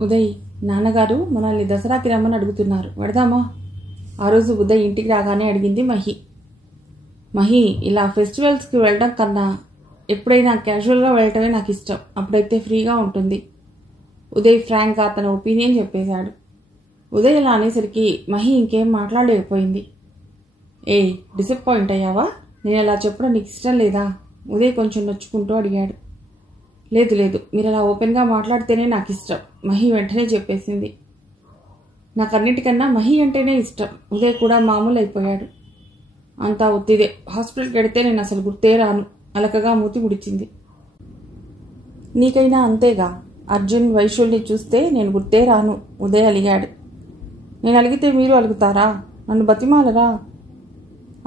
ఉదయ్, నాన్నగారు మనల్ని దసరాకి రమ్మని అడుగుతున్నారు, వెడదామా? ఆ రోజు ఉదయ్ ఇంటికి రాగానే అడిగింది మహి. మహి, ఇలా ఫెస్టివల్స్కి వెళ్ళడం కన్నా ఎప్పుడైనా క్యాజువల్గా వెళ్ళటమే నాకు ఇష్టం, అప్పుడైతే ఫ్రీగా ఉంటుంది. ఉదయ్ ఫ్రాంక్గా తన ఒపీనియన్ చెప్పేశాడు. ఉదయ్ ఇలా అనేసరికి మహి ఇంకేం మాట్లాడలేకపోయింది. ఏయ్, డిసప్పాయింట్ అయ్యావా? నేను అలా చెప్పడం నీకు ఇష్టం లేదా? ఉదయ్ కొంచెం నొచ్చుకుంటూ అడిగాడు. లేదు లేదు, మీరు అలా ఓపెన్గా మాట్లాడితేనే నాకు ఇష్టం, మహి వెంటనే చెప్పేసింది. నాకన్నిటికన్నా మహి అంటేనే ఇష్టం. ఉదయ్ కూడా మామూలు అయిపోయాడు. అంతా ఒత్తిదే, హాస్పిటల్కి వెడితే నేను అసలు గుర్తే రాను, అలకగా మూతి ముడిచింది. నీకైనా అంతేగా, అర్జున్ వైశ్యుల్ని చూస్తే నేను గుర్తే రాను, ఉదయ్ అలిగాడు. నేను అలిగితే మీరు అలుగుతారా? నన్ను బతిమాలరా?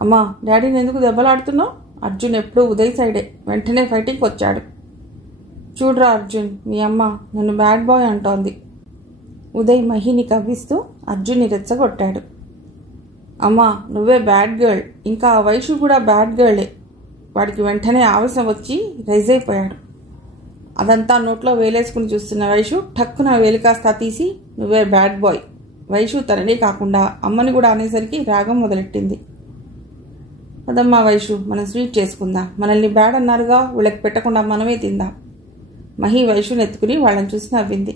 అమ్మా, డాడీని ఎందుకు దెబ్బలాడుతున్నావు? అర్జున్ ఎప్పుడూ ఉదయ్ సైడే, వెంటనే ఫైటింగ్కి వచ్చాడు. చూడరా అర్జున్, మీ అమ్మ నన్ను బ్యాడ్ బాయ్ అంటోంది. ఉదయ్ మహిని కవ్విస్తూ అర్జున్ని రెచ్చగొట్టాడు. అమ్మా, నువ్వే బ్యాడ్ గర్ల్, ఇంకా ఆ వైషు కూడా బ్యాడ్ గర్లే. వాడికి వెంటనే ఆవేశం వచ్చి రైజ్ అయిపోయాడు. అదంతా నోట్లో వేలేసుకుని చూస్తున్న వైషు ఠక్కున వేలు కాస్తా తీసి, నువ్వే బ్యాడ్ బాయ్. వైషు తననే కాకుండా అమ్మని కూడా అనేసరికి రాగం మొదలెట్టింది. అదమ్మా వైషు, మనం స్వీట్ చేసుకుందాం. మనల్ని బ్యాడ్ అన్నారుగా, వీళ్ళకి పెట్టకుండా మనమే తిందాం. మహి వైషుని ఎత్తుకుని వాళ్ళని చూసి నవ్వింది.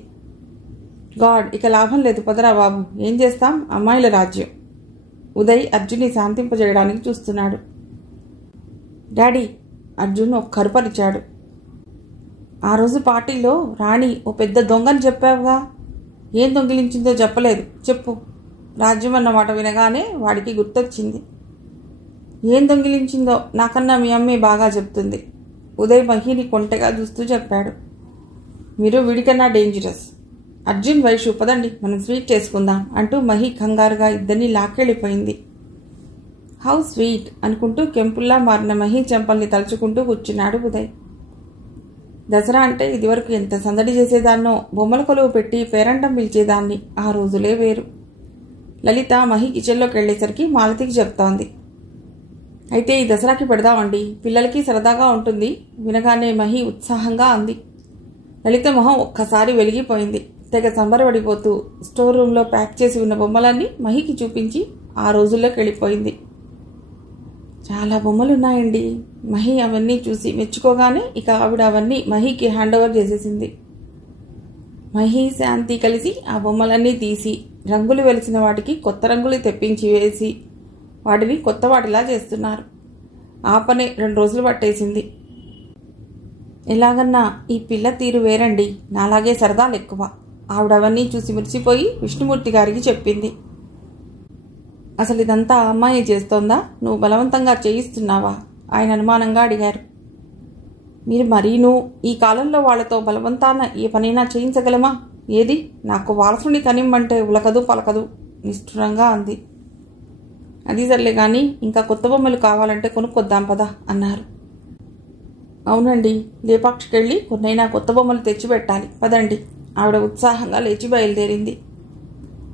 గాడ్, ఇక లాభం లేదు, పదరా బాబు, ఏం చేస్తాం, అమ్మాయిల రాజ్యం. ఉదయ్ అర్జున్ని శాంతింపజేయడానికి చూస్తున్నాడు. డాడీ, అర్జున్ ఒక కరుపరిచాడు. ఆ రోజు పార్టీలో రాణి ఓ పెద్ద దొంగని చెప్పావుగా, ఏం దొంగిలించిందో చెప్పలేదు, చెప్పు. రాజ్యం అన్నమాట వినగానే వాడికి గుర్తొచ్చింది. ఏం దొంగిలించిందో నాకన్నా మీ అమ్మే బాగా చెప్తుంది, ఉదయ్ మహిని కొంటెగా చూస్తూ చెప్పాడు. మీరు వీడికన్నా డేంజరస్. అర్జున్, వైషు పదండి, మనం స్వీట్ చేసుకుందాం అంటూ మహి కంగారుగా ఇద్దరిని లాక్కెళ్ళిపోయింది. హౌ స్వీట్ అనుకుంటూ కెంపుల్లా మారిన మహి చెంపల్ని తలుచుకుంటూ కూర్చున్నాడు ఉదయ్. దసరా అంటే ఇదివరకు ఎంత సందడి చేసేదాన్నో, బొమ్మల కొలువు పెట్టి పేరంటం పిలిచేదాన్ని, ఆ రోజులే వేరు. లలిత మహి కిచెన్లోకి వెళ్లేసరికి మాలతికి చెప్తోంది. అయితే ఈ దసరాకి పెడదామండి, పిల్లలకి సరదాగా ఉంటుంది. వినగానే మహి ఉత్సాహంగా అంది. లలిత మొహం ఒక్కసారి వెలిగిపోయింది. తెగ సంబరపడిపోతూ స్టోర్ రూమ్లో ప్యాక్ చేసి ఉన్న బొమ్మలన్నీ మహికి చూపించి ఆ రోజుల్లోకి వెళ్ళిపోయింది. చాలా బొమ్మలున్నాయండి. మహి అవన్నీ చూసి మెచ్చుకోగానే ఇక ఆవిడ అవన్నీ మహికి హ్యాండ్ ఓవర్ చేసేసింది. మహి, శాంతి కలిసి ఆ బొమ్మలన్నీ తీసి రంగులు వెలిసిన వాటికి కొత్త రంగులు తెప్పించి వేసి వాటిని కొత్త వాటిలా చేస్తున్నారు. ఆ పనే 2 రోజులు పట్టేసింది. ఎలాగన్నా ఈ పిల్ల తీరు వేరండి, నాలాగే సరదాలు ఎక్కువ. ఆవిడవన్నీ చూసి మురిసిపోయి విష్ణుమూర్తి గారికి చెప్పింది. అసలు ఇదంతా అమ్మాయి చేస్తోందా, నువ్వు బలవంతంగా చేయిస్తున్నావా? ఆయన అనుమానంగా అడిగారు. మీరు మరీను ఈ కాలంలో వాళ్లతో బలవంతాన ఏ పనైనా చేయించగలమా? ఏది, నాకు వారసుని కనిమ్మంటే ఉలకదు పలకదు, నిష్ఠురంగా అంది. అది సర్లే కానీ, ఇంకా కొత్త బొమ్మలు కావాలంటే కొనుక్కొద్దాం పదా అన్నారు. అవునండి, లేపాక్షికెళ్ళి కొన్నైనా కొత్త బొమ్మలు తెచ్చిపెట్టాలి, పదండి. ఆవిడ ఉత్సాహంగా లేచి బయలుదేరింది.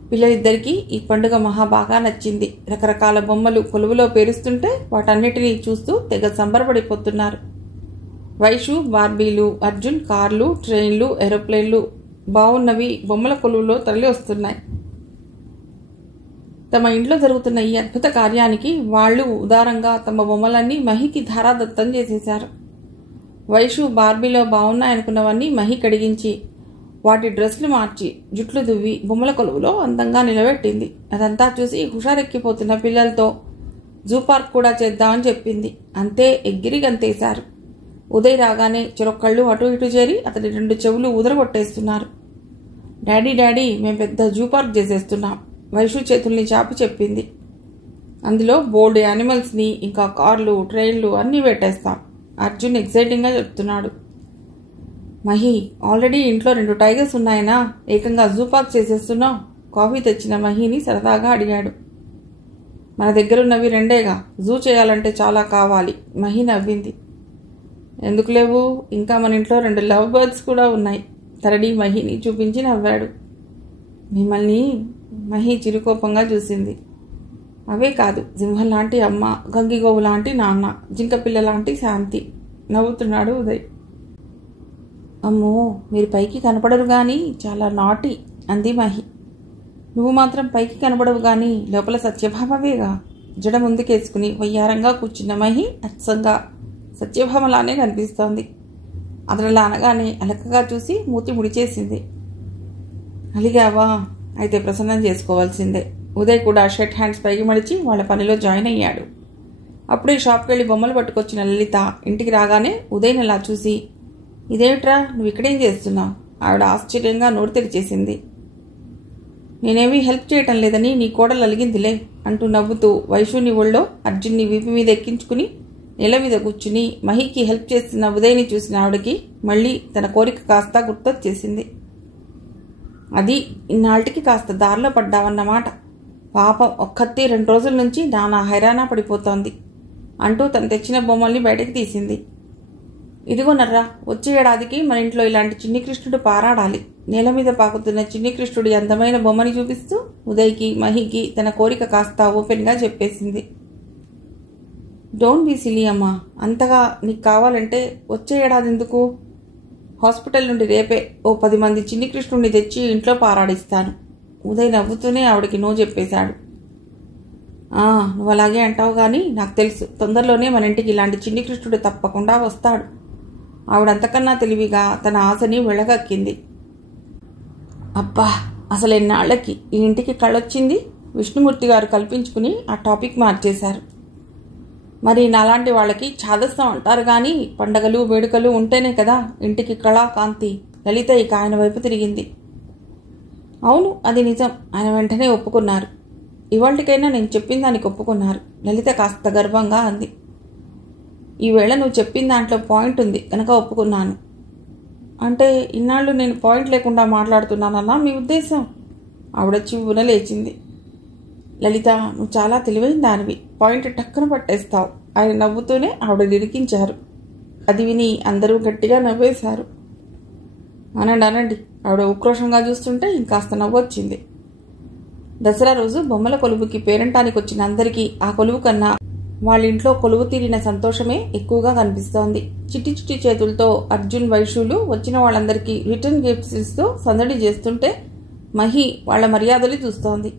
పిల్లలిద్దరికీ ఈ పండుగ మహా బాగా నచ్చింది. రకరకాల బొమ్మలు కొలువులో పేరుస్తుంటే వాటన్నిటినీ చూస్తూ తెగ సంబరపడిపోతున్నారు. వైషు బార్బీలు, అర్జున్ కార్లు, ట్రైన్లు, ఏరోప్లేన్లు బాగున్నవి బొమ్మల కొలువులో తరలి వస్తున్నాయి. తమ ఇంట్లో జరుగుతున్న ఈ అద్భుత కార్యానికి వాళ్లు ఉదారంగా తమ బొమ్మలన్నీ మహికి ధారాదత్తం చేసేశారు. వైషు బార్బీలో బాగున్నాయనుకున్నవన్నీ మహి కడిగించి వాటి డ్రెస్లు మార్చి జుట్లు దువ్వి బొమ్మల కొలువులో అందంగా నిలబెట్టింది. అదంతా చూసి హుషారెక్కిపోతున్న పిల్లలతో జూ పార్క్ కూడా చేద్దామని చెప్పింది. అంతే, ఎగిరి గంతేశారు. ఉదయ్ రాగానే చెరొక్కళ్ళు అటు ఇటు చేరి అతని 2 చెవులు ఊదరగొట్టేస్తున్నారు. డాడీ డాడీ, మేం పెద్ద జూ పార్క్ చేసేస్తున్నాం, వైషు చేతుల్ని చాపి చెప్పింది. అందులో బోల్డ్ యానిమల్స్ని, ఇంకా కార్లు, ట్రైన్లు అన్నీ పెట్టేస్తాం, అర్జున్ ఎక్సైటింగ్గా చెప్తున్నాడు. మహి, ఆల్రెడీ ఇంట్లో 2 టైగర్స్ ఉన్నాయనా, ఏకంగా జూ పార్క్ చేసేస్తున్నావు? కాఫీ తెచ్చిన మహిని సరదాగా అడిగాడు. మన దగ్గరున్నవి 2గా, జూ చేయాలంటే చాలా కావాలి, మహి నవ్వింది. ఎందుకు లేవు, ఇంకా మన ఇంట్లో 2 లవ్ బర్డ్స్ కూడా ఉన్నాయి, తరడి మహిని చూపించి నవ్వాడు. మిమ్మల్ని, మహి చిరుకోపంగా చూసింది. అవే కాదు, సింహం లాంటి అమ్మ, గంగిగోవు లాంటి నాన్న, జింకపిల్ల లాంటి శాంతి, నవ్వుతున్నాడు ఉదయ్. అమ్మో, మీరు పైకి కనపడరు కానీ చాలా నాటి అంది మహి. నువ్వు మాత్రం పైకి కనపడవు కానీ లోపల సత్యభామవేగా. జడ ముందుకేసుకుని వయ్యారంగా కూర్చున్న మహి అచ్చంగా సత్యభామలానే కనిపిస్తోంది. అదలా అనగానే అలకగా చూసి మూతి ముడిచేసింది. అలిగావా? అయితే ప్రసన్నం చేసుకోవాల్సిందే. ఉదయ్ కూడా షర్ట్ హ్యాండ్స్ పైకి మడిచి వాళ్ళ పనిలో జాయిన్ అయ్యాడు. అప్పుడే షాప్కి వెళ్ళి బొమ్మలు పట్టుకొచ్చిన లలిత ఇంటికి రాగానే ఉదయ్ని అలా చూసి, ఇదేమిట్రా, నువ్వు ఇక్కడేం చేస్తున్నావు? ఆవిడ ఆశ్చర్యంగా నోరు తెరిచేసింది. నేనేమీ హెల్ప్ చేయటం లేదని నీ కోడలు అలిగిందిలే అంటూ నవ్వుతూ వైషుని ఒళ్ళో అర్జున్ని వీపు మీద ఎక్కించుకుని నేల మీద కూర్చుని మహికి హెల్ప్ చేస్తున్న ఉదయ్ని చూసిన ఆవిడకి మళ్ళీ తన కోరిక కాస్త గుర్తొచ్చేసింది. అది ఇన్నాళ్ళకి కాస్త దారిలో పడ్డావన్నమాట. పాపం ఒక్కత్తి 2 రోజుల నుంచి నానా హైరానా పడిపోతోంది అంటూ తను తెచ్చిన బొమ్మల్ని బయటకు తీసింది. ఇదిగోనర్రా, వచ్చే ఏడాదికి మన ఇంట్లో ఇలాంటి చిన్ని కృష్ణుడు పారాడాలి. నేల మీద పాకుతున్న చిన్ని కృష్ణుడి అందమైన బొమ్మని చూపిస్తూ ఉదయ్కి మహికి తన కోరిక కాస్త ఓపెన్గా చెప్పేసింది. డోంట్ బీ సిలీ అమ్మా. అంతగా నీకు కావాలంటే వచ్చే ఏడాది ఎందుకు? హాస్పిటల్ నుండి రేపే ఓ 10 మంది చిన్ని కృష్ణుడిని తెచ్చి ఇంట్లో పారాడిస్తాను. ఉదయ్ నవ్వుతూనే ఆవిడకి నో చెప్పేశాడు. నువ్వు అలాగే అంటావు కానీ నాకు తెలుసు, తొందరలోనే మన ఇంటికి ఇలాంటి చిన్ని కృష్ణుడు తప్పకుండా వస్తాడు. ఆవిడంతకన్నా తెలివిగా తన ఆశని వెళ్ళగక్కింది. అబ్బా, అసలు ఎన్నాళ్లకి ఈ ఇంటికి కళ్ళొచ్చింది? విష్ణుమూర్తి గారు కల్పించుకుని ఆ టాపిక్ మార్చేశారు. మరి నాలాంటి వాళ్ళకి ఛాదస్తం అంటారు కానీ పండగలు వేడుకలు ఉంటేనే కదా ఇంటికి కళా కాంతి. లలిత ఇక ఆయన వైపు తిరిగింది. అవును, అది నిజం. ఆయన వెంటనే ఒప్పుకున్నారు. ఇవాళకైనా నేను చెప్పిన దానికి ఒప్పుకున్నారు. లలిత కాస్త గర్వంగా అంది. ఈవేళ నువ్వు చెప్పిన దాంట్లో పాయింట్ ఉంది కనుక ఒప్పుకున్నాను. అంటే ఇన్నాళ్ళు నేను పాయింట్ లేకుండా మాట్లాడుతున్నానన్నా మీ ఉద్దేశం? ఆవిడ చివ్వున లేచింది. లలిత, నువ్వు చాలా తెలివైన దానివి. పాయింట్ టక్కున పట్టేస్తావు. ఆయన నవ్వుతూనే ఆవిడ నిరికించారు. అది విని అందరూ గట్టిగా నవ్వేశారు. అనండి. ఆవిడ ఉక్రోషంగా చూస్తుంటే ఇంకాస్త నవ్వొచ్చింది. దసరా రోజు బొమ్మల కొలువుకి పేరంటానికి వచ్చిన అందరికీ ఆ కొలువు కన్నా వాళ్ళ ఇంట్లో కొలువు తీరిన సంతోషమే ఎక్కువగా కనిపిస్తోంది. చిట్టి చిట్టి చేతులతో అర్జున్ వైషులు వచ్చిన వాళ్ళందరికీ రిటర్న్ గిఫ్ట్స్ ఇస్తూ సందడి చేస్తుంటే మహి వాళ్ల మర్యాదలు చూస్తోంది.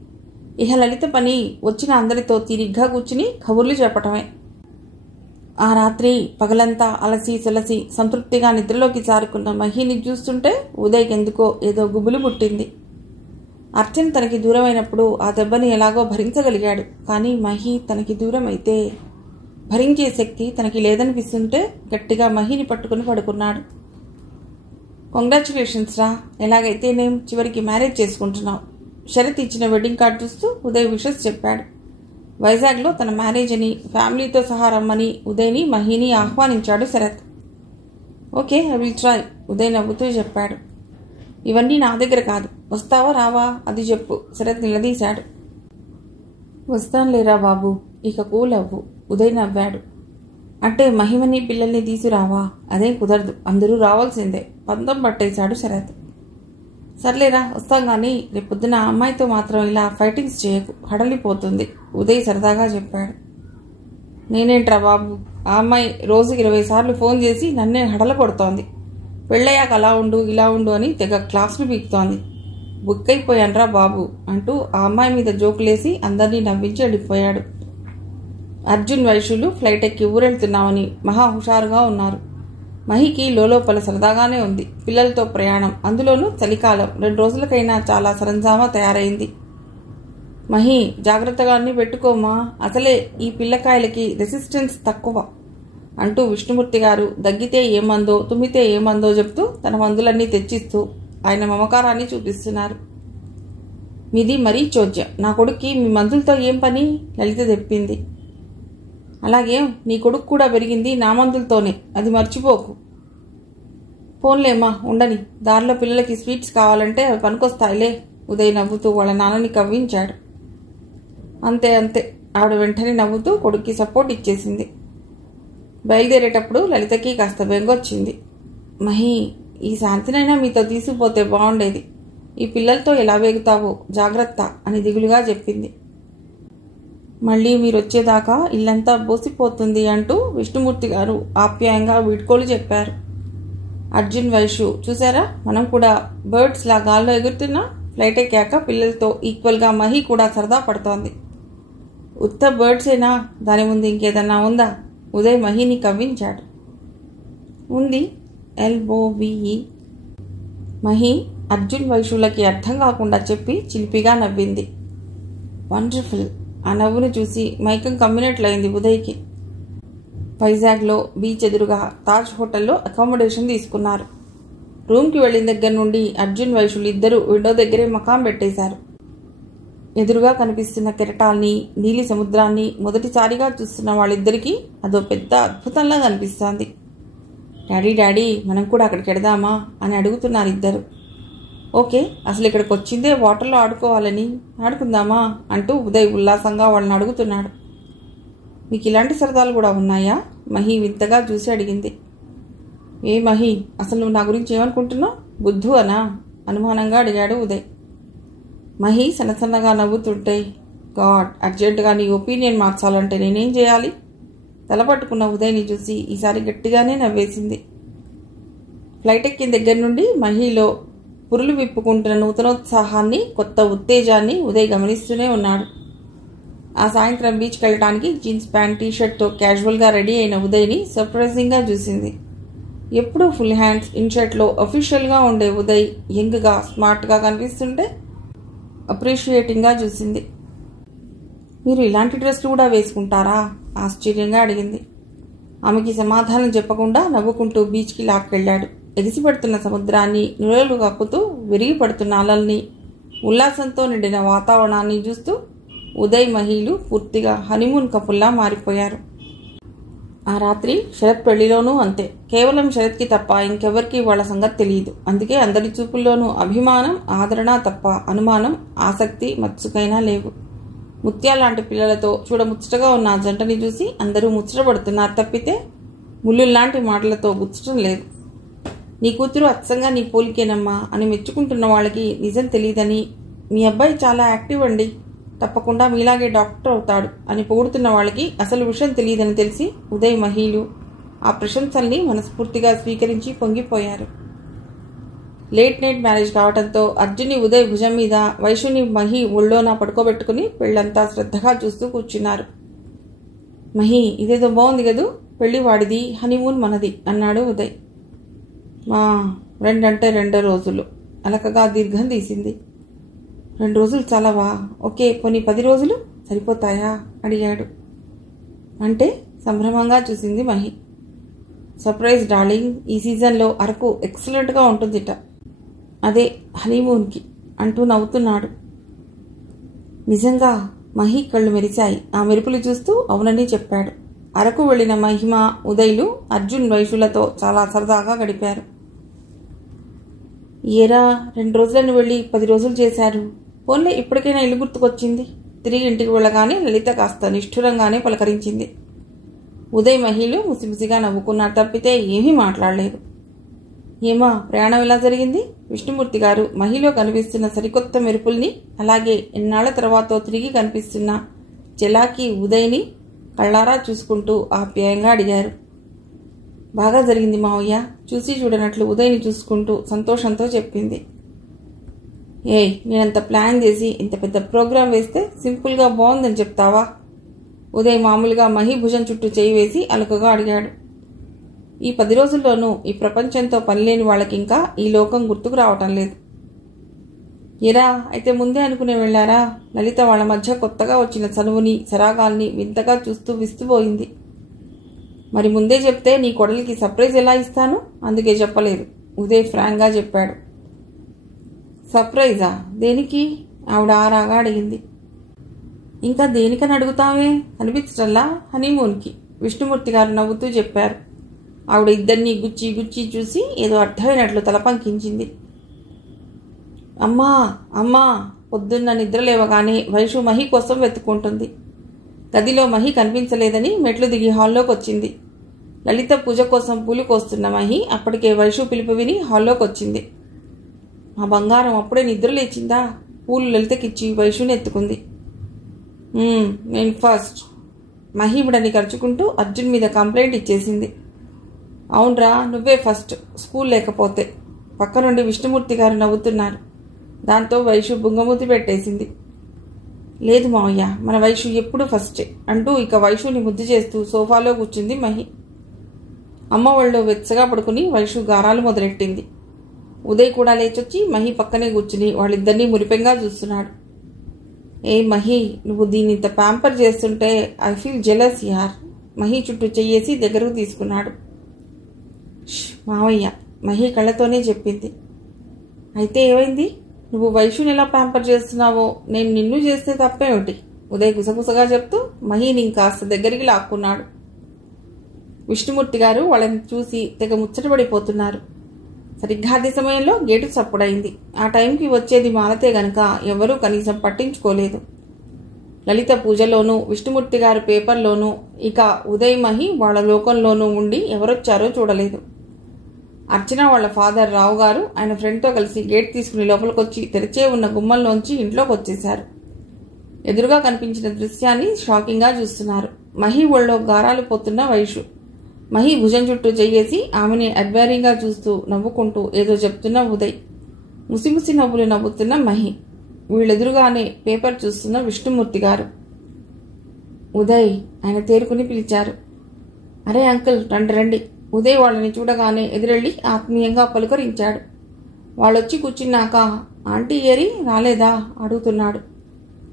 ఇహ లలిత పని వచ్చిన అందరితో తీరిగ్గా కూర్చుని కబుర్లు చెప్పటమే. ఆ రాత్రి పగలంతా అలసి సొలసి సంతృప్తిగా నిద్రలోకి జారుకున్న మహిని చూస్తుంటే ఉదయ్కెందుకో ఏదో గుబులు పుట్టింది. అర్చన్ తనకి దూరమైనప్పుడు ఆ దెబ్బని ఎలాగో భరించగలిగాడు. కానీ మహి తనకి దూరం అయితే భరించే శక్తి తనకి లేదనిపిస్తుంటే గట్టిగా మహిని పట్టుకుని పడుకున్నాడు. కంగ్రాచులేషన్స్ రా, ఎలాగైతేనేం చివరికి మ్యారేజ్ చేసుకుంటున్నావు. శరత్ ఇచ్చిన వెడ్డింగ్ కార్డు చూస్తూ ఉదయ్ విషెస్ చెప్పాడు. వైజాగ్లో తన మ్యారేజ్ అని ఫ్యామిలీతో సహా రమ్మని ఉదయ్ని మహిని ఆహ్వానించాడు Sharath. Okay, I will try, Uday నవ్వుతూ చెప్పాడు. ఇవన్నీ నా దగ్గర కాదు, వస్తావా రావా అది చెప్పు, శరత్ నిలదీశాడు. వస్తానులేరా బాబు, ఇక కూల్ అవ్వు, ఉదయ్ నవ్వాడు. అంటే మహిమని పిల్లల్ని తీసుకురావా? అదేం కుదరదు, అందరూ రావాల్సిందే, పందం పట్టేశాడు శరత్. సర్లేరా, వస్తాం కానీ రేపొద్దున అమ్మాయితో మాత్రం ఇలా ఫైటింగ్స్ చేయకు, హడలిపోతుంది, ఉదయ్ సరదాగా చెప్పాడు. నేనేంట్రా బాబు, ఆ అమ్మాయి రోజుకి 20 సార్లు ఫోన్ చేసి నన్నే హడల కొడుతోంది. పెళ్ళయ్యాక అలా ఉండు ఇలా ఉండు అని తెగ క్లాసులు పీకుతోంది. బుక్ అయిపోయాన్రా బాబు అంటూ ఆ అమ్మాయి మీద జోకులేసి అందరినీ నవ్వించి వెళ్ళిపోయాడు. అర్జున్ వైషులు ఫ్లైట్ ఎక్కి ఊరెళ్తున్నామని మహా హుషారుగా ఉన్నారు. మహికి లోపల సరదాగానే ఉంది. పిల్లలతో ప్రయాణం, అందులోనూ చలికాలం, 2 రోజులకైనా చాలా సరంజామా తయారైంది. మహి, జాగ్రత్తగా అన్ని పెట్టుకోమా, అసలే ఈ పిల్లకాయలకి రెసిస్టెన్స్ తక్కువ అంటూ విష్ణుమూర్తి గారు దగ్గితే ఏమందో తుమ్మితే ఏమందో చెప్తూ తన మందులన్నీ తెచ్చిస్తూ ఆయన మమకారాన్ని చూపిస్తున్నారు. మీది మరీ చోద్యం, నా కొడుక్కి మీ మందులతో ఏం పని? లలిత తెప్పింది. అలాగేం, నీ కొడుకు కూడా పెరిగింది నా మందులతోనే, అది మర్చిపోకు. ఫోన్లేమ్మా, ఉండని, దారిలో పిల్లలకి స్వీట్స్ కావాలంటే అవి పనికొస్తాయిలే, ఉదయ్ నవ్వుతూ వాళ్ళ నాన్నని కవ్వించాడు. అంతే అంతే, ఆవిడ వెంటనే నవ్వుతూ కొడుక్కి సపోర్ట్ ఇచ్చేసింది. బయలుదేరేటప్పుడు లలితకి కాస్త బెంగొచ్చింది. మహి, ఈ శాంతినైనా మీతో తీసుకుపోతే బాగుండేది, ఈ పిల్లలతో ఎలా వేగుతావో జాగ్రత్త అని దిగులుగా చెప్పింది. మళ్ళీ మీరొచ్చేదాకా ఇల్లంతా బోసిపోతుంది అంటూ విష్ణుమూర్తి గారు ఆప్యాయంగా వీడ్కోలు చెప్పారు. అర్జున్ వైషు చూసారా, మనం కూడా బర్డ్స్ లా గాల్లో ఎగురుతున్నా. ఫ్లైట్ ఎక్కాక పిల్లలతో ఈక్వల్గా మహి కూడా సరదా పడుతోంది. ఉత్త బర్డ్సేనా, దాని ముందు ఇంకేదన్నా ఉందా? ఉదయ్ మహిని కవ్వించాడు. ఉంది, LOVE. మహి అర్జున్ వైషులకి అర్థం కాకుండా చెప్పి చిలిపిగా నవ్వింది. వండర్ఫుల్. ఆ నవ్వును చూసి మైకం కమ్మినట్లయింది ఉదయ్కి. వైజాగ్లో బీచ్ ఎదురుగా తాజ్ హోటల్లో అకామిడేషన్ తీసుకున్నారు. రూమ్కి వెళ్ళిన దగ్గర నుండి అర్జున్ వైషులు ఇద్దరూ విండో దగ్గరే మకాం పెట్టేశారు. ఎదురుగా కనిపిస్తున్న కెరటాల్ని, నీలి సముద్రాన్ని మొదటిసారిగా చూస్తున్న వాళ్ళిద్దరికీ అదో పెద్ద అద్భుతంలా కనిపిస్తోంది. డాడీ మనం కూడా అక్కడికి వెడదామా అని అడుగుతున్నారు ఇద్దరు. ఓకే, అసలు ఇక్కడికి వచ్చిందే వాటర్లో ఆడుకోవాలని, ఆడుకుందామా అంటూ ఉదయ్ ఉల్లాసంగా వాళ్ళని అడుగుతున్నాడు. మీకు ఇలాంటి సరదాలు కూడా ఉన్నాయా? మహి వింతగా చూసి అడిగింది. ఏ మహి, అసలు నువ్వు నా గురించి ఏమనుకుంటున్నావు? బుద్ధు అనా? అనుమానంగా అడిగాడు ఉదయ్. మహి సన్నసన్నగా నవ్వుతుంటే, గాడ్, అర్జెంటుగా నీ ఒపీనియన్ మార్చాలంటే నేనేం చేయాలి? తలపట్టుకున్న ఉదయ్ని చూసి ఈసారి గట్టిగానే నవ్వేసింది. ఫ్లైట్ ఎక్కిన దగ్గర నుండి మహిలో పురులు విప్పుకుంటున్న నూతనోత్సాహాన్ని, కొత్త ఉత్తేజాన్ని ఉదయ్ గమనిస్తూనే ఉన్నాడు. ఆ సాయంత్రం బీచ్కి వెళ్ళడానికి జీన్స్ ప్యాంట్, టీషర్ట్తో క్యాజువల్గా రెడీ అయిన ఉదయ్ని సర్ప్రైజింగ్గా చూసింది. ఎప్పుడూ ఫుల్ హ్యాండ్స్, ఇన్షర్ట్లో అఫీషియల్గా ఉండే ఉదయ్ యంగ్గా, స్మార్ట్గా కనిపిస్తుంటే అప్రిషియేటింగ్గా చూసింది. మీరు ఇలాంటి డ్రెస్లు కూడా వేసుకుంటారా? ఆశ్చర్యంగా అడిగింది. ఆమెకి సమాధానం చెప్పకుండా నవ్వుకుంటూ బీచ్కి లాక్కెళ్ళాడు. ఎగిసిపడుతున్న సముద్రాన్ని, నురలు కక్కుతూ విరిగి పడుతున్న అలల్ని, ఉల్లాసంతో నిండిన వాతావరణాన్ని చూస్తూ ఉదయ్ మహిలు పూర్తిగా హనీమూన్ కపుల్లా మారిపోయారు. ఆ రాత్రి శరత్ పెళ్లిలోనూ అంతే. కేవలం శరత్కి తప్ప ఇంకెవరికి వాళ్ళ సంగతి తెలియదు. అందుకే అందరి చూపుల్లోనూ అభిమానం, ఆదరణ తప్ప అనుమానం, ఆసక్తి మత్సుకైనా లేవు. ముత్యాలాంటి పిల్లలతో చూడముచ్చటగా ఉన్న ఆ జంటని చూసి అందరూ ముచ్చటపడుతున్నారు తప్పితే ముళ్ళుల్లాంటి మాటలతో గుచ్చటం లేదు. నీ కూతురు అచ్చంగా నీ పోలికేనమ్మా అని మెచ్చుకుంటున్న వాళ్ళకి నిజం తెలియదని, మీ అబ్బాయి చాలా యాక్టివ్ అండి, తప్పకుండా మీలాగే డాక్టర్ అవుతాడు అని పొగుడుతున్న వాళ్ళకి అసలు విషయం తెలియదని తెలిసి ఉదయ్ మహిలు ఆ ప్రశంసల్ని మనస్ఫూర్తిగా స్వీకరించి పొంగిపోయారు. లేట్ నైట్ మ్యారేజ్ కావడంతో అర్జున్ని ఉదయ్ భుజం మీద, వైషుని మహి ఒళ్ళోనా పడుకోబెట్టుకుని పెళ్లంతా శ్రద్ధగా చూస్తూ కూర్చున్నారు. మహి, ఇదేదో బాగుంది కదూ, పెళ్లి వాడిది, హనీమూన్ మనది అన్నాడు ఉదయ్. మా 2 అంటే 2 రోజులు అలకగా దీర్ఘం తీసింది. 2 రోజులు చాలావా? ఓకే, పోనీ 10 రోజులు సరిపోతాయా అడిగాడు. అంటే సంభ్రమంగా చూసింది మహి. సర్ప్రైజ్ డార్లింగ్, ఈ సీజన్లో అరకు ఎక్సలెంట్గా ఉంటుందిట, అదే హనీమూన్కి అంటూ నవ్వుతున్నాడు. నిజంగా? మహి కళ్ళు మెరిశాయి. ఆ మెరుపులు చూస్తూ అవునని చెప్పాడు. అరకు వెళ్లిన మహిమ, ఉదయ్లు అర్జున్ వైషులతో చాలా సరదాగా గడిపారు. ఏరా 2 రోజులను వెళ్ళి 10 రోజులు చేశారు. పోన్లే, ఇప్పటికైనా ఇల్లు గుర్తుకొచ్చింది. తిరిగి ఇంటికి వెళ్ళగానే లలిత కాస్త నిష్ఠురంగానే పలకరించింది. ఉదయ్ మహిళలు ముసిముసిగా నవ్వుకున్నారు తప్పితే ఏమీ మాట్లాడలేదు. ఏమా, ప్రయాణం ఎలా జరిగింది? విష్ణుమూర్తి గారు మహిలో కనిపిస్తున్న సరికొత్త మెరుపుల్ని, అలాగే ఎన్నాళ్ల తర్వాత తిరిగి కనిపిస్తున్న చెలాకి ఉదయ్ని కళ్ళారా చూసుకుంటూ ఆప్యాయంగా అడిగారు. బాగా జరిగింది మావయ్య, చూసి చూడనట్లు ఉదయ్ని చూసుకుంటూ సంతోషంతో చెప్పింది. ఏయ్, నేనంత ప్లాన్ చేసి ఇంత పెద్ద ప్రోగ్రాం వేస్తే సింపుల్గా బాగుందని చెప్తావా? ఉదయ్ మామూలుగా మహి భుజం చుట్టూ చేయి వేసి అలుకగా అడిగాడు. ఈ 10 రోజుల్లోనూ ఈ ప్రపంచంతో పనిలేని వాళ్ళకి ఇంకా ఈ లోకం గుర్తుకు రావటం లేదు. ఎరా, అయితే ముందే అనుకునే వెళ్లారా? లలిత వాళ్ళ మధ్య కొత్తగా వచ్చిన చనువుని, సరాగాల్ని వింతగా చూస్తూ విస్తుపోయింది. మరి ముందే చెప్తే నీ కొడలికి సర్ప్రైజ్ ఎలా ఇస్తాను? అందుకే చెప్పలేదు, ఉదయ్ ఫ్రాంక్గా చెప్పాడు. సర్ప్రైజా? దేనికి? ఆవిడ ఆరాగా అడిగింది. ఇంకా దేనికని అడుగుతావే, అనిపించటల్లా హనీమూన్కి, విష్ణుమూర్తి గారు నవ్వుతూ చెప్పారు. ఆవిడ ఇద్దరినీ గుచ్చి గుచ్చి చూసి ఏదో అర్థమైనట్లు తలపంకించింది. అమ్మా అమ్మా, పొద్దున్న నిద్ర లేవగానే వైషు మహి కోసం వెతుక్కుంటుంది. గదిలో మహి కనిపించలేదని మెట్లు దిగి హాల్లోకి వచ్చింది. లలిత పూజ కోసం పూలు కోస్తున్న మహి అప్పటికే వైషు పిలుపు విని హాల్లోకి వచ్చింది. మా బంగారం అప్పుడే నిద్ర లేచిందా? పూలు లలితకిచ్చి వైషుని ఎత్తుకుంది. నేను ఫస్ట్. మహి బిడని ఖర్చుకుంటూ అర్జున్ మీద కంప్లైంట్ ఇచ్చేసింది. అవునరా, నువ్వే ఫస్ట్, స్కూల్ లేకపోతే. పక్క నుండి విష్ణుమూర్తి గారు నవ్వుతున్నారు. దాంతో వైషు బుంగమూతి పెట్టేసింది. లేదు మావయ్య, మన వైషు ఎప్పుడు ఫస్టే అంటూ ఇక వైషుని ముద్దు చేస్తూ సోఫాలో కూర్చుంది మహి. అమ్మ వాళ్ళు వెచ్చగా పడుకుని వైషు గారాలు మొదలెట్టింది. ఉదయ్ కూడా లేచొచ్చి మహి పక్కనే కూర్చుని వాళ్ళిద్దరినీ మురిపెంగా చూస్తున్నాడు. ఏ మహి, నువ్వు దీన్ని ఇంత ప్యాంపర్ చేస్తుంటే ఐ ఫీల్ జెలస్ యార్. మహి చుట్టూ చెయ్యేసి దగ్గరకు తీసుకున్నాడు. మావయ్య, మహి కళ్ళతోనే చెప్పింది. అయితే ఏమైంది? నువ్వు వైషుని ఎలా ప్యాంపర్ చేస్తున్నావో నేను నిన్ను చేస్తే తప్పేమిటి? ఉదయ్ గుసగుసగా చెప్తూ మహిని ఇంకాస్త దగ్గరికి లాక్కున్నాడు. విష్ణుమూర్తి గారు వాళ్ళని చూసి తెగ ముచ్చటపడిపోతున్నారు. సరిగ్గా అదే సమయంలో గేటు చప్పుడైంది. ఆ టైంకి వచ్చేది మాలతే గనక ఎవరూ కనీసం పట్టించుకోలేదు. లలిత పూజలోనూ, విష్ణుమూర్తి గారు పేపర్లోనూ, ఇక ఉదయ్ మహి వాళ్ళ లోకంలోనూ ఉండి ఎవరొచ్చారో చూడలేదు. అర్చన వాళ్ళ ఫాదర్ రావు గారు ఆయన ఫ్రెండ్తో కలిసి గేట్ తీసుకుని లోపలికొచ్చి తెరిచే ఉన్న గుమ్మంలోంచి ఇంట్లోకి వచ్చేశారు. ఎదురుగా కనిపించిన దృశ్యాన్ని షాకింగ్గా చూస్తున్నారు. మహి ఒళ్ళో గారాలు పోతున్న వైషు. మహి భుజం చుట్టూ చెయ్యేసి ఆమెని అడ్మైరింగ్గా చూస్తూ నవ్వుకుంటూ ఏదో చెప్తున్న ఉదయ్. ముసిముసి నవ్వులు నవ్వుతున్న మహి. వీళ్ళెదురుగానే పేపర్ చూస్తున్న విష్ణుమూర్తి గారు. ఉదయ్, ఆయన తేరుకుని పిలిచారు. అరే అంకుల్, రండి రండి. ఉదయ్ వాళ్ళని చూడగానే ఎదురెళ్ళి ఆత్మీయంగా పలుకరించాడు. వాళ్ళొచ్చి కూర్చున్నాక ఆంటీ ఏరి రాలేదా అడుగుతున్నాడు.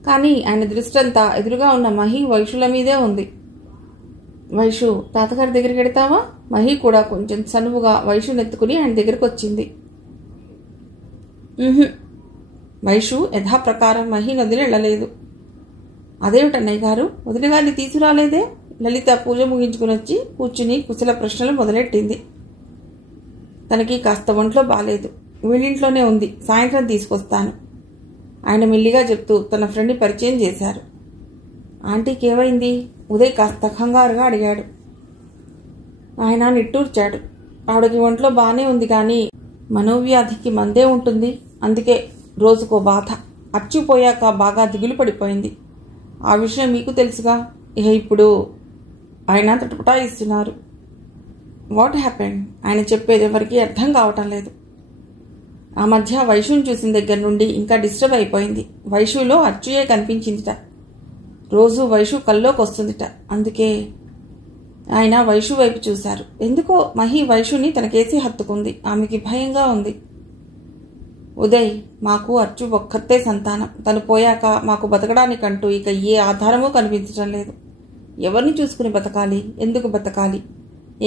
కానీ ఆయన దృష్టంతా ఎదురుగా ఉన్న మహి వైషుల మీదే ఉంది. వైషు, తాతగారి దగ్గరికి వెడతావా? మహి కూడా కొంచెం సనువుగా వైషునెత్తుకుని ఆయన దగ్గరికి వచ్చింది. వైషు యథాప్రకారం మహి నదిని వెళ్ళలేదు. అదేమిటన్నయ్య గారు, వదిన గారిని తీసుకురాలేదే? లలిత పూజ ముగించుకుని వచ్చి కూర్చుని కుశల ప్రశ్నలు మొదలెట్టింది. తనకి కాస్త ఒంట్లో బాలేదు, వీళ్ళింట్లోనే ఉంది, సాయంత్రం తీసుకొస్తాను ఆయన మెల్లిగా చెప్తూ తన ఫ్రెండ్ని పరిచయం చేశారు. ఆంటీకి ఏమైంది? ఉదయ్ కాస్త కంగారుగా అడిగాడు. ఆయన నిట్టూర్చాడు. ఆవిడకి ఒంట్లో బాగానే ఉంది, కానీ మనోవ్యాధికి మందే ఉంటుంది, అందుకే రోజుకో బాధ. అచ్చిపోయాక బాగా దిగులు పడిపోయింది. ఆ విషయం మీకు తెలుసుగా. ఇప్పుడు ఆయన తటపటాయిస్తున్నారు. What happened? ఆయన చెప్పేది ఎవరికి అర్థం కావటం లేదు. ఆ మధ్య వైషుని చూసిన దగ్గర నుండి ఇంకా డిస్టర్బ్ అయిపోయింది. వైషులో అచ్చుయే కనిపించిందిట. రోజు వైషు కల్లోకి వస్తుందిట. అందుకే ఆయన వైషు వైపు చూశారు. ఎందుకో మహి వైషుని తనకేసి హత్తుకుంది. ఆమెకి భయంగా ఉంది. ఉదయ్, మాకు అచ్చు ఒక్కతే సంతానం. తను పోయాక మాకు బతకడానికంటూ ఇక ఏ ఆధారమూ కనిపించడం లేదు. ఎవరిని చూసుకుని బతకాలి? ఎందుకు బతకాలి?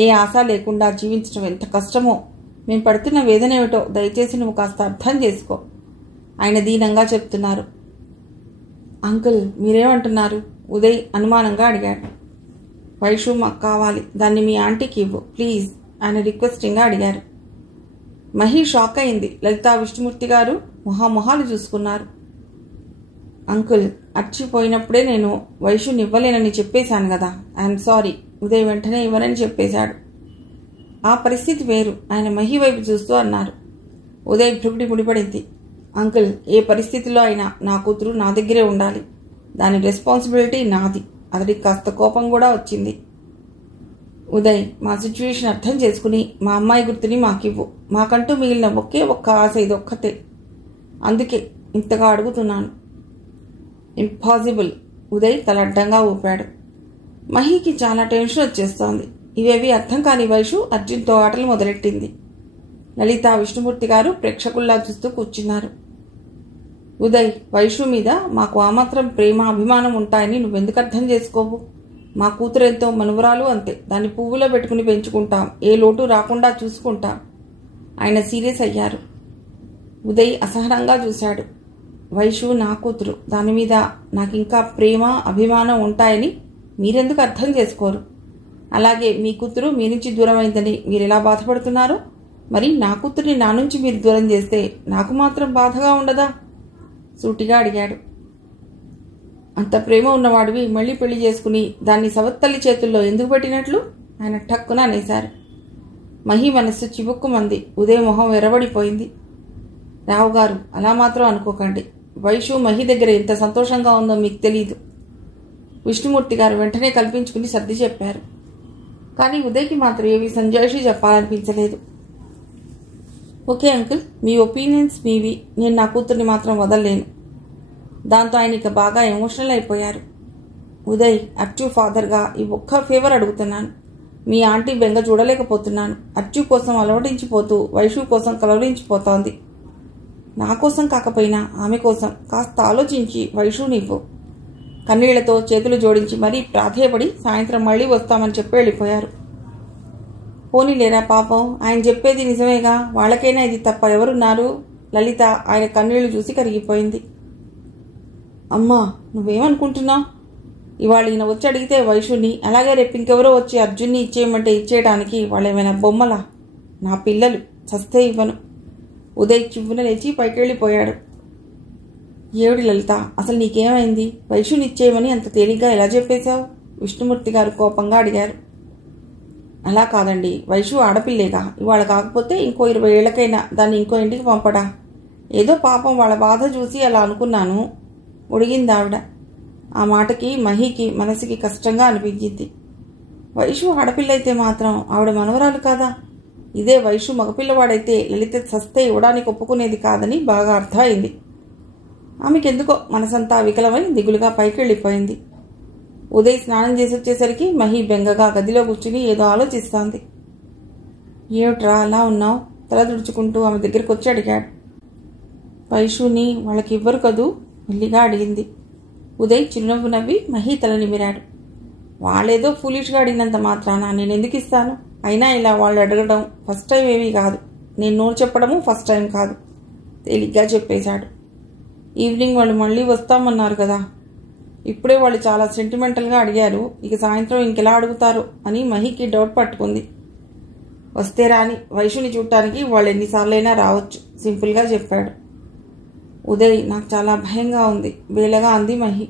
ఏ ఆశ లేకుండా జీవించడం ఎంత కష్టమో. మేం పడుతున్న వేదనేమిటో దయచేసి నువ్వు కాస్త అర్థం చేసుకో ఆయన దీనంగా చెప్తున్నారు. అంకుల్, మీరేమంటున్నారు? ఉదయ్ అనుమానంగా అడిగాడు. వైషు మాకు కావాలి, దాన్ని మీ ఆంటీకి ఇవ్వు ప్లీజ్ ఆయన రిక్వెస్టింగ్గా అడిగారు. మహి షాక్ అయింది. లలిత, విష్ణుమూర్తి గారు మొహాలు చూసుకున్నారు. అంకుల్, అచ్చిపోయినప్పుడే నేను వైషుని ఇవ్వలేనని చెప్పేశాను కదా. I'm sorry. ఉదయ్ వెంటనే ఇవ్వనని చెప్పేశాడు. ఆ పరిస్థితి వేరు. ఆయన మహి వైపు చూస్తూ అన్నారు. ఉదయ్ భృగుడి ముడిపడింది. అంకుల్, ఏ పరిస్థితిలో అయినా నా కూతురు నా దగ్గరే ఉండాలి. దాని రెస్పాన్సిబిలిటీ నాది. అతడికి కాస్త కోపం కూడా వచ్చింది. ఉదయ్, మా సిచ్యువేషన్ అర్థం చేసుకుని మా అమ్మాయి గుర్తుని మాకివ్వు. మాకంటూ మిగిలిన ఒకే ఒక్క ఆశ ఇదొక్కతే. అందుకే ఇంతగా అడుగుతున్నాను. ఇంపాసిబుల్. ఉదయ్ తల అడ్డంగా ఊపాడు. మహికి చాలా టెన్షన్ వచ్చేస్తోంది. ఇవేవి అర్థం కాని వైషు అర్జున్తో ఆటలు మొదలెట్టింది. లలిత, విష్ణుమూర్తి గారు ప్రేక్షకుల్లా చూస్తూ కూర్చున్నారు. ఉదయ్, వైషు మీద మాకు ఆ మాత్రం ప్రేమ అభిమానం ఉంటాయని నువ్వెందుకు అర్థం చేసుకోవు? మా కూతురు ఎంతో మనువరాలు, అంతే. దాన్ని పువ్వులో పెట్టుకుని పెంచుకుంటాం, ఏ లోటు రాకుండా చూసుకుంటాం. ఆయన సీరియస్ అయ్యారు. ఉదయ్ అసహనంగా చూశాడు. వైషు నా కూతురు, దాని మీద నాకింకా ప్రేమ అభిమానం ఉంటాయని మీరెందుకు అర్థం చేసుకోరు? అలాగే మీ కూతురు మీ నుంచి దూరమైందని మీరెలా బాధపడుతున్నారో, మరి నా కూతుర్ని నా నుంచి మీరు దూరం చేస్తే నాకు మాత్రం బాధగా ఉండదా? సూటిగా అడిగాడు. అంత ప్రేమ ఉన్నవాడివి మళ్ళీ పెళ్లి చేసుకుని దాన్ని సవత్తల్లి చేతుల్లో ఎందుకు పెట్టినట్లు? ఆయన ఠక్కున అనేశారు. మహి మనస్సు చివుక్కుమంది. ఉదయ మొహం ఎర్రబడిపోయింది. రావు గారు, అలా మాత్రం అనుకోకండి. వైషు మహి దగ్గర ఎంత సంతోషంగా ఉందో మీకు తెలీదు. విష్ణుమూర్తి గారు వెంటనే కల్పించుకుని సర్ది చెప్పారు. కానీ ఉదయ్కి మాత్రం ఏవి సంజాయిషి చెప్పాలనిపించలేదు. ఓకే అంకుల్, మీ ఒపీనియన్స్ మీవి, నేను నా కూతుర్ని మాత్రం వదలలేను. దాంతో ఆయన ఇక బాగా ఎమోషనల్ అయిపోయారు. ఉదయ్, అర్జు ఫాదర్గా ఈ ఒక్క ఫేవర్ అడుగుతున్నాను. మీ ఆంటీ బెంగ చూడలేకపోతున్నాను. అర్జు కోసం అలవడించిపోతూ వైషు కోసం కలవరించిపోతోంది. నా కోసం కాకపోయినా ఆమె కోసం కాస్త ఆలోచించి వైషునివ్వు. కన్నీళ్లతో చేతులు జోడించి మరీ ప్రాధేయపడి సాయంత్రం మళ్ళీ వస్తామని చెప్పి వెళ్ళిపోయారు. పోనీలేరా పాపం, ఆయన చెప్పేది నిజమేగా, వాళ్ళకైనా ఇది తప్ప ఎవరున్నారు? లలిత ఆయన కన్నీళ్లు చూసి కరిగిపోయింది. అమ్మా, నువ్వేమనుకుంటున్నావు? ఇవాళ ఈయన వచ్చి అడిగితే వైషుని, అలాగే రేపు ఇంకెవరో వచ్చి అర్జున్ని ఇచ్చేయమంటే ఇచ్చేయడానికి వాళ్ళేమైనా బొమ్మలా? నా పిల్లలు చస్తే ఇవ్వను. ఉదయ్ చివ్వున లేచి పైకెళ్ళిపోయాడు. ఏమిటి లలిత, అసలు నీకేమైంది? వైషుని ఇచ్చేయమని అంత తేలిగ్గా ఎలా చెప్పేశావు? విష్ణుమూర్తి గారు కోపంగా అడిగారు. అలా కాదండి, వైషు ఆడపిల్లేగా, ఇవాళ కాకపోతే ఇంకో 20 ఏళ్లకైనా దాన్ని ఇంకో ఇంటికి పంపడా? ఏదో పాపం వాళ్ళ బాధ చూసి అలా అనుకున్నాను, ఉడిగింది ఆవిడ. ఆ మాటకి మహికి మనసుకి కష్టంగా అనిపించింది. వైషు ఆడపిల్ల అయితే మాత్రం ఆవిడ మనవరాలు కాదా? ఇదే వైషు మగపిల్లవాడైతే లలిత సస్తే ఇవ్వడానికి ఒప్పుకునేది కాదని బాగా అర్థమైంది. ఆమెకెందుకో మనసంతా వికలమై దిగులుగా పైకి వెళ్ళిపోయింది. ఉదయ్ స్నానం చేసి వచ్చేసరికి మహి బెంగగా గదిలో కూర్చుని ఏదో ఆలోచిస్తోంది. ఏమిట్రా అలా ఉన్నావు? తల తుడుచుకుంటూ ఆమె దగ్గరికి వచ్చి అడిగాడు. వైషుని వాళ్ళకి ఇవ్వరు కదూ? మెల్లిగా అడిగింది. ఉదయ్ చిరునవ్వు నవ్వి మహి తల నిమిరాడు. వాళ్ళేదో ఫూలిష్గా అడిగినంత మాత్రాన నేనెందుకు ఇస్తాను? అయినా ఇలా వాళ్ళు అడగడం ఫస్ట్ టైం ఏమీ కాదు. నేను నోరు చెప్పడము ఫస్ట్ టైం కాదు, తేలిగ్గా చెప్పేశాడు. ఈవినింగ్ వాళ్ళు మళ్ళీ వస్తామన్నారు కదా. ఇప్పుడే వాళ్ళు చాలా సెంటిమెంటల్గా అడిగారు, ఇక సాయంత్రం ఇంకెలా అడుగుతారు అని మహికి డౌట్ పట్టుకుంది. వస్తే రాని, వైషుని చూడటానికి వాళ్ళు ఎన్నిసార్లైనా రావచ్చు, సింపుల్గా చెప్పాడు. ఉదయ్, నాకు చాలా భయంగా ఉంది, వేలగా అంది మహి.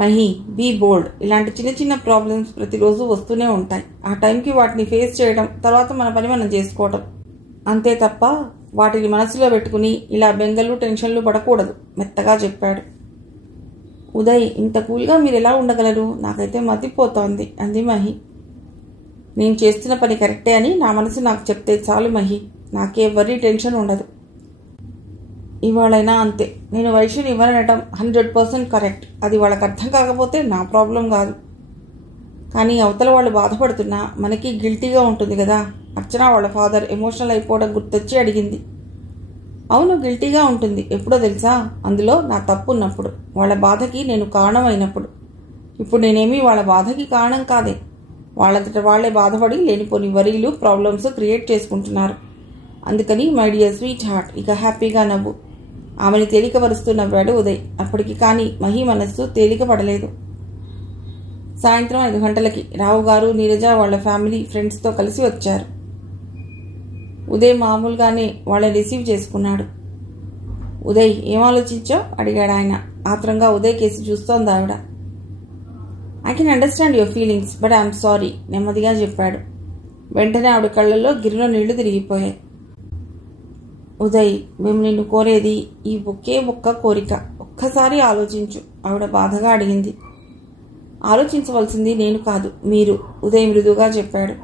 Mahi, be bold. ఇలాంటి చిన్న చిన్న ప్రాబ్లమ్స్ ప్రతిరోజు వస్తూనే ఉంటాయి. ఆ టైంకి వాటిని ఫేస్ చేయడం, తర్వాత మన పని మనం చేసుకోవడం అంతే తప్ప వాటిని మనసులో పెట్టుకుని ఇలా బెంగలు టెన్షన్లు పడకూడదు, మెత్తగా చెప్పాడు. ఉదయ్, ఇంత కూల్గా మీరు ఎలా ఉండగలరు? నాకైతే మతిపోతోంది అంది మహి. నేను చేస్తున్న పని కరెక్టే అని నా మనసు నాకు చెప్తే చాలు మహి, నాకే వరీ టెన్షన్ ఉండదు. ఇవాళైనా అంతే, నేను వైషుని ఇవ్వనడం 100% కరెక్ట్. అది వాళ్ళకి అర్థం కాకపోతే నా ప్రాబ్లం కాదు. కానీ అవతల వాళ్ళు బాధపడుతున్నా మనకి గిల్టీగా ఉంటుంది కదా. అర్చన వాళ్ళ ఫాదర్ ఎమోషనల్ అయిపోవడం గుర్తొచ్చి అడిగింది. అవును, గిల్టీగా ఉంటుంది. ఎప్పుడో తెలుసా? అందులో నా తప్పు ఉన్నప్పుడు, వాళ్ళ బాధకి నేను కారణం అయినప్పుడు. ఇప్పుడు నేనేమీ వాళ్ళ బాధకి కారణం కాదే. వాళ్ళంతట వాళ్లే బాధపడి లేనిపోని వరీలు ప్రాబ్లమ్స్ క్రియేట్ చేసుకుంటున్నారు. అందుకని మై డియర్ స్వీట్ హార్ట్, ఇక హ్యాపీగా నవ్వు. ఆమెని తేలికపరుస్తూ నవ్వాడు ఉదయ్. అప్పటికి కానీ మహి మనస్సు తేలిక పడలేదు. సాయంత్రం 5 గంటలకి రావు గారు, నీరజ వాళ్ళ ఫ్యామిలీ ఫ్రెండ్స్తో కలిసి వచ్చారు. ఉదయ్ మామూలుగానే వాళ్ళని రిసీవ్ చేసుకున్నాడు. ఉదయ్, ఏం ఆలోచించావు అడిగాడు ఆయన. ఆత్రంగా ఉదయ్ కేసి చూస్తోంది ఆవిడ. I can understand your feelings but I'm sorry, నెమ్మదిగా చెప్పాడు. వెంటనే ఆవిడ కళ్ళల్లో గిరిలో నీళ్లు తిరిగిపోయాయి. ఉదయ్, మేము నిన్ను కోరేది ఈ ఒక్క కోరిక, ఒక్కసారి ఆలోచించు ఆవిడ బాధగా అడిగింది. ఆలోచించవలసింది నేను కాదు, మీరు, ఉదయ్ మృదుగా చెప్పాడు.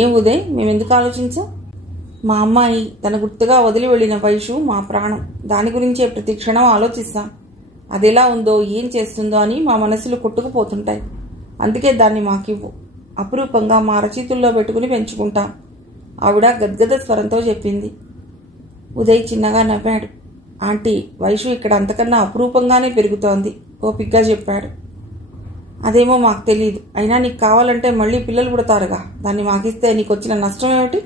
ఏం ఉదయ్, మేమెందుకు ఆలోచించాం? మా అమ్మాయి, తన గుర్తుగా వదిలి వెళ్ళిన వైషు మా ప్రాణం. దాని గురించే ప్రతి క్షణం ఆలోచిస్తాం. అదెలా ఉందో, ఏం చేస్తుందో అని మా మనసులు కొట్టుకుపోతుంటాయి. అందుకే దాన్ని మాకివ్వు. అపురూపంగా మా రచయితుల్లో పెట్టుకుని పెంచుకుంటాం ఆవిడ గద్గద స్వరంతో చెప్పింది. ఉదయ్ చిన్నగా నవ్వాడు. ఆంటీ, వైషు ఇక్కడ అంతకన్నా అపురూపంగానే పెరుగుతోంది, ఓపిగ్గా చెప్పాడు. అదేమో మాకు తెలియదు. అయినా నీకు కావాలంటే మళ్ళీ పిల్లలు పుడతారుగా, దాన్ని మాకిస్తే నీకు వచ్చిన నష్టం ఏమిటి?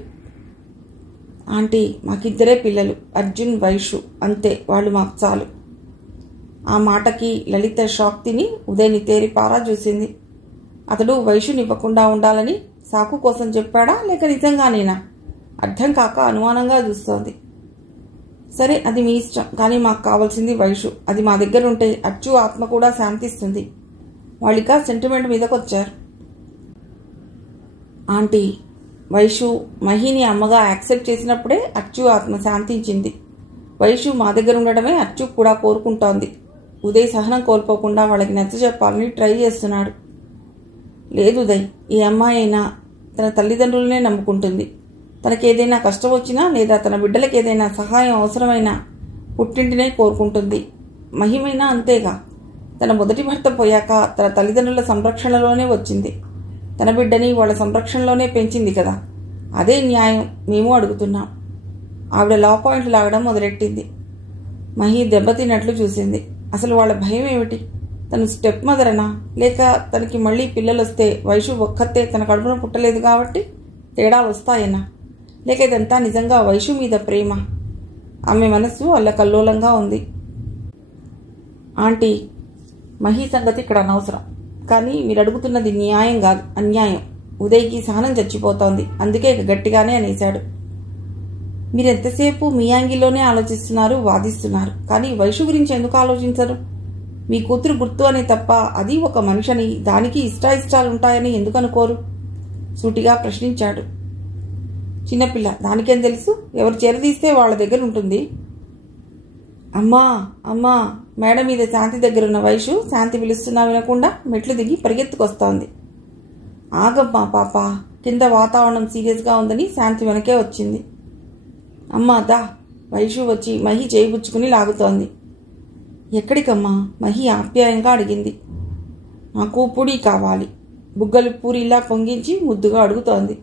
ఆంటీ, మాకిద్దరే పిల్లలు, అర్జున్, వైషు, అంతే. వాళ్ళు మాకు చాలు. ఆ మాటకి లలిత షాక్ తిని ఉదయ్ని తేరిపారా చూసింది. అతడు వైషునివ్వకుండా ఉండాలని సాకు కోసం చెప్పాడా, లేక నిజంగానేనా? అర్థం కాక అనుమానంగా చూస్తోంది. సరే, అది మీ ఇష్టం, కానీ మాకు కావాల్సింది వైషు. అది మా దగ్గర ఉంటే అచ్చు ఆత్మ కూడా శాంతిస్తుంది. వాళ్ళిక సెంటిమెంట్ మీదకొచ్చారు. ఆంటీ, వైషు మహిని అమ్మగా యాక్సెప్ట్ చేసినప్పుడే అచ్చు ఆత్మ శాంతించింది. వైషు మా దగ్గర ఉండడమే అచ్చు కూడా కోరుకుంటోంది. ఉదయ్ సహనం కోల్పోకుండా వాళ్ళకి నచ్చ చెప్పాలని ట్రై చేస్తున్నాడు. లేదు ఉదయ్, ఈ అమ్మాయి అయినా తన తల్లిదండ్రులనే నమ్ముకుంటుంది. తనకేదైనా కష్టం వచ్చినా లేదా తన బిడ్డలకు ఏదైనా సహాయం అవసరమైనా పుట్టింటినే కోరుకుంటుంది. మహిమైనా అంతేగా. తన మొదటి భర్త పోయాక తన తల్లిదండ్రుల సంరక్షణలోనే వచ్చింది. తన బిడ్డని వాళ్ళ సంరక్షణలోనే పెంచింది కదా. అదే న్యాయం మేము అడుగుతున్నాం. ఆవిడ లా పాయింట్లు లాగడం మొదలెట్టింది. మహి దెబ్బతిన్నట్లు చూసింది. అసలు వాళ్ళ భయం ఏమిటి? తను స్టెప్ మదరనా, లేక తనకి మళ్ళీ పిల్లలొస్తే వైషు ఒక్కతే తన కడుపున పుట్టలేదు కాబట్టి తేడాలు వస్తాయనా, లేక ఇదంతా నిజంగా వైషు మీద ప్రేమ? ఆమె మనస్సు అల్లకల్లోలంగా ఉంది. ఆంటీ, మహి సంగతి ఇక్కడ అనవసరం. కానీ మీరు అడుగుతున్నది న్యాయం కాదు, అన్యాయం. ఉదయ్కి సహనం చచ్చిపోతోంది, అందుకే గట్టిగానే అనేశాడు. మీరెంతసేపు మీ యాంగిల్లోనే ఆలోచిస్తున్నారు, వాదిస్తున్నారు. కానీ వైషు గురించి ఎందుకు ఆలోచించరు? మీ కూతురు గుర్తు అని తప్ప అది ఒక మనిషిని, దానికి ఇష్టాయిష్టాలుంటాయని ఎందుకు అనుకోరు? సూటిగా ప్రశ్నించాడు. చిన్నపిల్ల, దానికేం తెలుసు? ఎవరు చేరదీస్తే వాళ్ళ దగ్గర ఉంటుంది. అమ్మా అమ్మా, మేడ మీద శాంతి దగ్గరున్న వైషు శాంతి పిలుస్తున్నా వినకుండా మెట్లు దిగి పరిగెత్తుకొస్తోంది. ఆగమ్మా పాప, కింద వాతావరణం సీరియస్గా ఉందని శాంతి వెనకే వచ్చింది. అమ్మా దా. వైషు వచ్చి మహి చేయిపుచ్చుకుని లాగుతోంది. ఎక్కడికమ్మా? మహి ఆప్యాయంగా అడిగింది. నాకు పూరీ కావాలి. బుగ్గలు పూరీలా పొంగించి ముద్దుగా అడుగుతోంది.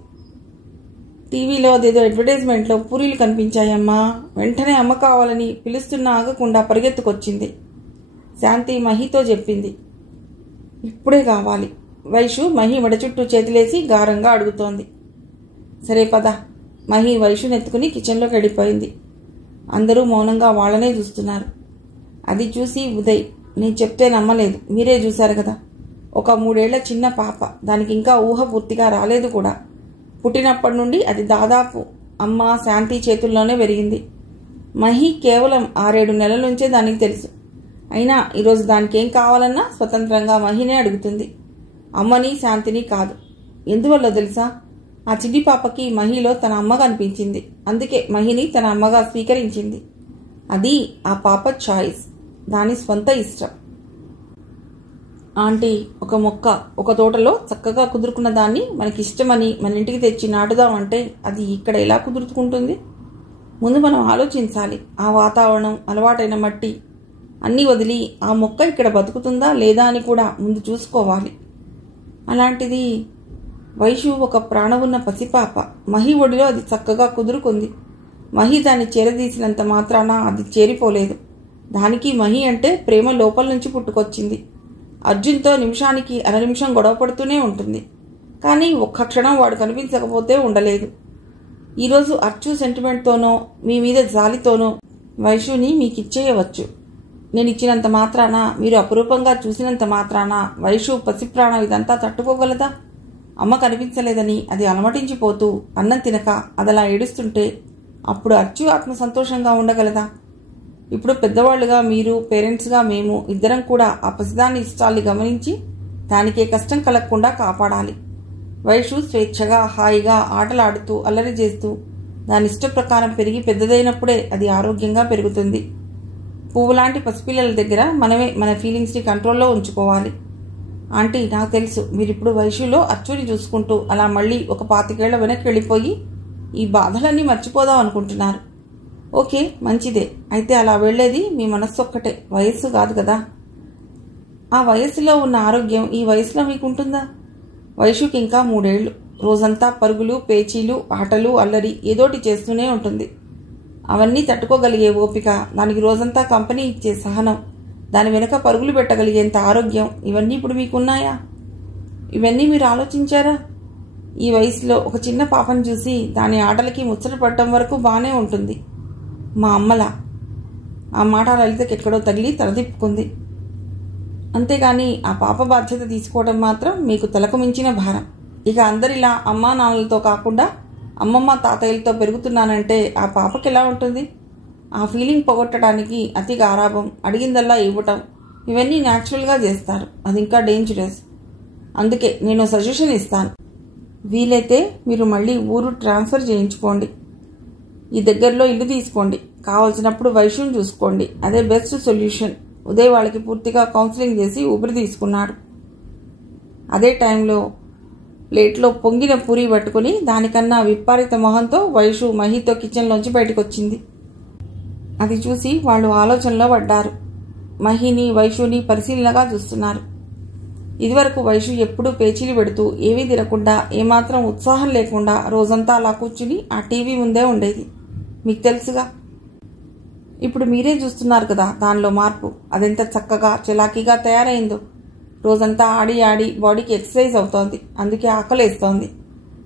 టీవీలో అదేదో అడ్వర్టైజ్మెంట్లో పూరీలు కనిపించాయమ్మా. వెంటనే అమ్మ కావాలని పిలుస్తున్నా ఆగకుండా పరిగెత్తుకొచ్చింది. శాంతి మహితో చెప్పింది. ఇప్పుడే కావాలి. వైషు మహి మెడ చుట్టూ చేతులేసి గారంగా అడుగుతోంది. సరే పద. మహి వైషునెత్తుకుని కిచెన్లోకి వెళ్ళిపోయింది. అందరూ మౌనంగా వాళ్ళనే చూస్తున్నారు. అది చూసి ఉదయ్, నేను చెప్తే నమ్మలేదు, మీరే చూశారు కదా. ఒక 3 ఏళ్ల చిన్న పాప, దానికి ఇంకా ఊహ పూర్తిగా రాలేదు కూడా. పుట్టినప్పటి నుండి అది దాదాపు అమ్మ శాంతి చేతుల్లోనే పెరిగింది. మహి కేవలం 6-7 నెలల నుంచే దానికి తెలుసు. అయినా ఈరోజు దానికి ఏం కావాలన్నా స్వతంత్రంగా మహినే అడుగుతుంది, అమ్మని శాంతిని కాదు. ఎందువల్ల తెలుసా? ఆ చిన్ని పాపకి మహిలో తన అమ్మగా అనిపించింది. అందుకే మహిని తన అమ్మగా స్వీకరించింది. అది ఆ పాప చాయిస్, దాని స్వంత ఇష్టం. ఆంటీ, ఒక మొక్క ఒక తోటలో చక్కగా కుదురుకున్న దాన్ని మనకిష్టమని మన ఇంటికి తెచ్చి నాటుదామంటే అది ఇక్కడ ఎలా కుదురుకుంటుంది? ముందు మనం ఆలోచించాలి. ఆ వాతావరణం, అలవాటైన మట్టి అన్నీ వదిలి ఆ మొక్క ఇక్కడ బతుకుతుందా లేదా అని కూడా ముందు చూసుకోవాలి. అలాంటిది వైషు ఒక ప్రాణవున్న పసిపాప. మహి ఒడిలో అది చక్కగా కుదురుకుంది. మహి దాన్ని చేరదీసినంత మాత్రాన అది చేరిపోలేదు. దానికి మహి అంటే ప్రేమ లోపల నుంచి పుట్టుకొచ్చింది. అర్జున్తో నిమిషానికి నిమిషం గొడవ పడుతూనే ఉంటుంది. కానీ ఒక్క క్షణం వాడు కనిపించకపోతే ఉండలేదు. ఈరోజు అర్జు సెంటిమెంట్తోనో మీ మీద జాలితోనో వైషుని మీకిచ్చేయవచ్చు. నేను ఇచ్చినంత మాత్రాన, మీరు అపురూపంగా చూసినంత మాత్రాన వైషు పసిప్రాణం ఇదంతా తట్టుకోగలదా? అమ్మ కనిపించలేదని అది అలమటించిపోతూ అన్నం తినక అదలా ఏడుస్తుంటే అప్పుడు అర్జు ఆత్మ సంతోషంగా ఉండగలదా? ఇప్పుడు పెద్దవాళ్లుగా మీరు, పేరెంట్స్గా మేము ఇద్దరం కూడా ఆ పసిదాని ఇష్టాల్ని గమనించి దానికే కష్టం కలగకుండా కాపాడాలి. వైషు స్వేచ్ఛగా హాయిగా ఆటలాడుతూ అల్లరి చేస్తూ దాని ఇష్ట ప్రకారం పెరిగి పెద్దదైనప్పుడే అది ఆరోగ్యంగా పెరుగుతుంది. పువ్వులాంటి పసిపిల్లల దగ్గర మనమే మన ఫీలింగ్స్ని కంట్రోల్లో ఉంచుకోవాలి. ఆంటీ, నాకు తెలుసు మీరిప్పుడు వైషులో అర్జుని చూసుకుంటూ అలా మళ్ళీ ఒక 25 ఏళ్ల వెనక్కి వెళ్ళిపోయి ఈ బాధలన్నీ మర్చిపోదాం అనుకుంటున్నారు. ఓకే, మంచిదే. అయితే అలా వెళ్లేది మీ మనస్సు ఒక్కటే, వయస్సు కాదు కదా. ఆ వయస్సులో ఉన్న ఆరోగ్యం ఈ వయసులో మీకుంటుందా? వైషుకి ఇంకా 3 ఏళ్లు. రోజంతా పరుగులు, పేచీలు, ఆటలు, అల్లరి ఏదోటి చేస్తూనే ఉంటుంది. అవన్నీ తట్టుకోగలిగే ఓపిక, దానికి రోజంతా కంపెనీ ఇచ్చే సహనం, దాని వెనుక పరుగులు పెట్టగలిగేంత ఆరోగ్యం, ఇవన్నీ ఇప్పుడు మీకున్నాయా? ఇవన్నీ మీరు ఆలోచించారా? ఈ వయసులో ఒక చిన్న పాపను చూసి దాని ఆటలకి ముచ్చట పడటం వరకు బాగానే ఉంటుంది. మా అమ్మలా. ఆ మాట లలితకి ఎక్కడో తగిలి తలదిప్పుకుంది. అంతేగాని ఆ పాప బాధ్యత తీసుకోవడం మాత్రం మీకు తలకు మించిన భారం. ఇక అందరిలా అమ్మా నాన్నలతో కాకుండా అమ్మమ్మ తాతయ్యలతో పెరుగుతున్నానంటే ఆ పాపకి ఎలా ఉంటుంది? ఆ ఫీలింగ్ పోగొట్టడానికి అతి గారాబం, అడిగిందల్లా ఇవ్వటం, ఇవన్నీ న్యాచురల్గా చేస్తారు. అది ఇంకా డేంజరస్. అందుకే నేను సజెషన్ ఇస్తాను. వీలైతే మీరు మళ్ళీ ఊరు ట్రాన్స్ఫర్ చేయించుకోండి. ఈ దగ్గరలో ఇల్లు తీసుకోండి. కావాల్సినప్పుడు వైషుని చూసుకోండి. అదే బెస్ట్ సొల్యూషన్. ఉదయ్ వాళ్ళకి పూర్తిగా కౌన్సిలింగ్ చేసి ఊపిరి తీసుకున్నాడు. అదే టైంలో ప్లేట్లో పొంగిన పూరి పట్టుకుని దానికన్నా విపరీత మొహంతో వైషు మహితో కిచెన్లోంచి బయటకొచ్చింది. అది చూసి వాళ్ళు ఆలోచనలో పడ్డారు. మహిని వైషుని పరిశీలనగా చూస్తున్నారు. ఇదివరకు వైషు ఎప్పుడూ పేచీలు పెడుతూ ఏమీ తినకుండా ఏమాత్రం ఉత్సాహం లేకుండా రోజంతా అలా కూర్చుని ఆ టీవీ ముందే ఉండేది. మీకు తెలుసుగా. ఇప్పుడు మీరే చూస్తున్నారు కదా దానిలో మార్పు. అదెంత చక్కగా చలాకీగా తయారైందో. రోజంతా ఆడి ఆడి బాడీకి ఎక్సర్సైజ్ అవుతోంది. అందుకే ఆకలేస్తోంది.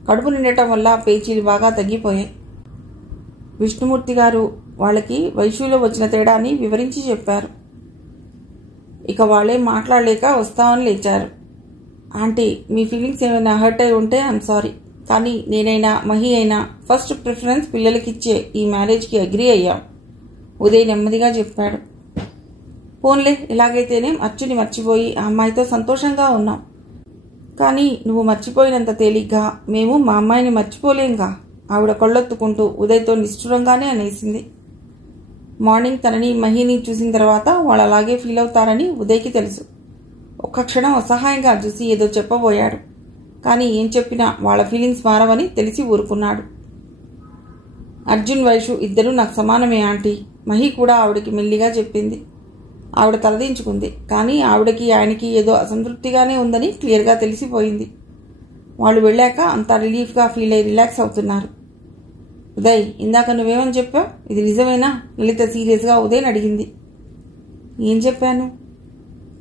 కడుపు నిండటం వల్ల పేచీలు బాగా తగ్గిపోయాయి. విష్ణుమూర్తి గారు వాళ్ళకి వైషులో వచ్చిన తేడాని వివరించి చెప్పారు. ఇక వాళ్ళే మాట్లాడలేక వస్తామని లేచారు. ఆంటీ, మీ ఫీలింగ్స్ ఏమైనా హర్ట్ అయి ఉంటే ఐఎమ్ సారీ. కానీ నేనైనా మహి అయినా ఫస్ట్ ప్రిఫరెన్స్ పిల్లలకిచ్చే ఈ మ్యారేజ్కి అగ్రీ అయ్యాం. ఉదయ్ నెమ్మదిగా చెప్పాడు. పోన్లే, ఇలాగైతేనే అచ్చుని మర్చిపోయి ఆ అమ్మాయితో సంతోషంగా ఉన్నాం. కానీ నువ్వు మర్చిపోయినంత తేలిగ్గా మేము మా అమ్మాయిని మర్చిపోలేంగా. ఆవిడ కళ్ళొత్తుకుంటూ ఉదయ్తో నిష్ఠురంగానే అనేసింది. మార్నింగ్ తనని మహిని చూసిన తర్వాత వాళ్ళు అలాగే ఫీల్ అవుతారని ఉదయ్కి తెలుసు. ఒక్క క్షణం అసహాయంగా చూసి ఏదో చెప్పబోయాడు. కానీ ఏం చెప్పినా వాళ్ళ ఫీలింగ్స్ మారవని తెలిసి ఊరుకున్నాడు. అర్జున్ వైషు ఇద్దరూ నాకు సమానమే ఆంటీ. మహి కూడా ఆవిడకి మెల్లిగా చెప్పింది. ఆవిడ తలదించుకుంది. కానీ ఆవిడకి ఆయనకి ఏదో అసంతృప్తిగానే ఉందని క్లియర్గా తెలిసిపోయింది. వాళ్ళు వెళ్ళాక అంతా రిలీఫ్గా ఫీల్ అయ్యి రిలాక్స్ అవుతున్నారు. ఉదయ్, ఇందాక నువ్వేమని చెప్పావు? ఇది నిజమేనా? లలిత సీరియస్గా ఉదయ్ని అడిగింది. ఏం చెప్పాను?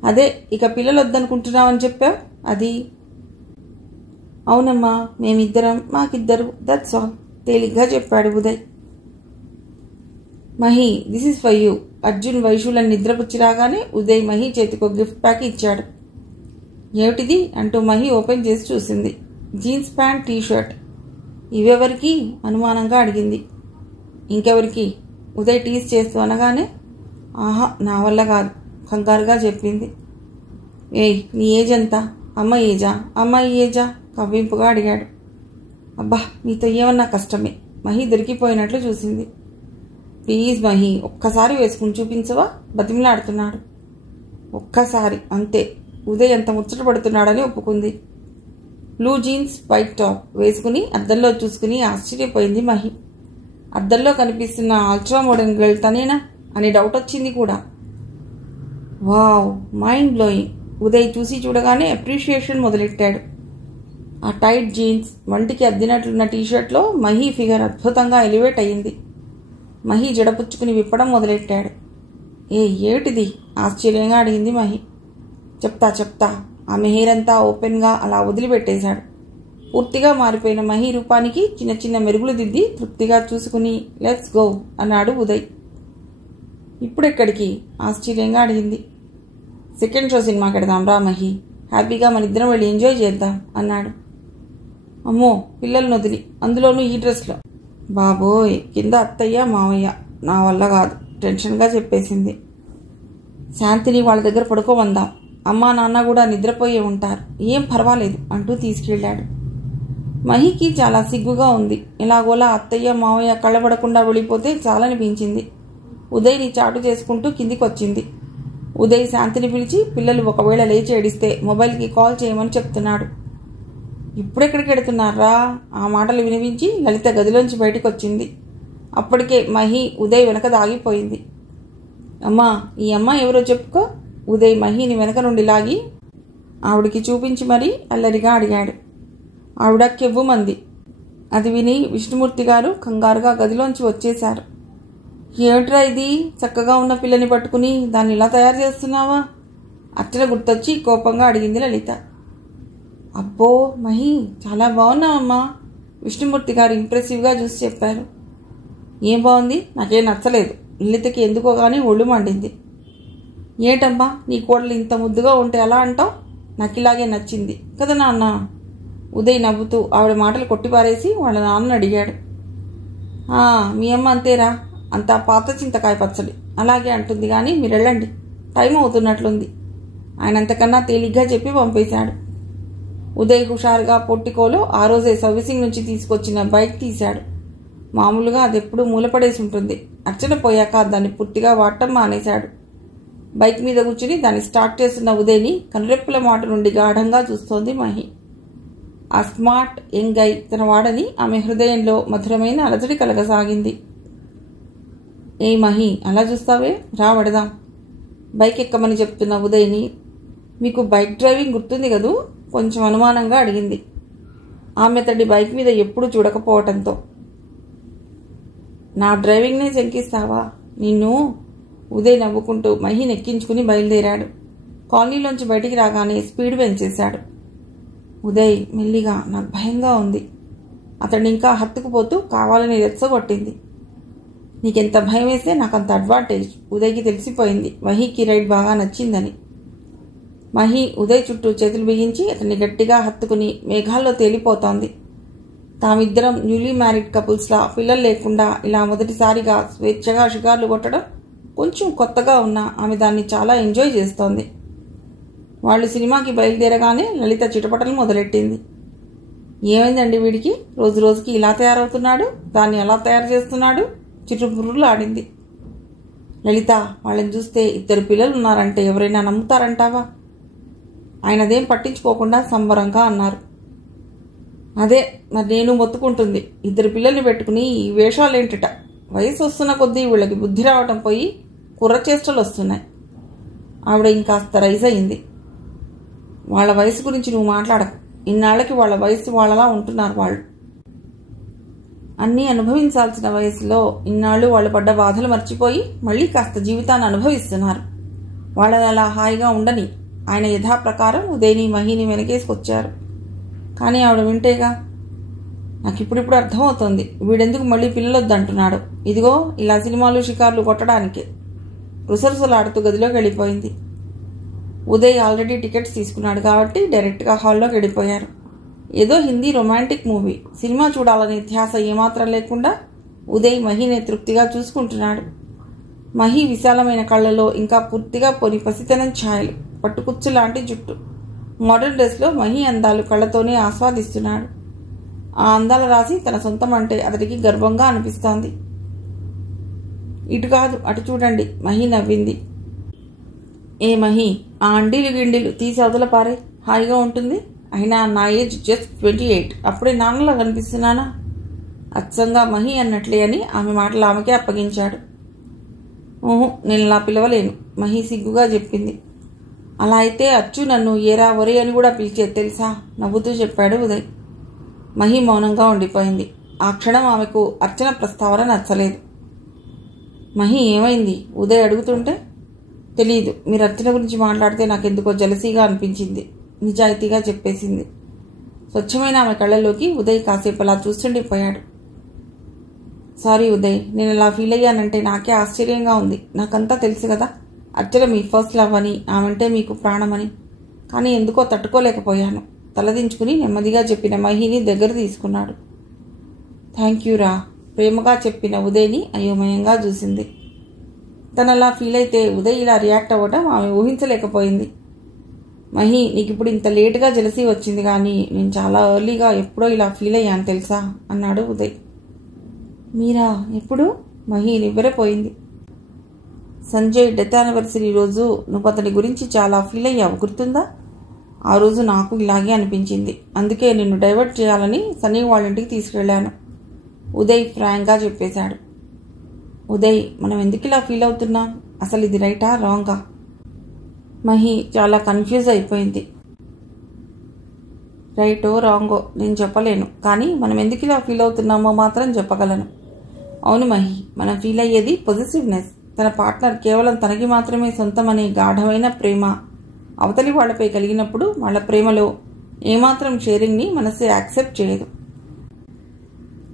అదే ఇక పిల్లలు వద్దనుకుంటున్నావని చెప్పావు. అది అవునమ్మా, మేమిద్దరం, మాకిద్దరు, దట్స్ ఆల్, తేలిగ్గా చెప్పాడు Uday. Mahi, this is for you. Arjun వైషులను నిద్రపుచ్చి రాగానే ఉదయ్ మహి చేతికో గిఫ్ట్ ప్యాక్ ఇచ్చాడు. ఏమిటిది అంటూ మహి ఓపెన్ చేసి చూసింది. Jeans pant, T shirt. ఇవెవరికి? అనుమానంగా అడిగింది. ఇంకెవరికి? ఉదయ్ టీజ్ చేస్తూ అనగానే ఆహా, నా వల్ల కాదు, కంగారుగా చెప్పింది. ఏయ్, నీ ఏజ్ ఎంత? అమ్మ ఏజా? అమ్మాయి ఏజా? కవ్వింపుగా అడిగాడు. అబ్బా, మీతో ఏమన్నా కష్టమే. మహి దొరికిపోయినట్లు చూసింది. ప్లీజ్ మహి, ఒక్కసారి వేసుకుని చూపించవా? బతిమలాడుతున్నాడు. ఒక్కసారి అంతే. ఉదయ్ ఎంత ముచ్చట పడుతున్నాడని ఒప్పుకుంది. బ్లూ జీన్స్, వైట్ టాప్ వేసుకుని అద్దంలో చూసుకుని ఆశ్చర్యపోయింది మహి. అద్దంలో కనిపిస్తున్న అల్ట్రా మోడర్న్ గర్ల్ తనేనా అని డౌట్ వచ్చింది కూడా. Wow, mind blowing. ఉదయ్ చూసి చూడగానే అప్రిషియేషన్ మొదలెట్టాడు. ఆ టైట్ జీన్స్, వంటికి అద్దినట్లున్న టీషర్ట్లో మహి ఫిగర్ అద్భుతంగా ఎలివేట్ అయ్యింది. మహి జడపుచ్చుకుని విప్పడం మొదలెట్టాడు. ఏమిటిది? ఆశ్చర్యంగా అడిగింది మహి. చెప్తా. ఆమె హెయిర్ అంతా ఓపెన్గా అలా వదిలిపెట్టేశాడు. పూర్తిగా మారిపోయిన మహి రూపానికి చిన్న చిన్న మెరుగులు దిద్ది తృప్తిగా చూసుకుని లెట్స్ గో అన్నాడు ఉదయ్. ఇప్పుడెక్కడికి? ఆశ్చర్యంగా అడిగింది. సెకండ్ షో సినిమాకి వెడదాం రా మహి. హ్యాపీగా మన ఇద్దరం వెళ్ళి ఎంజాయ్ చేద్దాం అన్నాడు. అమ్మో, పిల్లల్ని వదిలి, అందులోనూ ఈ డ్రెస్లో. బాబోయ్, కింద అత్తయ్య మావయ్య, నా వల్ల కాదు, టెన్షన్గా చెప్పేసింది. శాంతిని వాళ్ళ దగ్గర పడుకోమందాం. అమ్మా నాన్న కూడా నిద్రపోయే ఉంటారు, ఏం పర్వాలేదు అంటూ తీసుకెళ్లాడు. మహికి చాలా సిగ్గుగా ఉంది. ఎలాగోలా అత్తయ్య మావయ్య కళ్ళబడకుండా వెళ్ళిపోతే చాలనిపించింది. ఉదయ్ని చాటు చేసుకుంటూ కిందికి వచ్చింది. ఉదయ్ శాంతిని పిలిచి పిల్లలు ఒకవేళ లేచి ఏడిస్తే మొబైల్కి కాల్ చేయమని చెప్తున్నాడు. ఇప్పుడెక్కడికి వెడుతున్నారా? ఆ మాటలు వినిపించి లలిత గదిలోంచి బయటకు వచ్చింది. అప్పటికే మహి ఉదయ్ వెనక దాగిపోయింది. అమ్మా, ఈ అమ్మ ఎవరో చెప్పుకో. ఉదయ్ మహిని వెనక నుండి లాగి ఆవిడికి చూపించి మరీ అల్లరిగా అడిగాడు. ఆవిడ కెవ్వుమంది. అది విని విష్ణుమూర్తి గారు కంగారుగా గదిలోంచి వచ్చేశారు. ఏమిట్రా ఇది? చక్కగా ఉన్న పిల్లని పట్టుకుని దాన్ని ఇలా తయారు చేస్తున్నావా? అచ్చట గుర్తొచ్చి కోపంగా అడిగింది లలిత. అబ్బో మహి, చాలా బాగున్నావమ్మా. విష్ణుమూర్తి గారు ఇంప్రెసివ్గా చూసి చెప్పారు. ఏం బాగుంది? నాకేం నచ్చలేదు. లలితకి ఎందుకో కానీ ఒళ్ళు మండింది. ఏటమ్మా, నీ కోడలు ఇంత ముద్దుగా ఉంటే ఎలా అంటావు? నాకు ఇలాగే నచ్చింది కదా నాన్న. ఉదయ్ నవ్వుతూ ఆవిడ మాటలు కొట్టిపారేసి వాళ్ళ నాన్నని అడిగాడు. మీ అమ్మ అంతేరా, అంతా పాత చింతకాయ పచ్చడి అలాగే అంటుంది. కానీ మీరు వెళ్ళండి, టైం అవుతున్నట్లుంది. ఆయన అంతకన్నా తేలిగ్గా చెప్పి పంపేశాడు. ఉదయ్ హుషారుగా పొట్టికోలో ఆ రోజే సర్వీసింగ్ నుంచి తీసుకొచ్చిన బైక్ తీశాడు. మామూలుగా అది ఎప్పుడూ మూలపడేసి ఉంటుంది. అర్చన పోయాక దాన్ని పూర్తిగా వాడటం మానేశాడు. బైక్ మీద కూర్చుని దాన్ని స్టార్ట్ చేస్తున్న ఉదయ్ని కనురెప్పుల మాట నుండి గాఢంగా చూస్తోంది మహి. ఆ స్మార్ట్ యంగ్ గై తన వాడని ఆమె హృదయంలో మధురమైన అలజడి కలగసాగింది. ఏ మహి, అలా చూస్తావే, రా వడదాం. బైక్ ఎక్కమని చెప్తున్న ఉదయ్ని, మీకు బైక్ డ్రైవింగ్ గుర్తుంది కదూ? కొంచెం అనుమానంగా అడిగింది ఆమె అతడి బైక్ మీద ఎప్పుడు చూడకపోవటంతో. నా డ్రైవింగ్నే శంకిస్తావా నిన్ను? ఉదయ్ నవ్వుకుంటూ మహిని ఎక్కించుకుని బయలుదేరాడు. కాలనీలోంచి బయటికి రాగానే స్పీడ్ పెంచేశాడు. ఉదయ్ మెల్లిగా, నాకు భయంగా ఉంది. అతడిని ఇంకా హత్తుకుపోతూ కావాలని రెచ్చగొట్టింది. నీకెంత భయం వేస్తే నాకంత అడ్వాంటేజ్. ఉదయ్కి తెలిసిపోయింది మహికి రైడ్ బాగా నచ్చిందని. మహి ఉదయ్ చుట్టూ చేతులు బిగించి అతన్ని గట్టిగా హత్తుకుని మేఘాల్లో తేలిపోతోంది. తామిద్దరం న్యూలీ మ్యారీడ్ కపుల్స్లా పిల్లలు లేకుండా ఇలా మొదటిసారిగా స్వేచ్ఛగా షికార్లు కొట్టడం కొంచెం కొత్తగా ఉన్నా ఆమె దాన్ని చాలా ఎంజాయ్ చేస్తోంది. వాళ్ళు సినిమాకి బయలుదేరగానే లలిత చిటపటలు మొదలెట్టింది. ఏమైందండి వీడికి? రోజు రోజుకి ఇలా తయారవుతున్నాడు, దాన్ని ఎలా తయారు చేస్తున్నాడు? చిరుపురులు ఆడింది. లలిత, వాళ్ళని చూస్తే 2 పిల్లలు ఉన్నారంటే ఎవరైనా నమ్ముతారంటావా? ఆయనదేం పట్టించుకోకుండా సంబరంగా అన్నారు. అదే మరి నేను మొత్తుకుంటుంది. 2 పిల్లల్ని పెట్టుకుని ఈ వేషాలేంటిట? వయసు వస్తున్న కొద్దీ వీళ్ళకి బుద్ధి రావటం పోయి కుర్రచేష్టలు వస్తున్నాయి. ఆవిడ ఇంకాస్త రైజ్ అయింది. వాళ్ళ వయసు గురించి నువ్వు మాట్లాడకు. ఇన్నాళ్లకి వాళ్ళ వయసు వాళ్ళలా ఉంటున్నారు. వాళ్ళు అన్నీ అనుభవించాల్సిన వయసులో ఇన్నాళ్ళు వాళ్ళు పడ్డ బాధలు మర్చిపోయి మళ్ళీ కాస్త జీవితాన్ని అనుభవిస్తున్నారు. వాళ్ళని అలా హాయిగా ఉండని ఆయన యథాప్రకారం ఉదయని మహిని వెనకేసుకొచ్చారు. కానీ ఆవిడ వింటేగా. నాకు ఇప్పుడిప్పుడు అర్థమవుతోంది వీడెందుకు మళ్ళీ పిల్లలొద్దంటున్నాడు. ఇదిగో ఇలా సినిమాలు షికార్లు కొట్టడానికే. రుసరుసలాడుతూ గదిలోకి వెళ్ళిపోయింది. ఉదయ్ ఆల్రెడీ టికెట్స్ తీసుకున్నాడు కాబట్టి డైరెక్ట్గా హాల్లోకి వెళ్ళిపోయారు. ఏదో హిందీ రొమాంటిక్ మూవీ. సినిమా చూడాలనే ధ్యాస ఏమాత్రం లేకుండా ఉదయ్ మహిని తృప్తిగా చూసుకుంటున్నాడు. మహి విశాలమైన కళ్ళలో ఇంకా పూర్తిగా పోని పసితనం ఛాయలు, పట్టుకుచ్చు లాంటి జుట్టు. మోడర్న్ డ్రెస్లో మహి అందాలు కళ్ళతోనే ఆస్వాదిస్తున్నాడు. ఆ అందాల రాసి తన సొంతం అంటే అతడికి గర్వంగా అనిపిస్తోంది. ఇటు కాదు అటు చూడండి, మహి నవ్వింది. ఏ మహి, ఆ అండీలు గిండీలు తీసి అవతల పారే, హాయిగా ఉంటుంది. అయినా నా ఏజ్ జస్ట్ 28, అప్పుడే నాన్నలా కనిపిస్తున్నానా? అచ్చంగా మహి అన్నట్లే అని ఆమె మాటలు ఆమెకే అప్పగించాడు. ఓహో, నేను అలా పిలవలేను, మహి సిగ్గుగా చెప్పింది. అలా అయితే అచ్చు నన్ను ఏరా ఒరే అని కూడా పిలిచేది తెలుసా? నవ్వుతూ చెప్పాడు ఉదయ్. మహి మౌనంగా ఉండిపోయింది. ఆ క్షణం ఆమెకు అర్చన ప్రస్తావన నచ్చలేదు. మహి, ఏమైంది? ఉదయ్ అడుగుతుంటే. తెలీదు, మీరు అర్చన గురించి మాట్లాడితే నాకెందుకో జలసీగా అనిపించింది, నిజాయితీగా చెప్పేసింది. స్వచ్ఛమైన ఆమె కళ్ళలోకి ఉదయ్ కాసేపు అలా చూస్తుండిపోయాడు. సారీ ఉదయ్, నేను అలా ఫీల్ అయ్యానంటే నాకే ఆశ్చర్యంగా ఉంది. నాకంతా తెలుసు కదా, అర్చన మీ ఫస్ట్ లవ్ అని, ఆమెంటే మీకు ప్రాణమని. కానీ ఎందుకో తట్టుకోలేకపోయాను. తలదించుకుని నెమ్మదిగా చెప్పిన మహిని దగ్గర తీసుకున్నాడు. థ్యాంక్ యూ రా, ప్రేమగా చెప్పిన ఉదయ్ని అయోమయంగా చూసింది. తనలా ఫీల్ అయితే ఉదయ్ ఇలా రియాక్ట్ అవ్వడం ఆమె ఊహించలేకపోయింది. మహి, నీకు ఇప్పుడు ఇంత లేటుగా జలసీ వచ్చింది, కానీ నేను చాలా ఎర్లీగా ఎప్పుడో ఇలా ఫీల్ అయ్యాను తెలుసా అన్నాడు ఉదయ్. మీరా? ఎప్పుడు? మహి నివ్వెరపోయింది. సంజయ్ డెత్ యానివర్సరీ రోజు నువ్వు అతని గురించి చాలా ఫీల్ అయ్యావు, గుర్తుందా? ఆ రోజు నాకు ఇలాగే అనిపించింది. అందుకే నిన్ను డైవర్ట్ చేయాలని సన్నీ వాళ్ళ ఇంటికి తీసుకెళ్లాను, ఉదయ్ ఫ్రాంక్గా చెప్పేశాడు. ఉదయ్, మనం ఎందుకు ఇలా ఫీల్ అవుతున్నాం? అసలు ఇది రైటా రాంగా? మహి చాలా కన్ఫ్యూజ్ అయిపోయింది. రైటో రాంగో నేను చెప్పలేను, కానీ మనం ఎందుకు ఇలా ఫీల్ అవుతున్నామో మాత్రం చెప్పగలను. అవును మహి, మనం ఫీల్ అయ్యేది పొజిటివ్నెస్. తన పార్ట్నర్ కేవలం తనకి మాత్రమే సొంతమనే గాఢమైన ప్రేమ అవతలి వాళ్లపై కలిగినప్పుడు వాళ్ళ ప్రేమలో ఏమాత్రం షేరింగ్ని మనసు యాక్సెప్ట్ చేయదు.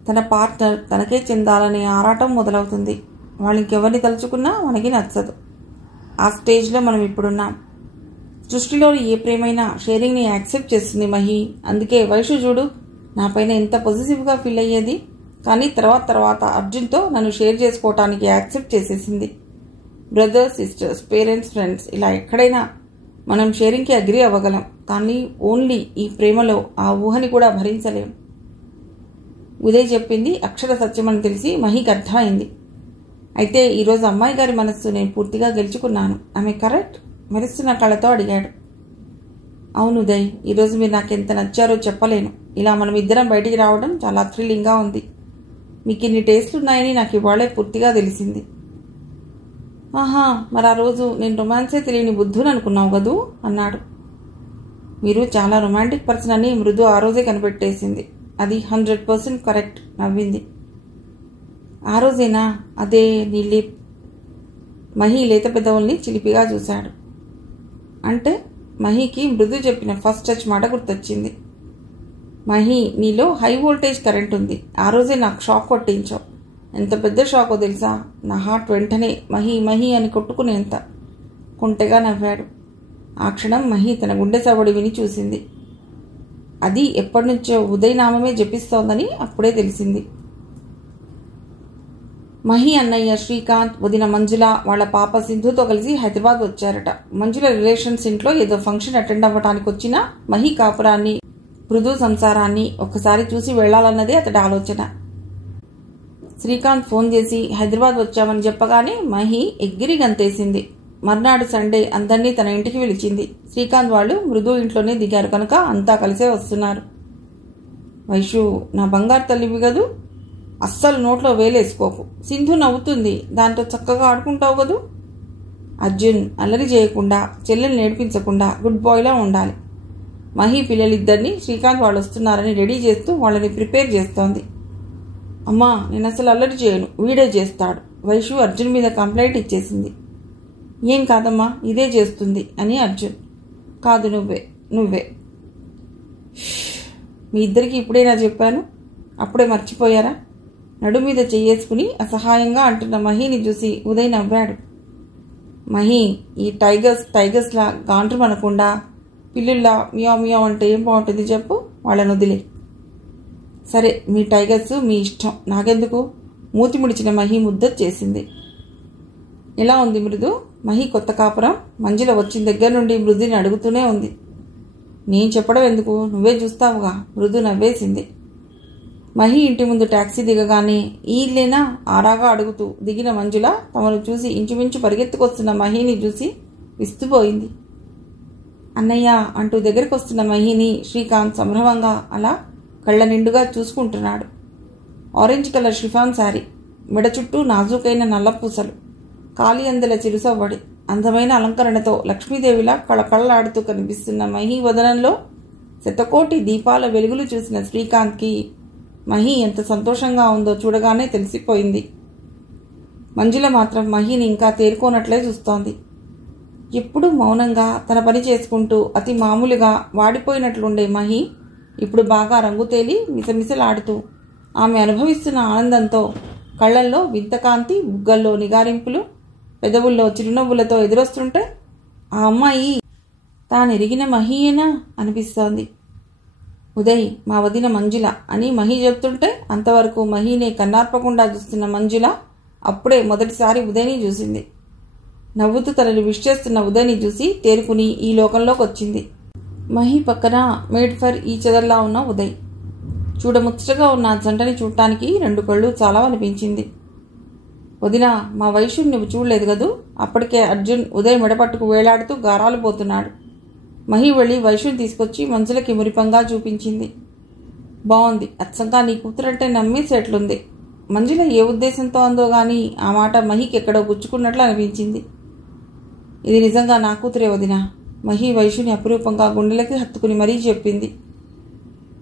తన పార్ట్నర్ తనకే చెందాలనే ఆరాటం మొదలవుతుంది. వాళ్ళు ఇంకెవరిని తలుచుకున్నా మనకి నచ్చదు. ఆ స్టేజ్లో మనం ఇప్పుడున్నాం. సృష్టిలోని ఏ ప్రేమైనా షేరింగ్ని యాక్సెప్ట్ చేస్తుంది మహి. అందుకే వైషు చూడు, నా పైన ఎంత పాజిటివ్గా ఫీల్ అయ్యేది, కానీ తర్వాత అర్జున్తో నన్ను షేర్ చేసుకోవటానికి యాక్సెప్ట్ చేసేసింది. బ్రదర్స్, సిస్టర్స్, పేరెంట్స్, ఫ్రెండ్స్, ఇలా ఎక్కడైనా మనం షేరింగ్కి అగ్రీ అవ్వగలం, కానీ ఓన్లీ ఈ ప్రేమలో ఆ ఊహని కూడా భరించలేం. ఉదయ్ చెప్పింది అక్షర సత్యమని తెలిసి మహికి అర్థమైంది. అయితే ఈరోజు అమ్మాయి గారి మనస్సు నేను పూర్తిగా గెలుచుకున్నాను, ఆమె కరెక్ట్? మెరుస్తున్న కళ్ళతో అడిగాడు. అవును ఉదయ్, ఈరోజు మీరు నాకెంత నచ్చారో చెప్పలేను. ఇలా మనం ఇద్దరం బయటికి రావడం చాలా థ్రిల్లింగ్గా ఉంది. మీకు ఇన్ని టేస్ట్లు ఉన్నాయని నాకు ఇవాళే పూర్తిగా తెలిసింది. ఆహా, మరి ఆ రోజు నేను రొమాన్సే తెలియని బుద్ధుని అనుకున్నావు కదూ అన్నాడు. మీరు చాలా రొమాంటిక్ పర్సన్ అని మృదు ఆ రోజే కనిపెట్టేసింది. అది 100% కరెక్ట్ నవ్వింది. ఆ రోజేనా? అదే నీ మహి లేత పెదవుల్ని చిలిపిగా చూశాడు. అంటే మహికి మృదు చెప్పిన ఫస్ట్ టచ్ మాట గుర్తొచ్చింది. మహి, నీలో హై వోల్టేజ్ కరెంట్ ఉంది. ఆ రోజే నాకు షాక్ కొట్టించావు. ఎంత పెద్ద షాకో తెలుసా? నా హార్ట్ వెంటనే మహి మహి అని కొట్టుకునేంత కొంటెగా నవ్వాడు. ఆ క్షణం మహి తన గుండె సవడి విని చూసింది. అది ఎప్పటినుంచో ఉదయ్ నామమే జపిస్తోందని అప్పుడే తెలిసింది. మహి అన్నయ్య శ్రీకాంత్, వదిన మంజుల వాళ్ళ పాప సింధుతో కలిసి హైదరాబాద్ వచ్చారట. మంజుల రిలేషన్స్ ఇంట్లో ఏదో ఫంక్షన్ అటెండ్ అవ్వటానికి వచ్చిన మహి కాపురాన్ని, మృదు సంసారాన్ని ఒక్కసారి చూసి వెళ్లాలన్నదే అతడి ఆలోచన. శ్రీకాంత్ ఫోన్ చేసి హైదరాబాద్ వచ్చామని చెప్పగానే మహి ఎగిరి గంతేసింది. మర్నాడు సండే అందరినీ తన ఇంటికి పిలిచింది. శ్రీకాంత్ వాళ్ళు మృదు ఇంట్లోనే దిగారు కనుక అంతా కలిసే వస్తున్నారు. వైషు, నా బంగారు తల్లివి కదూ, అస్సలు నోట్లో వేలేసుకోకు. సింధు నవ్వుతుంది, దాంతో చక్కగా ఆడుకుంటావు కదూ. అర్జున్, అల్లరి చేయకుండా, చెల్లెల్ని నేర్పించకుండా గుడ్ బాయ్లా ఉండాలి. మహి పిల్లలిద్దరినీ శ్రీకాంత్ వాళ్ళు వస్తున్నారని రెడీ చేస్తూ వాళ్ళని ప్రిపేర్ చేస్తోంది. అమ్మా, నేను అసలు అల్లరి చేయను, వీడే చేస్తాడు. వైషు అర్జున్ మీద కంప్లైంట్ ఇచ్చేసింది. ఏం కాదమ్మా, ఇదే చేస్తుంది అని అర్జున్. కాదు, నువ్వే. మీ ఇద్దరికి ఇప్పుడేనా చెప్పాను? అప్పుడే మర్చిపోయారా? నడు మీద చెయ్యేసుకుని అసహాయంగా అంటున్న మహిని చూసి ఉదయ్ నవ్వాడు. మహి, ఈ టైగర్స్లా గాండ్రు అనకుండా పిల్లుల్లా మియా మియా అంటే ఏం బాగుంటుంది చెప్పు. వాళ్ళని వదిలే. సరే, మీ టైగర్స్ మీ ఇష్టం, నాకెందుకు? మూతి ముడిచిన మహి ముద్ద చేసింది. ఎలా ఉంది మృదు? మహి కొత్త కాపురం? మంజుల వచ్చిన దగ్గర నుండి మృదుని అడుగుతూనే ఉంది. నేను చెప్పడం ఎందుకు, నువ్వే చూస్తావుగా. మృదు నవ్వేసింది. మహి ఇంటి ముందు టాక్సీ దిగగానే ఈళ్ళేనా ఆరాగా అడుగుతూ దిగిన మంజుల తమను చూసి ఇంచుమించు పరిగెత్తుకొస్తున్న మహిని చూసి విస్తుపోయింది. అన్నయ్య అంటూ దగ్గరకు వస్తున్న మహిని శ్రీకాంత్ సంభ్రమంగా అలా కళ్ళ నిండుగా చూసుకుంటున్నాడు. ఆరెంజ్ కలర్ షిఫాన్ శారీ, మెడ చుట్టూ నాజూకైన నల్లపూసలు, కాలి అందెల చిరుసవ్వడి, అందమైన అలంకరణతో లక్ష్మీదేవిలా కళకళలాడుతూ కనిపిస్తున్న మహి వదనంలో శతకోటి దీపాల వెలుగులు చూసిన శ్రీకాంత్కి మహి ఎంత సంతోషంగా ఉందో చూడగానే తెలిసిపోయింది. మంజుల మాత్రం మహిని ఇంకా తేరుకోనట్లే చూస్తోంది. ఎప్పుడూ మౌనంగా తన పని చేసుకుంటూ అతి మామూలుగా వాడిపోయినట్లుండే మహి ఇప్పుడు బాగా రంగు తేలి మిసమిసలాడుతూ ఆమె అనుభవిస్తున్న ఆనందంతో కళ్లల్లో వింతకాంతి, బుగ్గల్లో నిగారింపులు, పెదవుల్లో చిరునవ్వులతో ఎదురొస్తుంటే ఆ అమ్మాయి తానెరిగిన మహియేనా అనిపిస్తోంది. ఉదయ్, మా వదిన మంజుల అని మహి చెప్తుంటే అంతవరకు మహినే కన్నార్పకుండా చూస్తున్న మంజుల అప్పుడే మొదటిసారి ఉదయ్ని చూసింది. నవ్వుతూ తనని విష్ చేస్తున్న ఉదయ్ని చూసి తేరుకుని ఈ లోకంలోకి వచ్చింది. మహి పక్కన మేడ్ ఫర్ ఈచ్ అదర్లా ఉన్న ఉదయ్. చూడముచ్చటగా ఉన్న జంటని చూడటానికి 2 కళ్ళు చాలా అనిపించింది. వదిన, మా వైషుని నువ్వు చూడలేదు కదూ. అప్పటికే అర్జున్ ఉదయ్ మెడపట్టుకు వేలాడుతూ గారాలు పోతున్నాడు. మహి వెళ్ళి వైషుని తీసుకొచ్చి మంజులకి మురిపంగా చూపించింది. బాగుంది, అచ్చంగా నీ కూతురంటే నమ్మేసేట్లుంది. మంజుల ఏ ఉద్దేశంతో అందో గాని ఆ మాట మహికి ఎక్కడో గుచ్చుకున్నట్లు అనిపించింది. ఇది నిజంగా నా కూతురే వదిన. మహి వైషుని అపురూపంగా గుండెలకి హత్తుకుని మరీ చెప్పింది.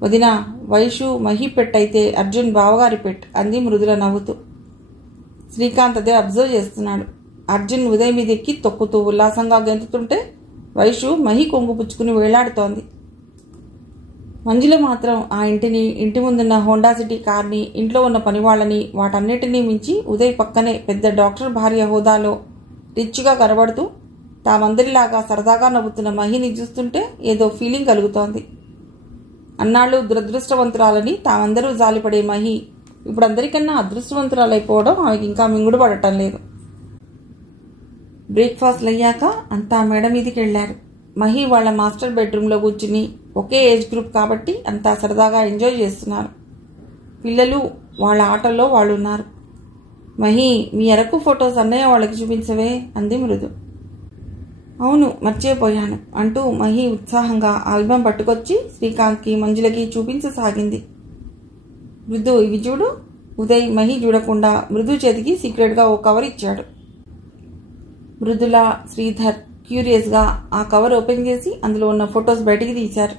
వదిన, వైషు మహి పెట్టయితే అర్జున్ బావగారి పెట్ అంది మృదుల నవ్వుతూ. శ్రీకాంత్ అదే అబ్జర్వ్ చేస్తున్నాడు. అర్జున్ ఉదయ్ మీద ఎక్కి తొక్కుతూ ఉల్లాసంగా గెంతుతుంటే వైషు మహి కొంగు పుచ్చుకుని వేలాడుతోంది. మంజుల మాత్రం ఆ ఇంటి ముందున్న హోండా సిటీ కార్ని, ఇంట్లో ఉన్న పనివాళ్లని, వాటన్నిటినీ మించి ఉదయ్ పక్కనే పెద్ద డాక్టర్ భార్య హోదాలో రిచ్గా కనబడుతూ తామందరిలాగా సరదాగా నవ్వుతున్న మహిని చూస్తుంటే ఏదో ఫీలింగ్ కలుగుతోంది. అన్నాళ్ళు దురదృష్టవంతురాలని తామందరూ జాలిపడే మహి ఇప్పుడు అందరికన్నా అదృష్టవంతురాలైపోవడం ఆమెకి ఇంకా మింగుడు పడటం లేదు. బ్రేక్ఫాస్ట్లు అయ్యాక అంతా మేడ మీదికి వెళ్లారు. మహి వాళ్ళ మాస్టర్ బెడ్రూమ్లో కూర్చుని ఒకే ఏజ్ గ్రూప్ కాబట్టి అంతా సరదాగా ఎంజాయ్ చేస్తున్నారు. పిల్లలు వాళ్ళ ఆటల్లో వాళ్ళు ఉన్నారు. మహి, మీ అరకు ఫొటోస్ అన్నయ్య వాళ్ళకి చూపించవే అంది మృదు. అవును, మర్చిపోయాను అంటూ మహి ఉత్సాహంగా ఆల్బం పట్టుకొచ్చి శ్రీకాంత్కి మంజులకి చూపించసాగింది. మృదు, ఇవి చూడు. ఉదయ్ మహి చూడకుండా మృదు చేతికి సీక్రెట్గా ఓ కవర్ ఇచ్చాడు. మృదుల, శ్రీధర్ క్యూరియస్గా ఆ కవర్ ఓపెన్ చేసి అందులో ఉన్న ఫొటోస్ బయటికి తీశారు.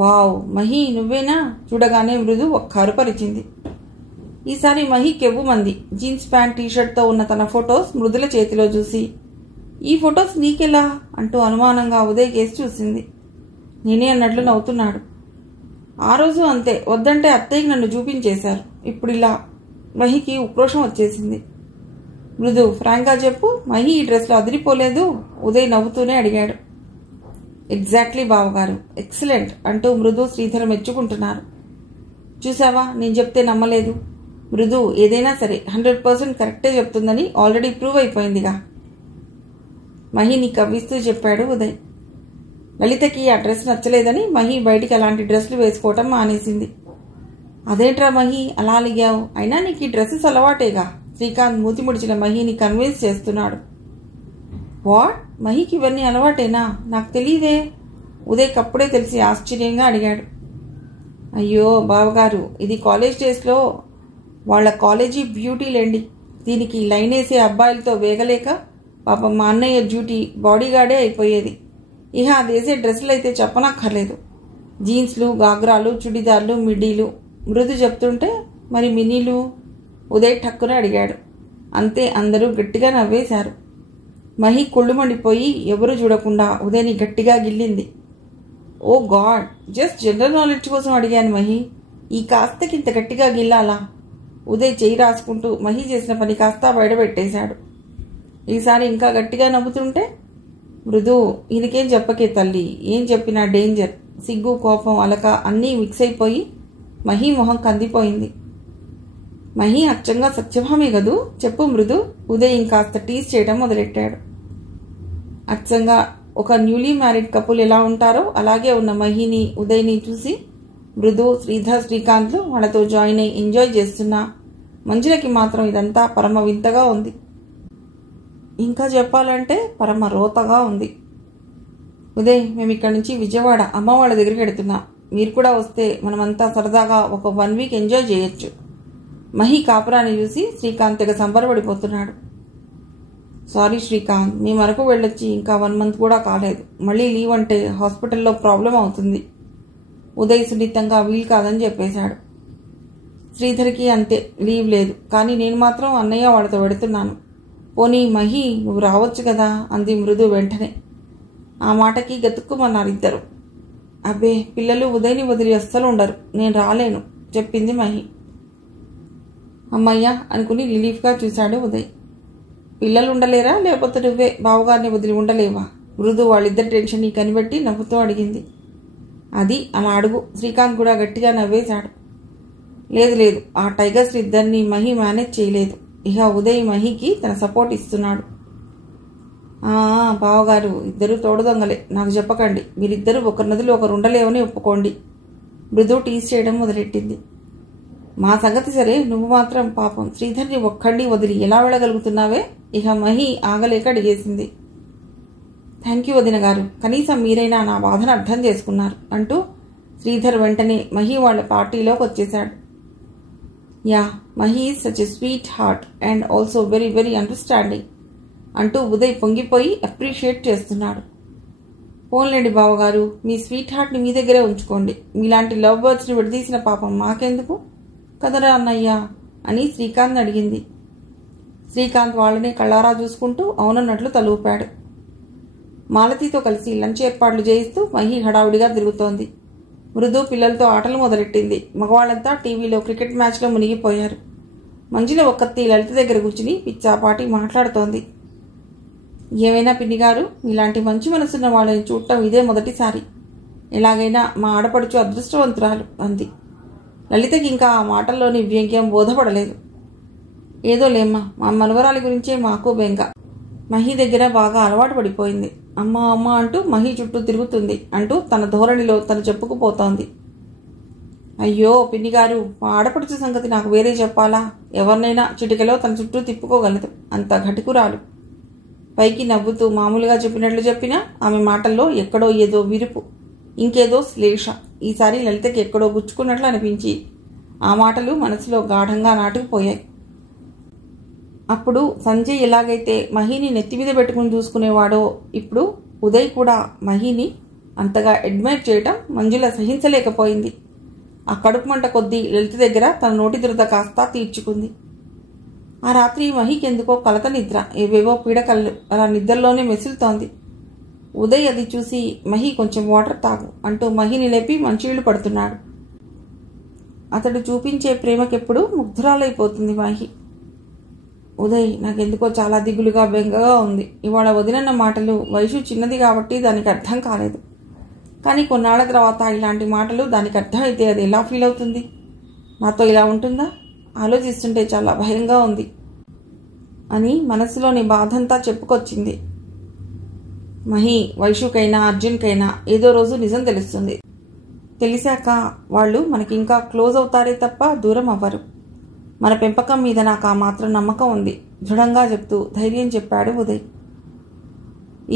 వావ్, మహి నువ్వేనా? చూడగానే మృదు ఒక్క అరుపరిచింది. ఈసారి మహి కెవ్వుమంది. జీన్స్ ప్యాంట్ టీషర్ట్తో ఉన్న తన ఫొటోస్ మృదుల చేతిలో చూసి, ఈ ఫొటోస్ నీకెలా అంటూ అనుమానంగా ఉదయ్ కేసి చూసింది. నేనే అన్నట్లు నవ్వుతున్నాడు. ఆ రోజు అంతే, వద్దంటే అత్తయ్యకి నన్ను చూపించేశారు. ఇప్పుడు ఇలా. మహికి ఉక్రోషం వచ్చేసింది. మృదు, ఫ్రాంక్గా చెప్పు, మహి ఈ డ్రెస్లో అదిరిపోలేదు? ఉదయ్ నవ్వుతూనే అడిగాడు. ఎగ్జాక్ట్లీ బావగారు, ఎక్సలెంట్ అంటూ మృదు, శ్రీధర్ మెచ్చుకుంటున్నారు. చూసావా, నేను చెప్తే నమ్మలేదు. మృదు ఏదైనా సరే 100% కరెక్టే చెప్తుందని ఆల్రెడీ ప్రూవ్ అయిపోయిందిగా. మహిని కవ్విస్తూ చెప్పాడు ఉదయ్. లలితకి ఆ డ్రెస్ నచ్చలేదని మహి బయటికి అలాంటి డ్రెస్లు వేసుకోవటం మానేసింది. అదేంట్రా మహి అలా అలిగావు? అయినా నీకు ఈ డ్రెస్సెస్ అలవాటేగా. శ్రీకాంత్ మూతి ముడిచిన మహిని కన్విన్స్ చేస్తున్నాడు. వాట్, మహికి ఇవన్నీ అలవాటేనా? నాకు తెలీదే. ఉదయ్కి అప్పుడే తెలిసి ఆశ్చర్యంగా అడిగాడు. అయ్యో బావగారు, ఇది కాలేజ్ డేస్లో వాళ్ళ కాలేజీ బ్యూటీ లేండి. దీనికి లైన్ వేసే అబ్బాయిలతో వేగలేక పాపం మా అన్నయ్య డ్యూటీ బాడీగార్డే అయిపోయేది. ఇహ అదేసే డ్రెస్సులు అయితే చెప్పనక్కర్లేదు. జీన్స్లు, గాగ్రాలు, చుడిదార్లు, మిడ్డీలు. మృదు చెప్తుంటే మరి మినీలు? ఉదయ్ ఠక్కున అడిగాడు. అంతే, అందరూ గట్టిగా నవ్వేశారు. మహి కొళ్ళు మండిపోయి ఎవరూ చూడకుండా ఉదయ్ని గట్టిగా గిల్లింది. ఓ గాడ్, జస్ట్ జనరల్ నాలెడ్జ్ కోసం అడిగాను మహి. ఈ కాస్తకింత గట్టిగా గిల్లాలా? ఉదయ్ చెయ్యి రాసుకుంటూ మహి చేసిన పని కాస్త బయటపెట్టేశాడు. ఈసారి ఇంకా గట్టిగా నవ్వుతుంటే, మృదు ఈయనకేం చెప్పకే తల్లి, ఏం చెప్పినా డేంజర్. సిగ్గు, కోపం, అలక అన్నీ మిక్స్ అయిపోయి మహి మొహం కందిపోయింది. మహి అచ్చంగా సత్యభామే కదూ, చెప్పు మృదు. ఉదయ్ ఇంకాస్త టీజ్ చేయడం మొదలెట్టాడు. అచ్చంగా ఒక న్యూలీ మ్యారీడ్ కపుల్ ఎలా ఉంటారో అలాగే ఉన్న మహిని, ఉదయ్ని చూసి మృదు, శ్రీధర్, శ్రీకాంత్లు వాళ్ళతో జాయిన్ అయి ఎంజాయ్ చేస్తున్నా మంజులకి మాత్రం ఇదంతా పరమ వింతగా ఉంది. ఇంకా చెప్పాలంటే పరమ రోతగా ఉంది. ఉదయ్, మేము ఇక్కడి నుంచి విజయవాడ అమ్మ వాళ్ళ దగ్గరికి వెడుతున్నాం. మీరు కూడా వస్తే మనమంతా సరదాగా ఒక 1 వీక్ ఎంజాయ్ చేయొచ్చు. మహి కాపురాన్ని చూసి శ్రీకాంత్ తెగ సంబరపడిపోతున్నాడు. సారీ శ్రీకాంత్, మేము అరకు వెళ్ళొచ్చి ఇంకా 1 మంత్ కూడా కాలేదు. మళ్ళీ లీవ్ అంటే హాస్పిటల్లో ప్రాబ్లం అవుతుంది. ఉదయ్ సున్నితంగా వీలు కాదని చెప్పేశాడు. శ్రీధర్కి అంతే, లీవ్ లేదు. కానీ నేను మాత్రం అన్నయ్య వాళ్ళతో వెడుతున్నాను. పోనీ మహి నువ్వు రావచ్చు కదా అంది మృదు వెంటనే. ఆ మాటకి గతుక్కుమన్నారు ఇద్దరు. అబ్బే, పిల్లలు ఉదయ్ని వదిలి అస్సలు ఉండరు, నేను రాలేను చెప్పింది మహి. అమ్మయ్య అనుకుని రిలీఫ్గా చూశాడు ఉదయ్. పిల్లలు ఉండలేరా, లేకపోతే నువ్వే బావగారిని వదిలి ఉండలేవా? మృదు వాళ్ళిద్దరి టెన్షన్ని కనిపెట్టి నవ్వుతూ అడిగింది. అది అలా అడుగు. శ్రీకాంత్ కూడా గట్టిగా నవ్వేశాడు. లేదు లేదు, ఆ టైగర్స్ ఇద్దరిని మహి మేనేజ్ చేయలేదు. ఇహ ఉదయ్ మహికి తన సపోర్ట్ ఇస్తున్నాడు. బావగారు ఇద్దరు తోడు దొంగలే, నాకు చెప్పకండి. మీరిద్దరూ ఒకరి నదులు ఒకరు ఉండలేవని ఒప్పుకోండి. మృదు టీజ్ చేయడం మొదలెట్టింది. మా సంగతి సరే, నువ్వు మాత్రం పాపం శ్రీధర్ని ఒక్కడిని వదిలి ఎలా వెళ్ళగలుగుతున్నావే? ఇహ మహి ఆగలేక అడిగేసింది. థ్యాంక్ యూ వదిన గారు, కనీసం మీరైనా నా బాధను అర్థం చేసుకున్నారు అంటూ శ్రీధర్ వెంటనే మహి వాళ్ళ పార్టీలోకి వచ్చేశాడు. Yeah, Mahi is such a sweet heart and also very very understanding అంటూ ఉదయ్ పొంగిపోయి అప్రిషియేట్ చేస్తున్నాడు. పోన్లేండి బావగారు, మీ స్వీట్ హార్ట్ని మీ దగ్గరే ఉంచుకోండి. మీలాంటి లవ్ బర్డ్స్ని విడదీసిన పాపం మాకెందుకు కదరా అన్నయ్య అని శ్రీకాంత్ అడిగింది. శ్రీకాంత్ వాళ్ళని కళ్ళారా చూసుకుంటూ అవునన్నట్లు తలూపాడు. మాలతితో కలిసి లంచ్ ఏర్పాట్లు చేయిస్తూ మహి హడావుడిగా తిరుగుతోంది. మృదు పిల్లలతో ఆటలు మొదలెట్టింది. మగవాళ్ళంతా టీవీలో క్రికెట్ మ్యాచ్లో మునిగిపోయారు. మంజుల ఒక్కత్తి లలిత దగ్గర కూర్చుని పిచ్చాపాటి మాట్లాడుతోంది. ఏమైనా పిన్నిగారు, ఇలాంటి మంచి మనసున్న వాళ్ళని చూడటం ఇదే మొదటిసారి. ఎలాగైనా మా ఆడపడుచు అదృష్టవంతురాలు అంది. లలితకి ఇంకా ఆ మాటల్లోని వ్యంగ్యం బోధపడలేదు. ఏదో లేమ్మా, మా మనవరాలి గురించే మాకు బెంగ. మహి దగ్గర బాగా అలవాటు పడిపోయింది. అమ్మ అమ్మ అంటూ మహి చుట్టూ తిరుగుతుంది అంటూ తన ధోరణిలో తను చెప్పుకుపోతోంది. అయ్యో పిన్నిగారు, మా ఆడపడుచు సంగతి నాకు వేరే చెప్పాలా? ఎవరినైనా చిటికలో తన చుట్టూ తిప్పుకోగలదు, అంత ఘటికురాలు. పైకి నవ్వుతూ మామూలుగా చెప్పినట్లు చెప్పినా ఆమె మాటల్లో ఎక్కడో ఏదో విరుపు, ఇంకేదో శ్లేష. ఈసారి లలితకి ఎక్కడో గుచ్చుకున్నట్లు అనిపించి ఆ మాటలు మనసులో గాఢంగా నాటుకుపోయాయి. అప్పుడు సంజయ్ ఎలాగైతే మహిని నెత్తిమీద పెట్టుకుని చూసుకునేవాడో ఇప్పుడు ఉదయ్ కూడా మహిని అంతగా అడ్మైర్ చేయటం మంజుల సహించలేకపోయింది. ఆ కడుపు మంట కొద్దీ లలిత దగ్గర తన నోటి దురద కాస్త తీర్చుకుంది. ఆ రాత్రి మహికి ఎందుకో కలత నిద్ర, ఏవేవో పీడకళ్ళు అలా నిద్రలోనే మెసులుతోంది. ఉదయ్ అది చూసి మహి కొంచెం వాటర్ తాగు అంటూ మహిని లేపి మంచినీళ్లు పడుతున్నాడు. అతడు చూపించే ప్రేమకెప్పుడు ముగ్ధురాలైపోతుంది మహి. ఉదయ్, నాకెందుకో చాలా దిగులుగా బెంగగా ఉంది. ఇవాళ వదినన్న మాటలు వయసు చిన్నది కాబట్టి దానికి అర్థం కాలేదు. కానీ కొన్నాళ్ల తర్వాత ఇలాంటి మాటలు దానికి అర్థమైతే అది ఎలా ఫీల్ అవుతుంది? నాతో ఇలా ఉంటుందా? ఆలోచిస్తుంటే చాలా భయంగా ఉంది అని మనసులోని బాధంతా చెప్పుకొచ్చింది. మహి, వైషుకైనా అర్జున్కైనా ఏదో రోజు నిజం తెలుస్తుంది. తెలిసాక వాళ్ళు మనకి ఇంకా క్లోజ్ అవుతారే తప్ప దూరం అవ్వరు. మన పెంపకం మీద నాకు ఆ మాత్రం నమ్మకం ఉంది దృఢంగా చెప్తూ ధైర్యం చెప్పాడు ఉదయ్.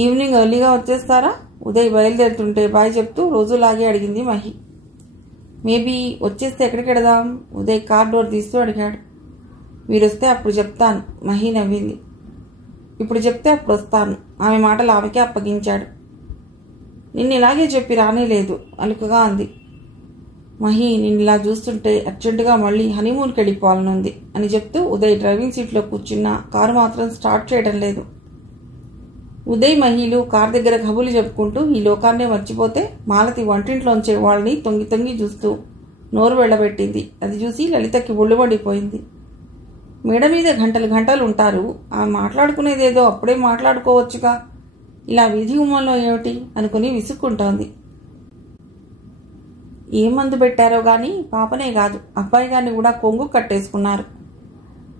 ఈవినింగ్ ఎర్లీగా వచ్చేస్తారా? ఉదయ్ బయలుదేరుతుంటే బాయ్ చెప్తూ రోజులాగే అడిగింది మహి. మేబీ వచ్చేస్తే ఎక్కడికి వెడదాం? ఉదయ్ కార్ డోర్ తీస్తూ అడిగాడు. మీరొస్తే అప్పుడు చెప్తాను, మహి నవ్వింది. ఇప్పుడు చెప్తే అప్పుడు వస్తాను, ఆమె మాటలు ఆమెకే అప్పగించాడు. నిన్ను ఇలాగే చెప్పి రానేలేదు అలుకగా అంది. మహి, నిన్ను ఇలా చూస్తుంటే అర్జెంటుగా మళ్ళీ హనీమూన్కి వెళ్ళిపోవాలనుంది అని చెప్తూ ఉదయ్ డ్రైవింగ్ సీట్లో కూర్చున్న కారు మాత్రం స్టార్ట్ చేయడం లేదు. ఉదయ్ మహిలు కార్ దగ్గర కబుర్లు చెప్పుకుంటూ ఈ లోకాన్నే మర్చిపోతే మాలతి వంటింట్లోంచే వాళ్ళని తొంగి తొంగి చూస్తూ నోరు వెళ్ళబెట్టింది. అది చూసి లలితకి ఒళ్ళు పడిపోయింది. మేడ మీద గంటలు గంటలు ఉంటారు, ఆమె మాట్లాడుకునేదేదో అప్పుడే మాట్లాడుకోవచ్చుగా, ఇలా వీధి గుమ్మంలో ఏమిటి అనుకుని విసుక్కుంటోంది. ఏ మందు పెట్టారో గాని పాపనే కాదు అబ్బాయి గారిని కూడా కొంగు కట్టేసుకున్నారు.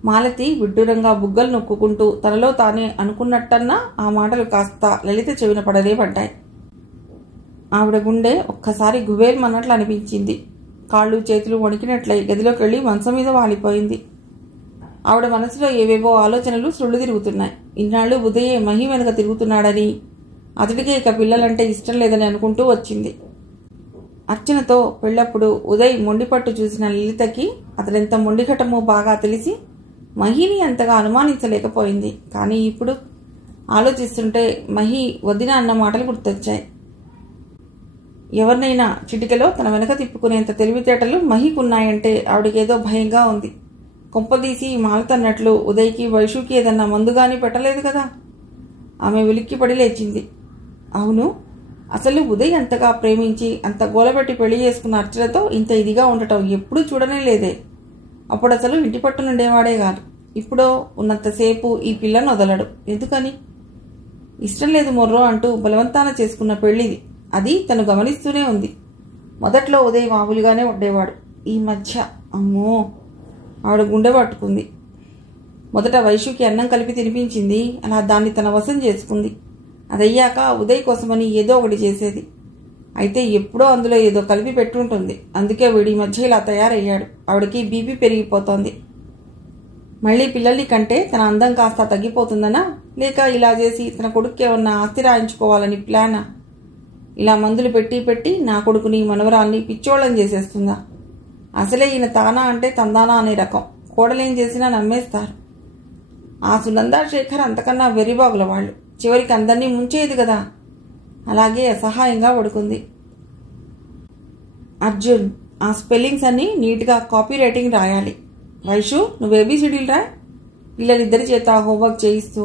మాలతి విడ్డూరంగా బుగ్గలు నొక్కుంటూ తనలో తానే అనుకున్నట్టన్నా ఆ మాటలు కాస్త లలిత చెవిన పడదే పడ్డాయి. ఆవిడ గుండె ఒక్కసారి గుబేల్మన్నట్లు అనిపించింది. కాళ్ళు చేతులు వణికినట్లయి గదిలోకి వెళ్ళి మంచం మీద వాలిపోయింది. ఆవిడ మనసులో ఏవేవో ఆలోచనలు సుళ్ళు తిరుగుతున్నాయి. ఇన్నాళ్ళు ఉదయే మహి వెనుక తిరుగుతున్నాడని, అతడికే ఇక పిల్లలంటే ఇష్టం లేదని అనుకుంటూ వచ్చింది. అర్చనతో పెళ్ళప్పుడు ఉదయ్ మొండిపట్టు చూసిన లలితకి అతడెంత మొండిఘటమో బాగా తెలిసి మహిని అంతగా అనుమానించలేకపోయింది. కానీ ఇప్పుడు ఆలోచిస్తుంటే మహి వదిన అన్న మాటలు గుర్తొచ్చాయి. ఎవరినైనా చిటికలో తన వెనక తిప్పుకునేంత తెలివితేటలు మహికున్నాయంటే ఆవిడకేదో భయంగా ఉంది. కొంపదీసి మాలతన్నట్లు ఉదయ్కి వైషుకి ఏదన్నా మందుగాని పెట్టలేదు కదా? ఆమె ఉలిక్కిపడి లేచింది. అవును, అసలు ఉదయ్ అంతగా ప్రేమించి అంత గోలబెట్టి పెళ్లి చేసుకున్న అర్చనతో ఇంత ఇదిగా ఉండటం ఎప్పుడూ చూడనే లేదే. అప్పుడు అసలు ఇంటి పట్టునుండేవాడే కాదు. ఇప్పుడో ఉన్నంతసేపు ఈ పిల్లను వదలడు. ఎందుకని? ఇష్టం లేదు మొర్రో అంటూ బలవంతాన చేసుకున్న పెళ్లిది. అది తను గమనిస్తూనే ఉంది. మొదట్లో ఉదయ్ మామూలుగానే ఉండేవాడు. ఈ మధ్య అమ్మో, ఆవిడ గుండె పట్టుకుంది. మొదట వైషుకి అన్నం కలిపి తినిపించింది. అలా దాన్ని తన వశం చేసుకుంది. అదయ్యాక ఉదయ్ కోసమని ఏదో ఒకటి చేసేది. అయితే ఎప్పుడో అందులో ఏదో కలిపి పెట్టుంటుంది. అందుకే వీడి మధ్య ఇలా తయారయ్యాడు. ఆవిడకి బీపీ పెరిగిపోతోంది. మళ్ళీ పిల్లల్ని కంటే తన అందం కాస్త తగ్గిపోతుందనా, లేక ఇలా చేసి తన కొడుక్కి ఏమన్నా ఆస్తి రాయించుకోవాలని ప్లానా? ఇలా మందులు పెట్టి పెట్టి నా కొడుకుని మనవరాల్ని పిచ్చోళ్ళని చేసేస్తుందా? అసలే ఈయన తానా అంటే తందానా అనే రకం. కోడలేం చేసినా నమ్మేస్తారు. ఆ సునందా శేఖర్ అంతకన్నా వెర్రిబాగుల వాళ్ళు. చివరికి అందరినీ ముంచేది కదా. అలాగే అసహాయంగా పడుకుంది. అర్జున్, ఆ స్పెల్లింగ్స్ అన్నీ నీట్గా కాపీ రైటింగ్ రాయాలి. వైషు, నువ్వు ఏబీసీడీలు రా. పిల్లలిద్దరి చేత హోంవర్క్ చేయిస్తూ.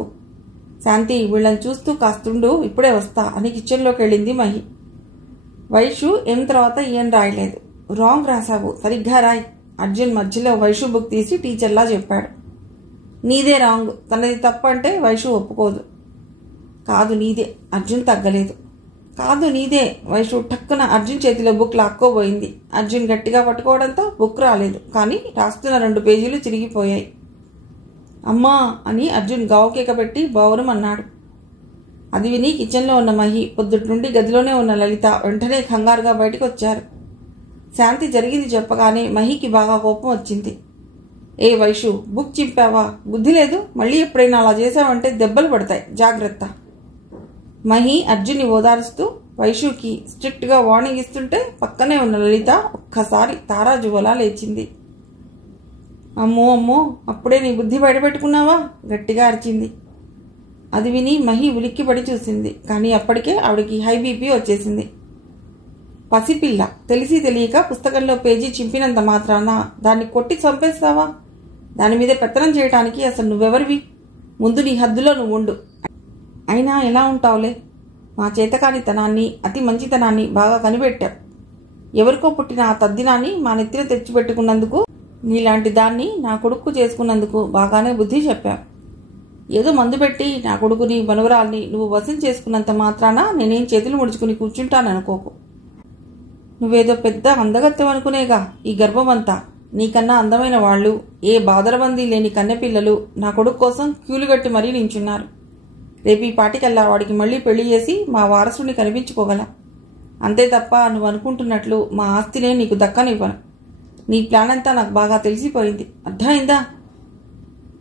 శాంతి, వీళ్ళని చూస్తూ కాస్తుండు, ఇప్పుడే వస్తా అని కిచెన్లోకి వెళ్ళింది మహి. వైషు ఎం తర్వాత ఏం రాయలేదు. రాంగ్ రాసావు, సరిగ్గా రాయ్. అర్జున్ మధ్యలో వైషు బుక్ తీసి టీచర్లా చెప్పాడు. నీదే రాంగ్, తనది తప్పంటే వైషు ఒప్పుకోదు. కాదు నీదే. అర్జున్ తగ్గలేదు. కాదు నీదే. వైషు టక్కున అర్జున్ చేతిలో బుక్ లాక్కోబోయింది. అర్జున్ గట్టిగా పట్టుకోవడంతో బుక్ రాలేదు. కానీ రాస్తున్న 2 పేజీలు చిరిగిపోయాయి. అమ్మా అని అర్జున్ గావుకేక పెట్టి బౌరం అన్నాడు. అది విని కిచెన్లో ఉన్న మహి, పొద్దుటి నుండి గదిలోనే ఉన్న లలిత వెంటనే కంగారుగా బయటకు వచ్చారు. శాంతి జరిగింది చెప్పగానే మహికి బాగా కోపం వచ్చింది. ఏ వైషు, బుక్ చింపావా? బుద్ధి లేదు. మళ్ళీ ఎప్పుడైనా అలా చేసావంటే దెబ్బలు పడతాయి, జాగ్రత్త. మహి అర్జున్ని ఓదారుస్తూ వైషుకి స్ట్రిక్ట్గా వార్నింగ్ ఇస్తుంటే పక్కనే ఉన్న లలిత ఒక్కసారి తారాజువలా లేచింది. అమ్మో అమ్మో, అప్పుడే నీ బుద్ధి బయటపెట్టుకున్నావా? గట్టిగా అరిచింది. అది విని మహి ఉలిక్కిపడి చూసింది. కానీ అప్పటికే ఆవిడికి హై బీపీ వచ్చేసింది. పసిపిల్ల, తెలిసి తెలియక పుస్తకంలో పేజీ చింపినంత మాత్రాన దాన్ని కొట్టి చంపేస్తావా? దాని మీద పెత్తనం చేయటానికి అసలు నువ్వెవరివి? ముందు నీ హద్దులో నువ్వు ఉండు. అయినా ఎలా ఉంటావులే? మా చేతకానితనాన్ని, అతి మంచితనాన్ని బాగా కనిపెట్టావు. ఎవరికో పుట్టిన ఆ తద్దినాన్ని మా నెత్తిన తెచ్చిపెట్టుకున్నందుకు, నీలాంటి దాన్ని నా కొడుకు చేసుకున్నందుకు బాగానే బుద్ధి చెప్పావు. ఏదో మందు పెట్టి నా కొడుకుని, మనవరాల్ని నువ్వు వశం చేసుకున్నంత మాత్రాన నేనేం చేతులు ముడుచుకుని కూర్చుంటాననుకోకు. నువ్వేదో పెద్ద అందగత్యం అనుకునేగా ఈ గర్భమంతా. నీకన్నా అందమైన వాళ్ళు, ఏ బాదరబందీ లేని కన్నెపిల్లలు నా కొడుకు కోసం క్యూలు గట్టి మరీ నించున్నారు. రేపు ఈ పాటికల్లా వాడికి మళ్లీ పెళ్లి చేసి మా వారసుని కనిపించుకోగలం. అంతే తప్ప నువ్వు అనుకుంటున్నట్లు మా ఆస్తినే నీకు దక్కనివ్వను. నీ ప్లాన్ అంతా నాకు బాగా తెలిసిపోయింది. అర్థమైందా?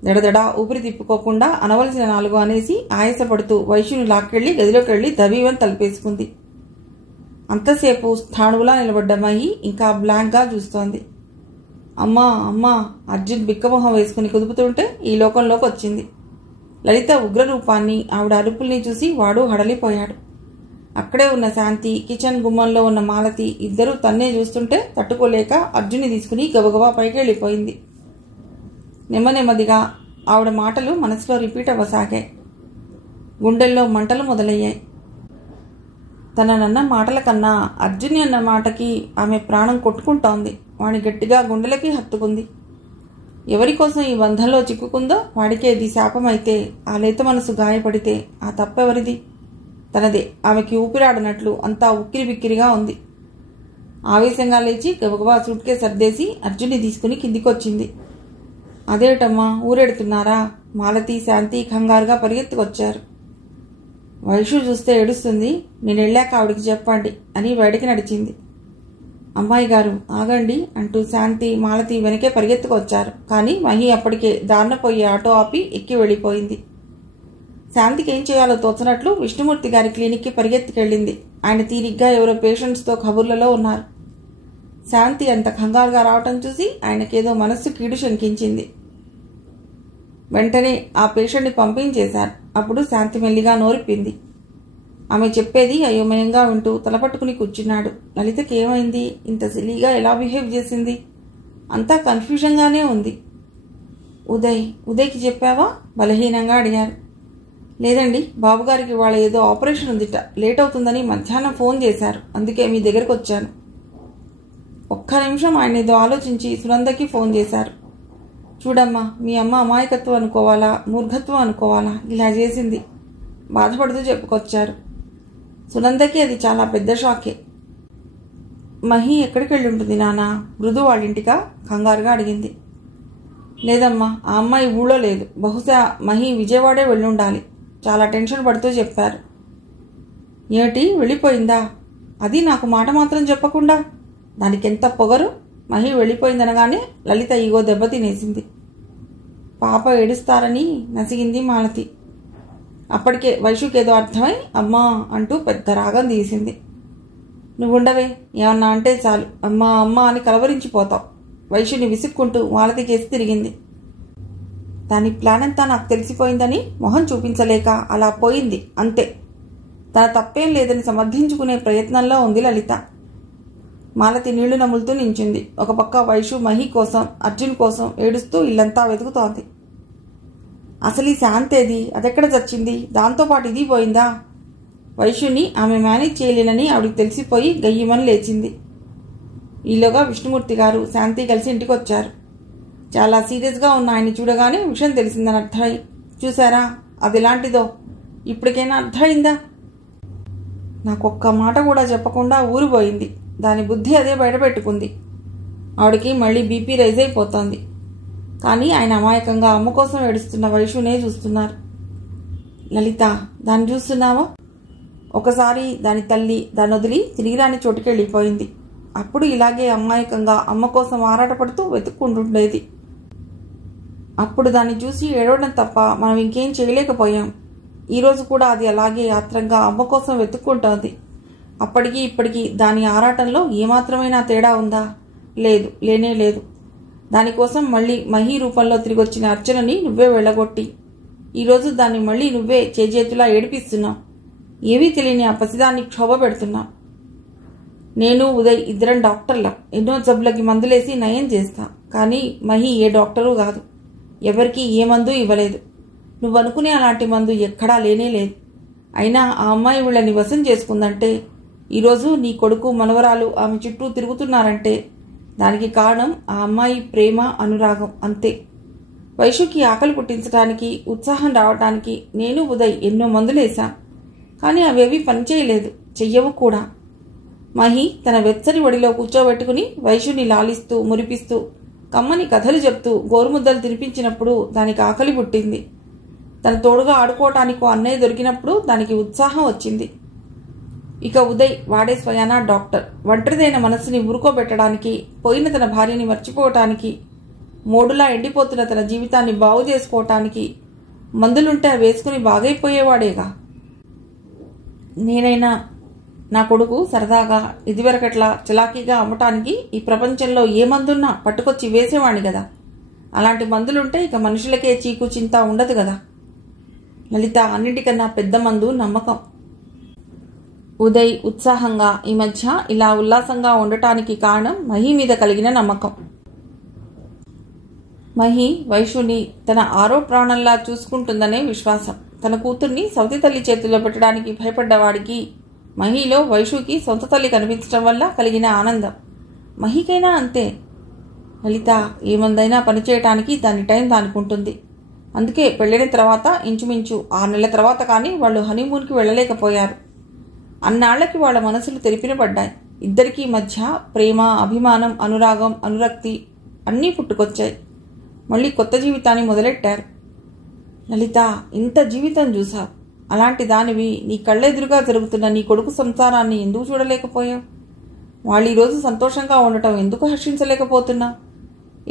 దడదడా ఊపిరి తిప్పుకోకుండా అనవలసిన 4 అనేసి ఆయాసపడుతూ వైశ్యుని లాక్కెళ్లి గదిలోకి వెళ్లి దబీవని తలుపేసుకుంది. అంతసేపు స్థాణువులా నిలబడ్డ మహి ఇంకా బ్లాంక్గా చూస్తోంది. అమ్మా అమ్మా, అర్జున్ బిక్కమొహం వేసుకుని కుదుపుతుంటే ఈ లోకంలోకి వచ్చింది. లలిత ఉగ్రరూపాన్ని, ఆవిడ అరుపుల్ని చూసి వాడు హడలిపోయాడు. అక్కడే ఉన్న శాంతి, కిచెన్ గుమ్మంలో ఉన్న మాలతి ఇద్దరూ తన్నే చూస్తుంటే తట్టుకోలేక అర్జున్ని తీసుకుని గబగబా పైకి వెళ్ళిపోయింది. నెమ్మదిగా ఆవిడ మాటలు మనసులో రిపీట్ అవ్వసాగాయి. గుండెల్లో మంటలు మొదలయ్యాయి. తననన్న మాటల కన్నా అర్జున్ని అన్న మాటకి ఆమె ప్రాణం కొట్టుకుంటోంది. వాడిని గట్టిగా గుండెలకి హత్తుకుంది. ఎవరి కోసం ఈ బంధంలో చిక్కుకుందో వాడికే ఇది శాపమైతే, ఆ లేత మనసు గాయపడితే ఆ తప్పెవరిది? తనదే. ఆమెకి ఊపిరాడనట్లు అంతా ఉక్కిరి బిక్కిరిగా ఉంది. ఆవేశంగా లేచి గబగబా సూట్కే సర్దేసి అర్జున్ని తీసుకుని కిందికొచ్చింది. అదేటమ్మా, ఊరెడుతున్నారా? మాలతి, శాంతి కంగారుగా పరిగెత్తుకొచ్చారు. వైషు చూస్తే ఏడుస్తుంది. నేను వెళ్ళాక ఆవిడికి చెప్పండి అని బయటికి నడిచింది. అమ్మాయి గారు ఆగండి అంటూ శాంతి, మాలతి వెనకే పరిగెత్తుకొచ్చారు. కానీ మహి అప్పటికే దారిన పోయి ఆటో ఆపి ఎక్కి వెళ్ళిపోయింది. శాంతికి ఏం చేయాలో తోచనట్లు విష్ణుమూర్తి గారి క్లినిక్కి పరిగెత్తుకెళ్ళింది. ఆయన తీరిగ్గా ఎవరో పేషెంట్స్తో కబుర్లలో ఉన్నారు. శాంతి అంత కంగారుగా రావటం చూసి ఆయనకేదో మనస్సు కీడు శంకించింది. వెంటనే ఆ పేషెంట్ని పంపించేశారు. అప్పుడు శాంతి మెల్లిగా నోరిప్పింది. ఆమె చెప్పేది అయోమయంగా వింటూ తలపట్టుకుని కూర్చున్నాడు. లలితకి ఏమైంది? ఇంత సిలీగా ఎలా బిహేవ్ చేసింది? అంతా కన్ఫ్యూజన్గానే ఉంది. ఉదయ్కి చెప్పావా? బలహీనంగా అడిగారు. లేదండి, బాబుగారికి వాళ్ళ ఏదో ఆపరేషన్ ఉందిట, లేట్ అవుతుందని మధ్యాహ్నం ఫోన్ చేశారు. అందుకే మీ దగ్గరకు వచ్చాను. ఒక్క నిమిషం ఆయన ఏదో ఆలోచించి సునందకి ఫోన్ చేశారు. చూడమ్మా, మీ అమ్మ అమాయకత్వం అనుకోవాలా, మూర్ఘత్వం అనుకోవాలా, ఇలా చేసింది. బాధపడుతూ చెప్పుకొచ్చారు. సునందకి అది చాలా పెద్ద షాకే. మహి ఎక్కడికి వెళ్ళి ఉంటుంది నాన్న? మృదు వాళ్ళింటికా? కంగారుగా అడిగింది. లేదమ్మా, ఆ అమ్మాయి ఊళ్ళో లేదు. బహుశా మహి విజయవాడే వెళ్ళుండాలి. చాలా టెన్షన్ పడుతూ చెప్పారు. ఏమిటి, వెళ్ళిపోయిందా? అది నాకు మాట మాత్రం చెప్పకుండా. దానికెంత పొగరు! మహి వెళ్ళిపోయిందనగానే లలిత ఈగో దెబ్బతినేసింది. పాప ఏడుస్తారని నసిగింది మాలతి. అప్పటికే వైషుకేదో అర్థమై అమ్మా అంటూ పెద్ద రాగం తీసింది. నువ్వుండవే, ఏమన్నా అంటే చాలు అమ్మా అమ్మా అని కలవరించిపోతావు. వైషుని విసుక్కుంటూ మాలతికేసి తిరిగింది. దాని ప్లాన్ అంతా నాకు తెలిసిపోయిందని మొహం చూపించలేక అలా పోయింది, అంతే. తన తప్పేం లేదని సమర్థించుకునే ప్రయత్నంలో ఉంది లలిత. మాలతి నీళ్లు నములుతూ నించుంది. ఒక పక్క వైషు మహి కోసం, అర్జున్ కోసం ఏడుస్తూ ఇల్లంతా వెతుకుతోంది. అసలు ఈ శాంతేది? అదెక్కడ చచ్చింది? దాంతోపాటు ఇది పోయిందా? వైషుని ఆమె మేనేజ్ చేయలేనని ఆవిడికి తెలిసిపోయి గయ్యమని లేచింది. ఈలోగా విష్ణుమూర్తి గారు, శాంతి కలిసి ఇంటికి వచ్చారు. చాలా సీరియస్గా ఉన్న ఆయన్ని చూడగానే విషయం తెలిసిందని అర్థమై, చూసారా అది ఎలాంటిదో? ఇప్పటికైనా అర్థమైందా? నాకొక్క మాట కూడా చెప్పకుండా ఊరిపోయింది. దాని బుద్ధి అదే బయటపెట్టుకుంది. ఆవిడకి మళ్ళీ బీపీ రైజ్ అయిపోతోంది. కానీ ఆయన అమాయకంగా అమ్మ కోసం ఏడుస్తున్న వైషునే చూస్తున్నారు. లలిత, దాన్ని చూస్తున్నావా? ఒకసారి దాని తల్లి దాన్ని వదిలి తిరిగి రాని చోటుకి వెళ్ళిపోయింది. అప్పుడు ఇలాగే అమాయకంగా అమ్మ కోసం ఆరాటపడుతూ వెతుక్కుంటుండేది. అప్పుడు దాన్ని చూసి ఏడవడం తప్ప మనం ఇంకేం చేయలేకపోయాం. ఈరోజు కూడా అది అలాగే యాత్రంగా అమ్మ కోసం వెతుక్కుంటోంది. అప్పటికి ఇప్పటికీ దాని ఆరాటంలో ఏమాత్రమైనా తేడా ఉందా? లేదు, లేనే లేదు. దానికోసం మళ్ళీ మహీ రూపంలో తిరిగొచ్చిన అర్చనని నువ్వే వెళ్ళగొట్టి ఈరోజు దాన్ని మళ్ళీ నువ్వే చేజేతులా ఏడిపిస్తున్నావు. ఏమీ తెలియని ఆ పసిదాన్ని క్షోభ పెడుతున్నావు. నేను ఉదయ్ ఇద్దరం డాక్టర్లం. ఎన్నో జబ్బులకి మందులేసి నయం చేస్తా. కానీ మహి ఏ డాక్టరు కాదు. ఎవరికీ ఏ మందు ఇవ్వలేదు. నువ్వనుకునే అలాంటి మందు ఎక్కడా లేనే లేదు. అయినా ఆ అమ్మాయి వీళ్ళని వశం చేసుకుందంటే, ఈరోజు నీ కొడుకు మనవరాలు ఆమె చుట్టూ తిరుగుతున్నారంటే దానికి కారణం ఆ అమ్మాయి ప్రేమ, అనురాగం అంతే. వైషుకి ఆకలి పుట్టించడానికి, ఉత్సాహం రావటానికి నేను ఉదయ్ ఎన్నో మందులేశాం. కానీ అవేవి పనిచేయలేదు, చెయ్యవు కూడా. మహి తన వెచ్చని ఒడిలో కూర్చోబెట్టుకుని వైషుని లాలిస్తూ మురిపిస్తూ కమ్మని కథలు చెప్తూ గోరుముద్దలు తినిపించినప్పుడు దానికి ఆకలి పుట్టింది. తన తోడుగా ఆడుకోవటానికో అన్నయ్య దొరికినప్పుడు దానికి ఉత్సాహం వచ్చింది. ఇక ఉదయ్ వాడే స్వయానా డాక్టర్. ఒంటరిదైన మనస్సుని ఊరుకోబెట్టడానికి, పోయిన తన భార్యని మర్చిపోవటానికి, మోడులా ఎండిపోతున్న తన జీవితాన్ని బాగు చేసుకోవటానికి మందులుంటే వేసుకుని బాగైపోయేవాడేగా. నేనైనా నా కొడుకు సరదాగా ఇదివరకట్లా చలాకీగా అమ్మటానికి ఈ ప్రపంచంలో ఏ మందున్నా పట్టుకొచ్చి వేసేవాణ్ణి కదా. అలాంటి మందులుంటే ఇక మనుషులకే చీకు చింత ఉండదు కదా. లలిత, అన్నిటికన్నా పెద్ద మందు నమ్మకం. ఉదయ్ ఉత్సాహంగా ఈ మధ్య ఇలా ఉల్లాసంగా ఉండటానికి కారణం మహి మీద కలిగిన నమ్మకం. మహి వైషుని తన ఆరో ప్రాణంలా చూసుకుంటుందనే విశ్వాసం. తన కూతుర్ని సవతి తల్లి చేతుల్లో పెట్టడానికి భయపడ్డవాడికి మహిలో వైషుకి సొంత తల్లి కనిపించడం వల్ల కలిగిన ఆనందం. మహికైనా అంతే. లలిత, ఏమందైనా పనిచేయటానికి దాని టైం దానికి ఉంటుంది. అందుకే పెళ్ళైన తర్వాత ఇంచుమించు 6 నెలల తర్వాత కానీ వాళ్ళు హనీమూన్కి వెళ్ళలేకపోయారు. అన్నాళ్లకి వాళ్ళ మనసులు తెరిపినపడ్డాయి. ఇద్దరికీ మధ్య ప్రేమ, అభిమానం, అనురాగం, అనురక్తి అన్నీ పుట్టుకొచ్చాయి. మళ్ళీ కొత్త జీవితాన్ని మొదలెట్టారు. లలిత, ఇంత జీవితం చూసావు. అలాంటి దానివి నీ కళ్ళెదురుగా జరుగుతున్న నీ కొడుకు సంసారాన్ని ఎందుకు చూడలేకపోయావు? వాళ్ళు ఈరోజు సంతోషంగా ఉండటం ఎందుకు హర్షించలేకపోతున్నావు?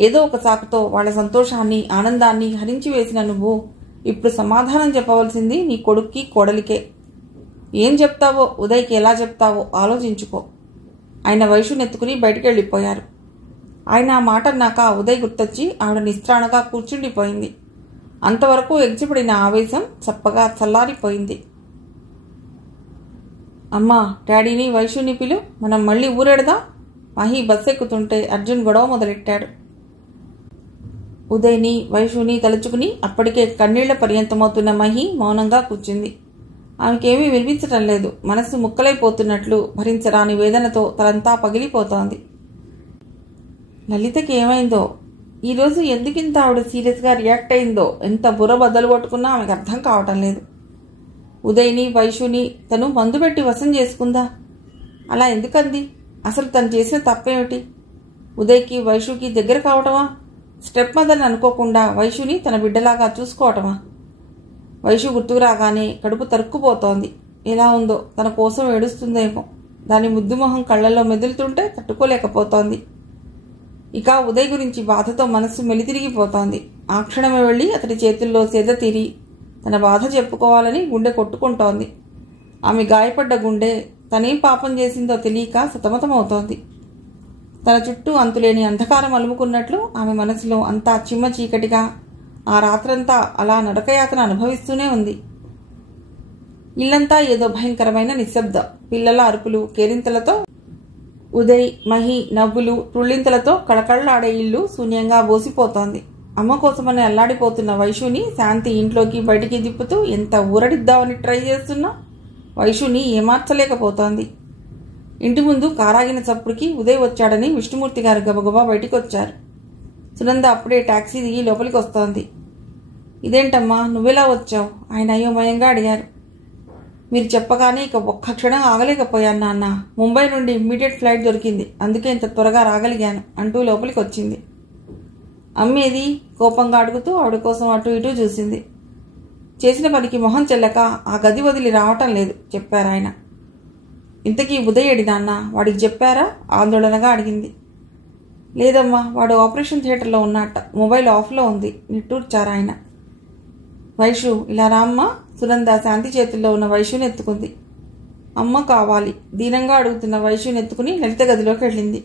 ఏదో ఒక సాకుతో వాళ్ళ సంతోషాన్ని, ఆనందాన్ని హరించి వేసిన నువ్వు ఇప్పుడు సమాధానం చెప్పవలసింది నీ కొడుక్కి, కోడలికే. ఏం చెప్తావో, ఉదయ్కి ఎలా చెప్తావో ఆలోచించుకో. ఆయన వైషునెత్తుకుని బయటికి వెళ్ళిపోయారు. ఆయన ఆ మాట అన్నాక ఉదయ్ గుర్తొచ్చి ఆవిడ నిస్త్రాణగా కూర్చుండిపోయింది. అంతవరకు ఎగిచిపడిన ఆవేశం చప్పగా చల్లారిపోయింది. అమ్మా, డాడీని వైషుని పిలు, మనం మళ్ళీ ఊరెడదాం. మహి బస్సు ఎక్కుతుంటే అర్జున్ గొడవ మొదలెట్టాడు. ఉదయ్ని, వైషుని తలుచుకుని అప్పటికే కన్నీళ్ల పర్యంతమవుతున్న మహి మౌనంగా కూర్చుంది. ఆమెకేమీ వినిపించటం లేదు. మనసు ముక్కలైపోతున్నట్లు భరించరాని వేదనతో తలంతా పగిలిపోతోంది. లలితకి ఏమైందో, ఈరోజు ఎందుకింత ఆవిడ సీరియస్గా రియాక్ట్ అయిందో, ఎంత బుర్ర బద్దలు కొట్టుకున్నా ఆమెకు అర్థం కావటం లేదు. ఉదయ్ని, వైషుని తను మందు పెట్టి వశం చేసుకుందా? అలా ఎందుకంది? అసలు తను చేసిన తప్పేమిటి? ఉదయ్కి, వైషుకి దగ్గర కావటమా? స్టెప్ మదర్ని అనుకోకుండా వైషుని తన బిడ్డలాగా చూసుకోవటమా? వైషు గుర్తుకు రాగానే కడుపు తరుక్కుపోతోంది. ఎలా ఉందో, తన కోసం ఏడుస్తుందేమో. దాని ముద్దుమొహం కళ్లలో మెదులుతుంటే తట్టుకోలేకపోతోంది. ఇక ఉదయ్ గురించి బాధతో మనస్సు మెలితిరిగిపోతోంది. ఆ క్షణమే వెళ్ళి అతడి చేతుల్లో సేద తీరి తన బాధ చెప్పుకోవాలని గుండె కొట్టుకుంటోంది. ఆమె గాయపడ్డ గుండె తనేం పాపం చేసిందో తెలియక సతమతమవుతోంది. తన చుట్టూ అంతులేని అంధకారం అలుముకున్నట్లు ఆమె మనసులో అంతా చిమ్మ చీకటిగా ఆ రాత్రంతా అలా నరకయాతన అనుభవిస్తూనే ఉంది. ఇల్లంతా ఏదో భయంకరమైన నిశ్శబ్దం. పిల్లల అరుపులు, కేరింతలతో, ఉదయ్, మహి నవ్వులు, తుళ్ళింతలతో కళకళలాడే ఇల్లు శూన్యంగా బోసిపోతోంది. అమ్మ కోసమని అల్లాడిపోతున్న వైషుని శాంతి ఇంట్లోకి బయటికి దిప్పుతూ ఎంత ఊరడిద్దామని ట్రై చేస్తున్నా వైషుని ఏమార్చలేకపోతోంది. ఇంటి ముందు కారాగిన చప్పుడుకి ఉదయ్ వచ్చాడని విష్ణుమూర్తి గారు గబగబా బయటికి వచ్చారు. సునంద అప్పుడే టాక్సీ దిగి లోపలికి వస్తోంది. ఇదేంటమ్మా, నువ్వెలా వచ్చావు? ఆయన అయోమయంగా అడిగారు. మీరు చెప్పగానే ఇక ఒక్క క్షణం ఆగలేకపోయాను నాన్న. ముంబై నుండి ఇమ్మీడియట్ ఫ్లైట్ దొరికింది, అందుకే ఇంత త్వరగా రాగలిగాను అంటూ లోపలికి వచ్చింది. అమ్మేది కోపంగా అడుగుతూ ఆవిడ కోసం అటు ఇటు చూసింది. చేసిన పనికి మొహం చెల్లక ఆ గది వదిలి రావటం లేదు చెప్పారాయన. ఇంతకీ ఉదయ్ నాన్న, వాడికి చెప్పారా? ఆందోళనగా అడిగింది. లేదమ్మా, వాడు ఆపరేషన్ థియేటర్లో ఉన్నట్ట, మొబైల్ ఆఫ్లో ఉంది నిట్టూర్చారు ఆయన. వైషు ఇలా రామ్మ. సునంద శాంతి చేతుల్లో ఉన్న వైషుని ఎత్తుకుంది. అమ్మ కావాలి దీనంగా అడుగుతున్న వైషుని ఎత్తుకుని లలిత గదిలోకి వెళ్ళింది.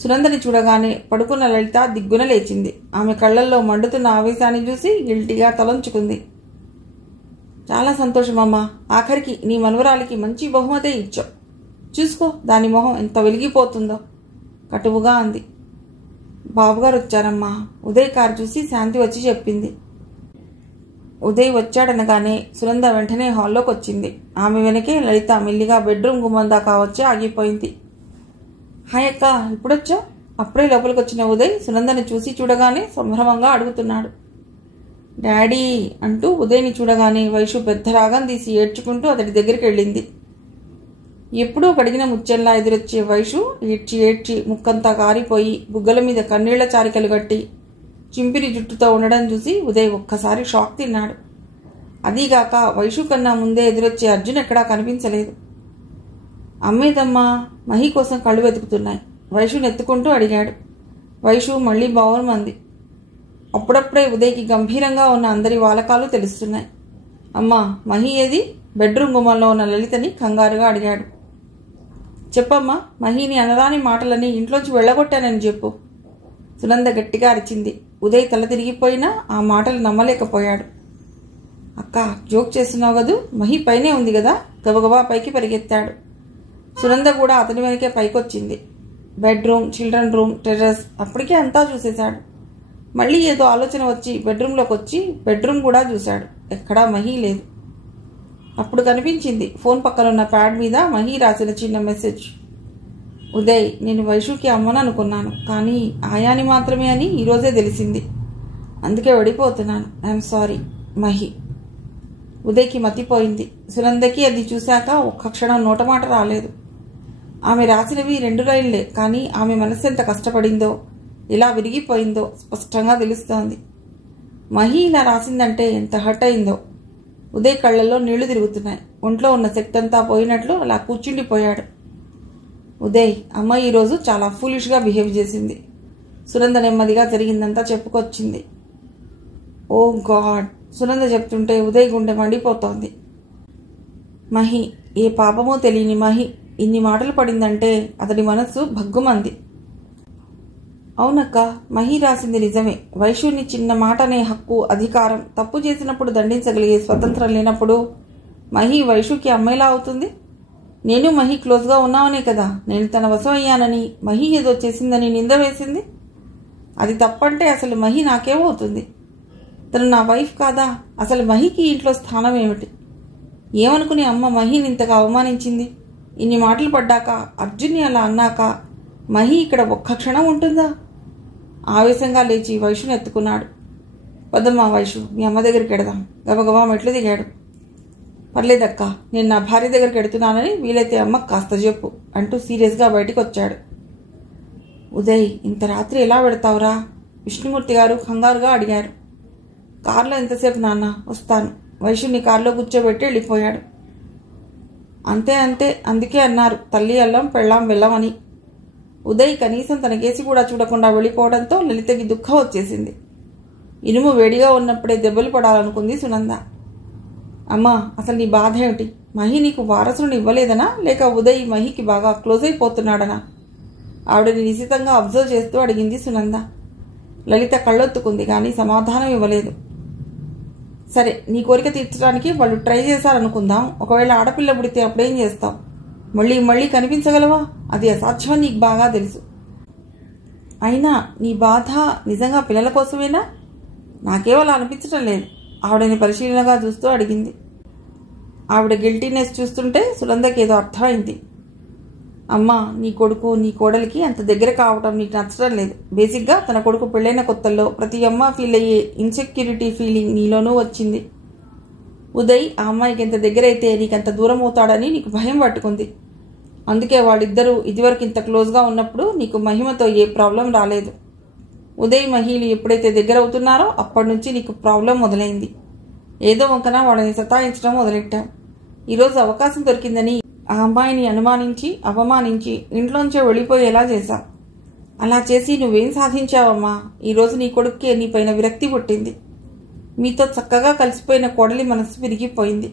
సునందని చూడగానే పడుకున్న లలిత దిగ్గున లేచింది. ఆమె కళ్లల్లో మండుతున్న ఆవేశాన్ని చూసి గిల్టీగా తలంచుకుంది. చాలా సంతోషమమ్మా, ఆఖరికి నీ మనవరాలికి మంచి బహుమతే ఇచ్చావు. చూసుకో దాని మొహం ఎంత వెలిగిపోతుందో కటువుగా అంది. బాబుగారు వచ్చారమ్మా. ఉదయ్ కారు చూసి శాంతి వచ్చి చెప్పింది. ఉదయ్ వచ్చాడనగానే సునంద వెంటనే హాల్లోకి వచ్చింది. ఆమె వెనకే లలిత మెల్లిగా బెడ్రూమ్ గుమ్మం దాకా వచ్చి ఆగిపోయింది. హాయ్ అక్క, ఇప్పుడొచ్చావు? అప్పుడే లోపలికి వచ్చిన ఉదయ్ సునందని చూసి చూడగానే సంభ్రమంగా అడుగుతున్నాడు. డాడీ అంటూ ఉదయ్ని చూడగానే వైషు పెద్ద రాగం తీసి ఏడ్చుకుంటూ అతడి దగ్గరికి వెళ్ళింది. ఎప్పుడూ కడిగిన ముచ్చెల్లా ఎదురొచ్చే వైషు ఏడ్చి ఏడ్చి ముక్కంతా కారిపోయి బుగ్గల మీద కన్నీళ్ల చారికలు కట్టి చింపిరి జుట్టుతో ఉండడం చూసి ఉదయ్ ఒక్కసారి షాక్ తిన్నాడు. అదీగాక వైషు కన్నా ముందే ఎదురొచ్చే అర్జున్ ఎక్కడా కనిపించలేదు. అమ్మేదమ్మా, మహి కోసం కళ్ళు వెతుకుతున్నాయి. వైషుని ఎత్తుకుంటూ అడిగాడు. వైషు మళ్లీ బావుమంది. అప్పుడప్పుడే ఉదయ్కి గంభీరంగా ఉన్న అందరి వాలకాలు తెలుస్తున్నాయి. అమ్మా, మహి ఏది? బెడ్రూమ్ గుమ్మంలో ఉన్న లలితని కంగారుగా అడిగాడు. చెప్పమ్మా, మహిని అనరాని మాటలని ఇంట్లోంచి వెళ్ళగొట్టానని చెప్పు. సునంద గట్టిగా అరిచింది. ఉదయ్ తల తిరిగిపోయినా ఆ మాటలు నమ్మలేకపోయాడు. అక్క, జోక్ చేస్తున్నావు కదూ, మహి పైనే ఉంది కదా. గబగబా పైకి పరిగెత్తాడు. సునంద కూడా అతని వెనకే పైకొచ్చింది. బెడ్రూమ్, చిల్డ్రన్ రూమ్, టెర్రస్ అప్పటికే అంతా చూసేశాడు. మళ్ళీ ఏదో ఆలోచన వచ్చి బెడ్రూమ్లోకి వచ్చి బెడ్రూమ్ కూడా చూశాడు. ఎక్కడా మహి లేదు. అప్పుడు కనిపించింది ఫోన్ పక్కనున్న ప్యాడ్ మీద మహి రాసిన చిన్న మెసేజ్. ఉదయ్, నేను వైషుకి అమ్మను అనుకున్నాను, కానీ ఆయాని మాత్రమే అని ఈరోజే తెలిసింది. అందుకే వెళ్ళిపోతున్నాను. I'm sorry Mahi. ఉదయ్కి మతిపోయింది. సునందకి అది చూశాక ఒక్క క్షణం నోటమాట రాలేదు. ఆమె రాసినవి 2 లైన్లే, కానీ ఆమె మనసు ఎంత కష్టపడిందో, ఇలా విరిగిపోయిందో స్పష్టంగా తెలుస్తోంది. మహి ఇలా రాసిందంటే ఎంత హర్ట్ అయిందో. ఉదయ్ కళ్లలో నీళ్లు తిరుగుతున్నాయి. ఒంట్లో ఉన్న శక్తి అంతా పోయినట్లు అలా కూర్చుండిపోయాడు. ఉదయ్, అమ్మ ఈరోజు చాలా ఫూలిష్గా బిహేవ్ చేసింది. సునంద నెమ్మదిగా జరిగిందంతా చెప్పుకొచ్చింది. ఓ గాడ్, సునంద చెప్తుంటే ఉదయ్ గుండె మండిపోతోంది. మహి, ఏ పాపమో తెలియని మహి ఇన్ని మాటలు పడిందంటే అతడి మనస్సు భగ్గుమంది. అవునక్క, మహి రాసింది నిజమే. వైషుని చిన్న మాట అనే హక్కు, అధికారం, తప్పు చేసినప్పుడు దండించగలిగే స్వతంత్రం లేనప్పుడు మహి వైషుకి అమ్మాయిలా అవుతుంది. నేను మహి క్లోజ్గా ఉన్నామనే కదా నేను తన వశం అయ్యానని, మహి ఏదో చేసిందని నింద వేసింది. అది తప్పంటే అసలు మహి నాకేమవుతుంది? తను నా వైఫ్ కాదా? అసలు మహికి ఇంట్లో స్థానం ఏమిటి? ఏమనుకుని అమ్మ మహిని ఇంతగా అవమానించింది? ఇన్ని మాటలు పడ్డాక, అర్జున్ని అలా అన్నాక మహి ఇక్కడ ఒక్క క్షణం ఉంటుందా? ఆవేశంగా లేచి వైషుని ఎత్తుకున్నాడు. వద్దమ్మా వైషు, మీ అమ్మ దగ్గరికి ఎడదాం. గబగబా మెట్లు దిగాడు. పర్లేదక్క, నేను నా భార్య దగ్గరికి ఎడుతున్నానని వీలైతే అమ్మకు కాస్త చెప్పు అంటూ సీరియస్గా బయటికి వచ్చాడు. ఉదయ్, ఇంత రాత్రి ఎలా పెడతావురా? విష్ణుమూర్తి గారు కంగారుగా అడిగారు. కారులో ఎంతసేపు నాన్న? వస్తాను. వైషుని కారులో కూర్చోబెట్టి వెళ్ళిపోయాడు. అంతే అంతే, అందుకే అన్నారు తల్లి అల్లం పెళ్ళాం బెల్లం అని. ఉదయ్ కనీసం తన కేసి కూడా చూడకుండా వెళ్ళిపోవడంతో లలితకి దుఃఖం వచ్చేసింది. ఇనుము వేడిగా ఉన్నప్పుడే దెబ్బలు పడాలనుకుంది సునంద. అమ్మా, అసలు నీ బాధ ఏమిటి? మహి నీకు వారసుని ఇవ్వలేదనా, లేక ఉదయ్ మహికి బాగా క్లోజ్ అయిపోతున్నాడనా? ఆవిడని నిశితంగా అబ్జర్వ్ చేస్తూ అడిగింది సునంద. లలిత కళ్ళొత్తుకుంది, కానీ సమాధానం ఇవ్వలేదు. సరే, నీ కోరిక తీర్చడానికి వాళ్ళు ట్రై చేశారనుకుందాం. ఒకవేళ ఆడపిల్ల పుడితే అప్పుడేం చేస్తావు? మళ్ళీ మళ్ళీ కనిపించగలవా? అది అసాధ్యమని నీకు బాగా తెలుసు. అయినా నీ బాధ నిజంగా పిల్లల కోసమేనా? నాకేవలా అనిపించటం లేదు. ఆవిడని పరిశీలనగా చూస్తూ అడిగింది. ఆవిడ గిల్టీనెస్ చూస్తుంటే సునందకి ఏదో అర్థమైంది. అమ్మా, నీ కొడుకు నీ కోడలికి అంత దగ్గర కావటం నీకు నచ్చడం లేదు. బేసిక్గా తన కొడుకు పెళ్ళైన కొత్తల్లో ప్రతి అమ్మ ఫీల్ అయ్యే ఇన్సెక్యూరిటీ ఫీలింగ్ నీలోనూ వచ్చింది. ఉదయ్ ఆ అమ్మాయికి ఎంత దగ్గరైతే నీకంత దూరం అవుతాడని నీకు భయం పట్టుకుంది. అందుకే వాళ్ళిద్దరూ ఇదివరకు ఇంత క్లోజ్గా ఉన్నప్పుడు నీకు మహిమతో ఏ ప్రాబ్లం రాలేదు. ఉదయ్ మహిళలు ఎప్పుడైతే దగ్గర అవుతున్నారో అప్పటి నుంచి నీకు ప్రాబ్లం మొదలైంది. ఏదో వంకన వాళ్ళని సతాయించడం మొదలెట్టాం. ఈరోజు అవకాశం దొరికిందని ఆ అమ్మాయిని అనుమానించి అవమానించి ఇంట్లోంచే వెళ్ళిపోయేలా చేశాం. అలా చేసి నువ్వేం సాధించావమ్మా? ఈరోజు నీ కొడుక్కే నీపైన విరక్తి పుట్టింది. మీతో చక్కగా కలిసిపోయిన కోడలి మనసు విరిగిపోయింది.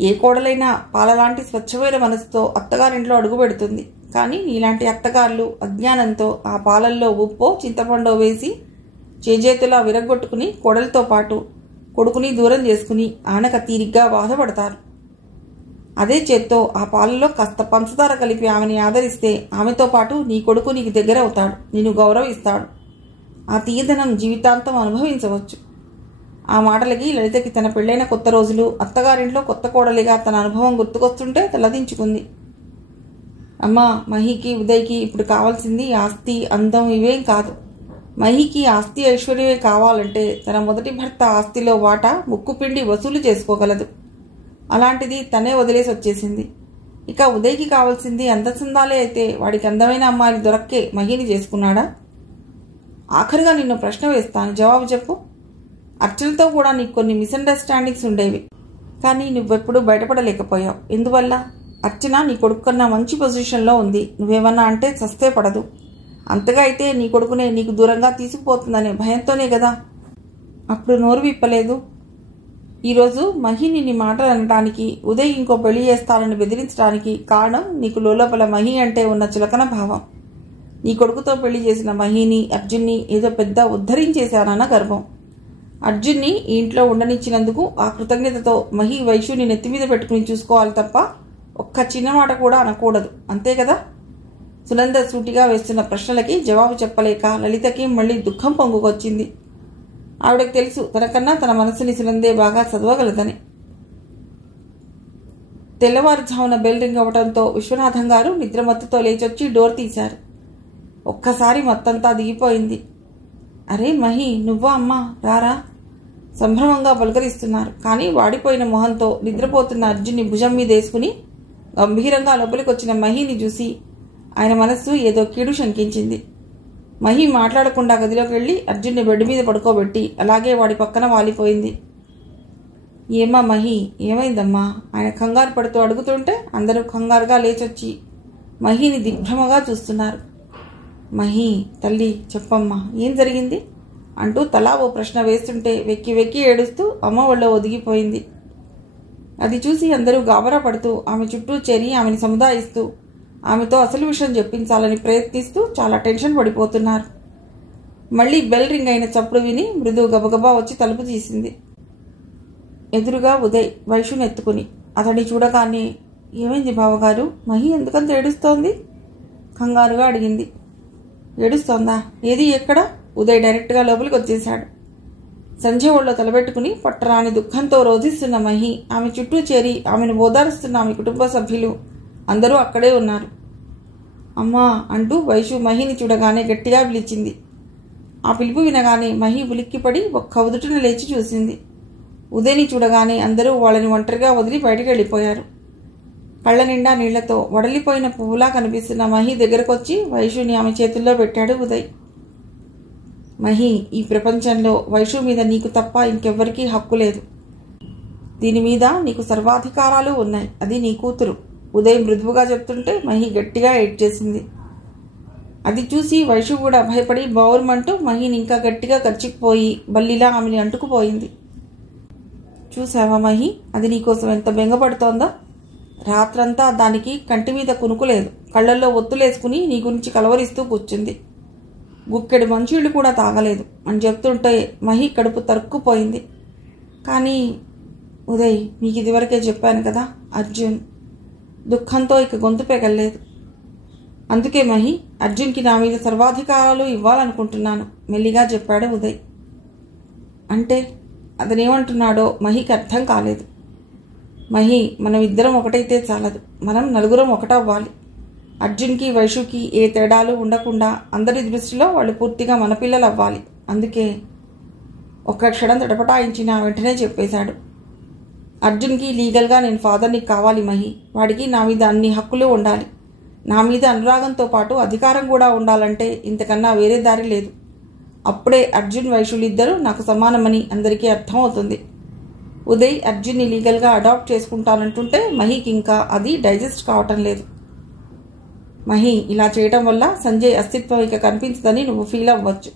ఏ కోడలైనా పాలలాంటి స్వచ్ఛమైన మనసుతో అత్తగారింట్లో అడుగు పెడుతుంది. కానీ నీలాంటి అత్తగారులు అజ్ఞానంతో ఆ పాలల్లో ఉప్పో చింతపండో వేసి చేజేతులా విరగొట్టుకుని కోడలితో పాటు కొడుకుని దూరం చేసుకుని ఆనక తీరిగ్గా బాధపడతారు. అదే చేత్తో ఆ పాలలో కాస్త పంచదార కలిపి ఆమెని ఆదరిస్తే ఆమెతో పాటు నీ కొడుకు నీకు దగ్గర అవుతాడు, నిన్ను గౌరవిస్తాడు. ఆ తీయదనం జీవితాంతం అనుభవించవచ్చు. ఆ మాటలకి లలితకి తన పెళ్ళైన కొత్త రోజులు, అత్తగారింట్లో కొత్త కోడలిగా తన అనుభవం గుర్తుకొస్తుంటే తలదించుకుంది. అమ్మా, మహికి ఉదయ్కి ఇప్పుడు కావాల్సింది ఆస్తి అందం ఇవేం కాదు. మహికి ఆస్తి ఐశ్వర్యమే కావాలంటే తన మొదటి భర్త ఆస్తిలో వాటా ముక్కుపిండి వసూలు చేసుకోగలదు. అలాంటిది తనే వదిలేసి వచ్చేసింది. ఇక ఉదయ్కి కావాల్సింది అందచందాలే అయితే వాడికి అందమైన అమ్మాయిలు దొరక్కే మహిని చేసుకున్నాడా? ఆఖరిగా నిన్ను ప్రశ్న వేస్తాను, జవాబు చెప్పు. అర్చనతో కూడా నీకు కొన్ని మిస్అండర్స్టాండింగ్స్ ఉండేవి, కానీ నువ్వెప్పుడు బయటపడలేకపోయావు. ఎందువల్ల? అర్చన నీ కొడుకు కన్నా మంచి పొజిషన్లో ఉంది. నువ్వేమన్నా అంటే చస్తే పడదు. అంతగా అయితే నీ కొడుకునే నీకు దూరంగా తీసుకుపోతుందనే భయంతోనే కదా అప్పుడు నోరు విప్పలేదు. ఈరోజు మహిని నీ మాటలు అనడానికి, ఉదయ్ ఇంకో పెళ్లి చేస్తానని బెదిరించడానికి కారణం నీకు లోపల మహి అంటే ఉన్న చులకన భావం. నీ కొడుకుతో పెళ్లి చేసిన మహిని, అర్జున్ని ఏదో పెద్ద ఉద్ధరించేశానన్న గర్వం. అర్జున్ని ఈ ఇంట్లో ఉండనిచ్చినందుకు ఆ కృతజ్ఞతతో మహి వైశ్యుని నెత్తిమీద పెట్టుకుని చూసుకోవాలి తప్ప ఒక్క చిన్న మాట కూడా అనకూడదు, అంతే కదా? సునంద సూటిగా వేస్తున్న ప్రశ్నలకి జవాబు చెప్పలేక లలితకి మళ్లీ దుఃఖం పొంగుకొచ్చింది. ఆవిడకి తెలుసు తనకన్నా తన మనసుని సునందే బాగా చదవగలదని. తెల్లవారుజామున బెల్ రింగ్ అవ్వడంతో విశ్వనాథం గారు నిద్రమత్తుతో లేచొచ్చి డోర్ తీశారు. ఒక్కసారి మత్తంతా దిగిపోయింది. అరే మహి, నువ్వా అమ్మా, రారా? సంభ్రమంగా పలకరిస్తున్నారు. కానీ వాడిపోయిన మొహంతో నిద్రపోతున్న అర్జున్ని భుజం మీద వేసుకుని గంభీరంగా లోపలికి వచ్చిన మహిని చూసి ఆయన మనస్సు ఏదో కీడు శంకించింది. మహి మాట్లాడకుండా గదిలోకి వెళ్లి అర్జున్ని బెడ్ మీద పడుకోబెట్టి అలాగే వాడి పక్కన వాలిపోయింది. ఏమా మహి, ఏమైందమ్మా? ఆయన కంగారు పడుతూ అడుగుతుంటే అందరూ కంగారుగా లేచొచ్చి మహిని దిగ్భ్రమగా చూస్తున్నారు. మహి తల్లి, చెప్పమ్మా, ఏం జరిగింది అంటూ తలా ఓ ప్రశ్న వేస్తుంటే వెక్కి వెక్కి ఏడుస్తూ అమ్మ ఒళ్ళో ఒదిగిపోయింది. అది చూసి అందరూ గాబరా పడుతూ ఆమె చుట్టూ చేరి ఆమెను సముదాయిస్తూ ఆమెతో అసలు విషయం చెప్పించాలని ప్రయత్నిస్తూ చాలా టెన్షన్ పడిపోతున్నారు. మళ్లీ బెల్ రింగ్ అయిన చప్పుడు విని మృదు గబగబా వచ్చి తలుపు తీసింది. ఎదురుగా ఉదయ్ వైషుని ఎత్తుకుని. అతన్ని చూడగానే, ఏమైంది బావగారు, మహి ఎందుకంత ఏడుస్తోంది? కంగారుగా అడిగింది. ఏడుస్తోందా? ఏది, ఎక్కడ? ఉదయ్ డైరెక్ట్గా లోపలికి వచ్చేశాడు. సంధ్య ఒళ్ళో తలబెట్టుకుని పట్టరాని దుఃఖంతో రోధిస్తున్న మహి, ఆమె చుట్టూ చేరి ఆమెను ఓదారుస్తున్న ఆమె కుటుంబ సభ్యులు అందరూ అక్కడే ఉన్నారు. అమ్మా అంటూ వైషు మహిని చూడగానే గట్టిగా పిలిచింది. ఆ పిలుపు వినగానే మహి ఉలిక్కిపడి ఒక్క ఉదుటున లేచి చూసింది. ఉదయ్ని చూడగానే అందరూ వాళ్ళని ఒంటరిగా వదిలి బయటకు వెళ్ళిపోయారు. కళ్ళ నిండా నీళ్లతో వడలిపోయిన పువ్వులా కనిపిస్తున్న మహి దగ్గరకొచ్చి వైషుని ఆమె చేతుల్లో పెట్టాడు ఉదయ్. మహి, ఈ ప్రపంచంలో వైషు మీద నీకు తప్ప ఇంకెవ్వరికీ హక్కు లేదు. దీని మీద నీకు సర్వాధికారాలు ఉన్నాయి. అది నీ కూతురు. ఉదయ్ మృదువుగా చెప్తుంటే మహి గట్టిగా ఏడ్చేసింది. అది చూసి వైషు కూడా భయపడి బౌర్మంటూ మహిని ఇంకా గట్టిగా కచ్చిపోయి బల్లిలా ఆమెని అంటుకుపోయింది. చూసావా మహి, అది నీకోసం ఎంత బెంగపడుతోందా? రాత్రంతా దానికి కంటి మీద కునుకులేదు. కళ్ళల్లో ఒత్తులేసుకుని నీ గురించి కలవరిస్తూ కూర్చుంది. గుక్కెడు మంచీళ్లు కూడా తాగలేదు అని చెప్తుంటే మహి కడుపు తరుక్కుపోయింది. కానీ ఉదయ్, మీకు ఇదివరకే చెప్పాను కదా, అర్జున్. దుఃఖంతో ఇక గొంతు పెగల్లేదు. అందుకే మహి, అర్జున్కి నా మీద సర్వాధికారాలు ఇవ్వాలనుకుంటున్నాను మెల్లిగా చెప్పాడు ఉదయ్. అంటే అతనేమంటున్నాడో మహికి అర్థం కాలేదు. మహి, మనం ఇద్దరం ఒకటైతే చాలదు, మనం నలుగురం ఒకటవ్వాలి. అర్జున్కి వైషుకి ఏ తేడాలు ఉండకుండా అందరి దృష్టిలో వాళ్ళు పూర్తిగా మన పిల్లలు అవ్వాలి. అందుకే ఒక్క క్షణం తడపటాయించిన వెంటనే చెప్పేశాడు. అర్జున్కి లీగల్గా నేను ఫాదర్ని కావాలి మహి. వాడికి నా మీద అన్ని హక్కులు ఉండాలి. నా మీద అనురాగంతో పాటు అధికారం కూడా ఉండాలంటే ఇంతకన్నా వేరే దారి లేదు. అప్పుడే అర్జున్ వైషులిద్దరూ నాకు సమానమని అందరికీ అర్థమవుతుంది. ఉదయ్ అర్జున్ని లీగల్గా అడాప్ట్ చేసుకుంటానంటుంటే మహికి ఇంకా అది డైజెస్ట్ కావటం లేదు. మహి, ఇలా చేయటం వల్ల సంజయ్ అస్తిత్వం ఇక కనిపించదని నువ్వు ఫీల్ అవ్వచ్చు.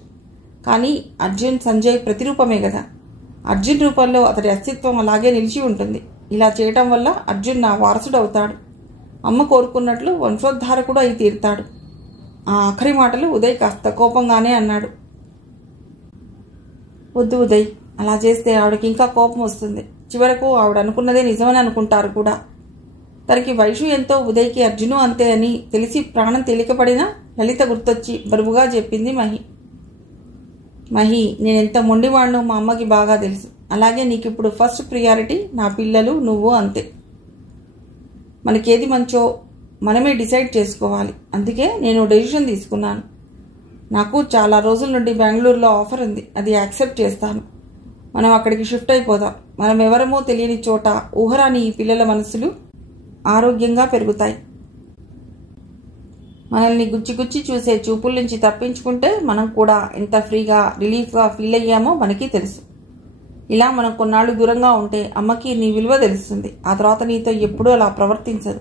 కానీ అర్జున్ సంజయ్ ప్రతిరూపమే కదా. అర్జున్ రూపంలో అతడి అస్తిత్వం అలాగే నిలిచి ఉంటుంది. ఇలా చేయటం వల్ల అర్జున్ నా వారసుడు అవుతాడు. అమ్మ కోరుకున్నట్లు వంశోద్ధారకుడు అయి తీరుతాడు. ఆ ఆఖరి మాటలు ఉదయ్ కాస్త కోపంగానే అన్నాడు. వద్దు ఉదయ్, అలా చేస్తే ఆవిడకి ఇంకా కోపం వస్తుంది. చివరకు ఆవిడ అనుకున్నదే నిజమని అనుకుంటారు కూడా. తనకి వైషు ఎంతో, ఉదయ్కి అర్జును అంతే అని తెలిసి ప్రాణం తేలికపడినా లలిత గుర్తొచ్చి బరువుగా చెప్పింది మహి. మహి, నేనెంత మొండివాడినో మా అమ్మకి బాగా తెలుసు. అలాగే నీకు ఇప్పుడు ఫస్ట్ ప్రియారిటీ నా పిల్లలు, నువ్వు అంతే. మనకేది మంచో మనమే డిసైడ్ చేసుకోవాలి. అందుకే నేను డెసిషన్ తీసుకున్నాను. నాకు చాలా రోజుల నుండి బెంగళూరులో ఆఫర్ ఉంది. అది యాక్సెప్ట్ చేస్తాను. మనం అక్కడికి షిఫ్ట్ అయిపోదాం. మనం ఎవరమో తెలియని చోట ఊహరాని ఈ పిల్లల మనసులు ఆరోగ్యంగా పెరుగుతాయి. మనల్ని గుచ్చి గుచ్చి చూసే చూపుల నుంచి తప్పించుకుంటే మనం కూడా ఎంత ఫ్రీగా, రిలీఫ్గా ఫీల్ అయ్యామో మనకి తెలుసు. ఇలా మనం కొన్నాళ్ళు దూరంగా ఉంటే అమ్మకి నీ విలువ తెలుస్తుంది. ఆ తర్వాత నీతో ఎప్పుడూ అలా ప్రవర్తించదు.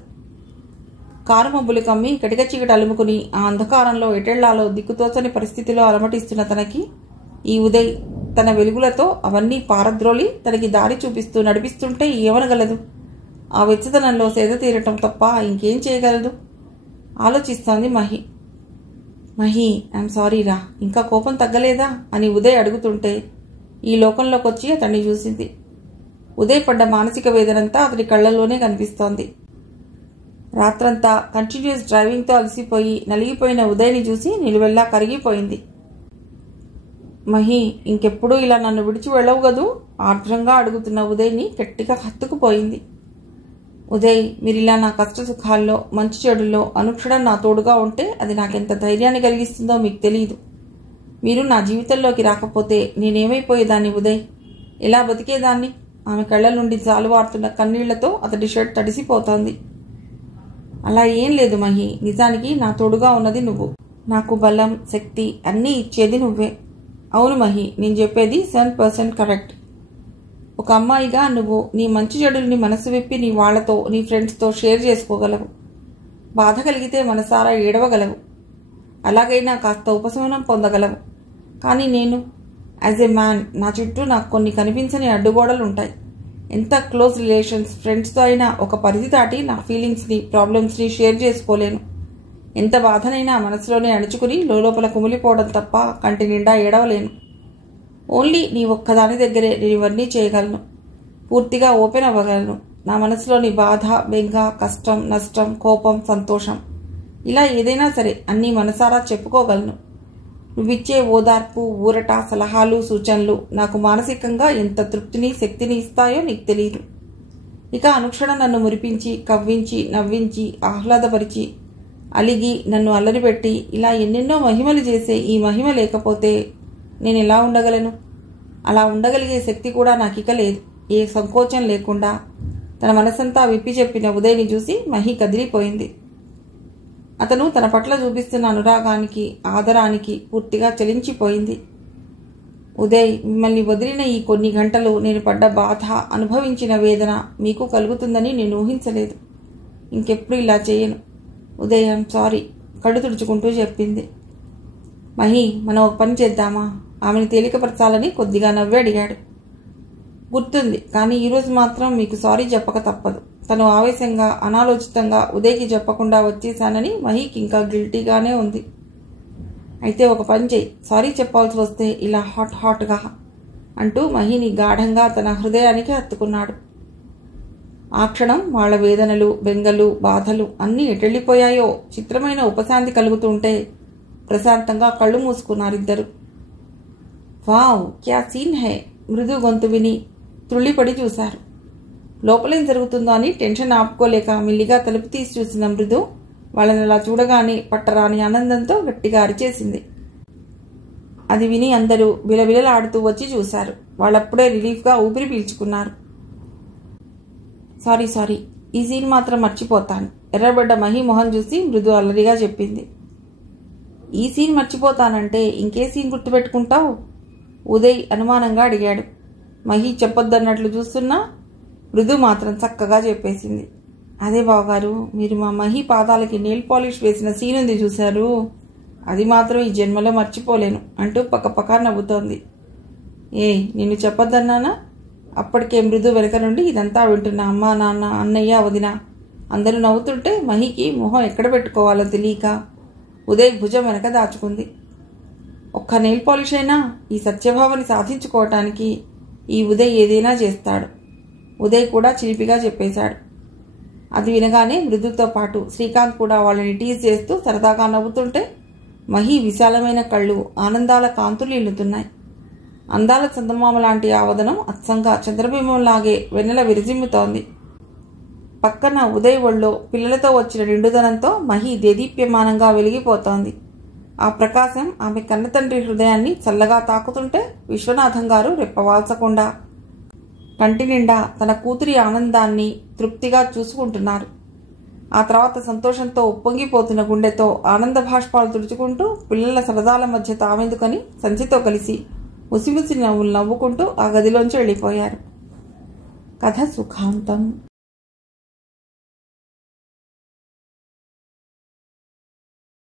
కారు మబ్బులు కమ్మి కటిక చీకటి అలుముకుని ఆ అంధకారంలో ఎటెళ్లాలో దిక్కుతోచని పరిస్థితిలో అలమటిస్తున్న తనకి ఈ ఉదయ్ తన వెలుగులతో అవన్నీ పారద్రోలి తనకి దారి చూపిస్తూ నడిపిస్తుంటే ఏమనగలదు? ఆ వెచ్చదనంలో సేద తీరటం తప్ప ఇంకేం చేయగలదు? ఆలోచిస్తోంది మహి. మహి, ఐఎమ్ సారీ రా, ఇంకా కోపం తగ్గలేదా అని ఉదయ్ అడుగుతుంటే ఈ లోకంలోకి వచ్చి అతన్ని చూసింది. ఉదయ్ పడ్డ మానసిక వేదనంతా అతని కళ్లలోనే కనిపిస్తోంది. రాత్రంతా కంటిన్యూస్ డ్రైవింగ్తో అలసిపోయి నలిగిపోయిన ఉదయ్ని చూసి నిలువెల్లా కరిగిపోయింది. మహి, ఇంకెప్పుడూ ఇలా నన్ను విడిచి వెళ్ళవు గదూ? ఆర్ద్రంగా అడుగుతున్న ఉదయ్ని గట్టిగా హత్తుకుపోయింది. ఉదయ్, మీరిలా నా కష్ట సుఖాల్లో, మంచి చెడుల్లో అనుక్షణం నా తోడుగా ఉంటే అది నాకెంత ధైర్యాన్ని కలిగిస్తుందో మీకు తెలియదు. మీరు నా జీవితంలోకి రాకపోతే నేనేమైపోయేదాన్ని ఉదయ్? ఎలా బతికేదాన్ని? ఆమె కళ్ళ నుండి జాలువారుతున్న కన్నీళ్లతో అతడి షర్ట్ తడిసిపోతోంది. అలా ఏం లేదు మహి, నిజానికి నా తోడుగా ఉన్నది నువ్వు. నాకు బలం, శక్తి అన్నీ ఇచ్చేది నువ్వే. అవును మహి, నేను చెప్పేది 7% కరెక్ట్. ఒక అమ్మాయిగా నువ్వు నీ మంచి చెడుల్ని మనసు విప్పి నీ వాళ్లతో, నీ ఫ్రెండ్స్తో షేర్ చేసుకోగలవు. బాధ కలిగితే మనసారా ఏడవగలవు. అలాగైనా కాస్త ఉపశమనం పొందగలవు. కానీ నేను యాజ్ ఎ మ్యాన్, నా చుట్టూ నాకు కొన్ని కనిపించని అడ్డుగోడలుంటాయి. ఎంత క్లోజ్ రిలేషన్స్, ఫ్రెండ్స్తో అయినా ఒక పరిధి దాటి నా ఫీలింగ్స్ని, ప్రాబ్లమ్స్ని షేర్ చేసుకోలేను. ఎంత బాధనైనా మనసులోనే అణుచుకుని లోపల కుమిలిపోవడం తప్ప కంటి నిండా ఏడవలేను. ఓన్లీ నీ ఒక్కదాని దగ్గరే నేను ఇవన్నీ చేయగలను. పూర్తిగా ఓపెన్ అవ్వగలను. నా మనసులోని బాధ, బెంగ, కష్టం, నష్టం, కోపం, సంతోషం, ఇలా ఏదైనా సరే అన్నీ మనసారా చెప్పుకోగలను. నువ్విచ్చే ఓదార్పు, ఊరట, సలహాలు, సూచనలు నాకు మానసికంగా ఎంత తృప్తిని, శక్తిని ఇస్తాయో నీకు తెలియదు. ఇక అనుక్షణం నన్ను మురిపించి, కవ్వించి, నవ్వించి, ఆహ్లాదపరిచి, అలిగి, నన్ను అల్లరిపెట్టి ఇలా ఎన్నెన్నో మహిమలు చేసే ఈ మహిమ లేకపోతే నేను ఎలా ఉండగలను? అలా ఉండగలిగే శక్తి కూడా నాకిక లేదు. ఏ సంకోచం లేకుండా తన మనసంతా విప్పి చెప్పిన ఉదయ్ని చూసి మహి కదిలిపోయింది. అతను తన పట్ల చూపిస్తున్న అనురాగానికి, ఆదరానికి పూర్తిగా చలించిపోయింది. ఉదయ్, మిమ్మల్ని వదిలిన ఈ కొన్ని గంటలు నేను పడ్డ బాధ, అనుభవించిన వేదన మీకు కలుగుతుందని నేను ఊహించలేదు. ఇంకెప్పుడు ఇలా చేయను. ఉదయ్, ఐఎమ్ సారీ, కళ్ళు తుడుచుకుంటూ చెప్పింది. మహి, మనం ఒక పని చేద్దామా? ఆమెను తేలికపరచాలని కొద్దిగా నవ్వి అడిగాడు. గుర్తుంది, కానీ ఈరోజు మాత్రం మీకు సారీ చెప్పక తప్పదు. తను ఆవేశంగా, అనాలోచితంగా ఉదయ్కి చెప్పకుండా వచ్చేశానని మహికి ఇంకా గిల్టీగానే ఉంది. అయితే ఒక పని చెయ్యి, సారీ చెప్పాల్సి వస్తే ఇలా హాట్గా అంటూ మహిని గాఢంగా తన హృదయానికి హత్తుకున్నాడు. ఆ క్షణం వాళ్ల వేదనలు, బెంగలు, బాధలు అన్నీ ఎటెళ్లిపోయాయో చిత్రమైన ఉపశాంతి కలుగుతుంటే ప్రశాంతంగా కళ్ళు మూసుకున్నారిద్దరు. వావ్, క్యా సీన్ హై! మృదు గొంతు విని త్రుళ్ళిపడి చూశారు. లోపలేం జరుగుతుందో అని టెన్షన్ ఆపుకోలేక మెల్లిగా తలుపు తీసి చూసిన మృదు వాళ్ళని అలా చూడగానే పట్టరాని ఆనందంతో గట్టిగా అరిచేసింది. అది విని అందరూ బిలబిలలాడుతూ వచ్చి చూశారు. వాళ్ళప్పుడే రిలీఫ్గా ఊపిరి పీల్చుకున్నారు. సారీ, ఈ సీన్ మాత్రం మర్చిపోతాను. ఎర్రబడ్డ మహి మొహం చూసి మృదు అల్లరిగా చెప్పింది. ఈ సీన్ మర్చిపోతానంటే ఇంకే సీన్ గుర్తుపెట్టుకుంటావు? ఉదయ్ అనుమానంగా అడిగాడు. మహి చెప్పొద్దన్నట్లు చూస్తున్నా మృదు మాత్రం చక్కగా చెప్పేసింది. అదే బావగారు, మీరు మా మహి పాదాలకి నెయిల్ పాలిష్ వేసిన సీన్ ఉంది చూశారు, అది మాత్రం ఈ జన్మలో మర్చిపోలేను అంటూ పక్కపక్క నవ్వుతోంది. నిన్ను చెప్పొద్దన్నానా? అప్పటికే మృదు వెనక నుండి ఇదంతా వింటున్న అమ్మ, నాన్న, అన్నయ్య, వదిన అందరూ నవ్వుతుంటే మహికి మొహం ఎక్కడ పెట్టుకోవాలో తెలియక ఉదయ్ భుజం వెనక దాచుకుంది. ఒక్క నెయిల్ పాలిష్ అయినా ఈ సత్యభావని సాధించుకోవటానికి ఈ ఉదయ్ ఏదైనా చేస్తాడు. ఉదయ్ కూడా చిలిపిగా చెప్పేశాడు. అది వినగానే మృదుతో పాటు శ్రీకాంత్ కూడా వాళ్ళని టీజ్ చేస్తూ సరదాగా నవ్వుతుంటే మహి విశాలమైన కళ్ళు ఆనందాల కాంతులు ఇల్లుతున్నాయి. అందాల చందమామ లాంటి ఆ వదనం అచ్చంగా చంద్రబింబంలాగే వెన్నెల విరజిమ్ముతోంది. పక్కన ఉదయ్ ఒళ్ళో పిల్లలతో వచ్చిన నిండుదనంతో మహి దేదీప్యమానంగా వెలిగిపోతోంది. ఆ ప్రకాశం ఆమె కన్నతండ్రి హృదయాన్ని చల్లగా తాకుతుంటే విశ్వనాథం గారు రెప్పవాల్చకుండా కంటి నిండా తన కూతురి ఆనందాన్ని తృప్తిగా చూసుకుంటున్నారు. ఆ తర్వాత సంతోషంతో ఉప్పొంగిపోతున్న గుండెతో ఆనంద భాష్పాలు తుడుచుకుంటూ పిల్లల సరదాల మధ్య తామెందుకని సంచితో కలిసి ముసిముసి నవ్వులు నవ్వుకుంటూ ఆ గదిలోంచి వెళ్ళిపోయారు. కథ సుఖాంతం.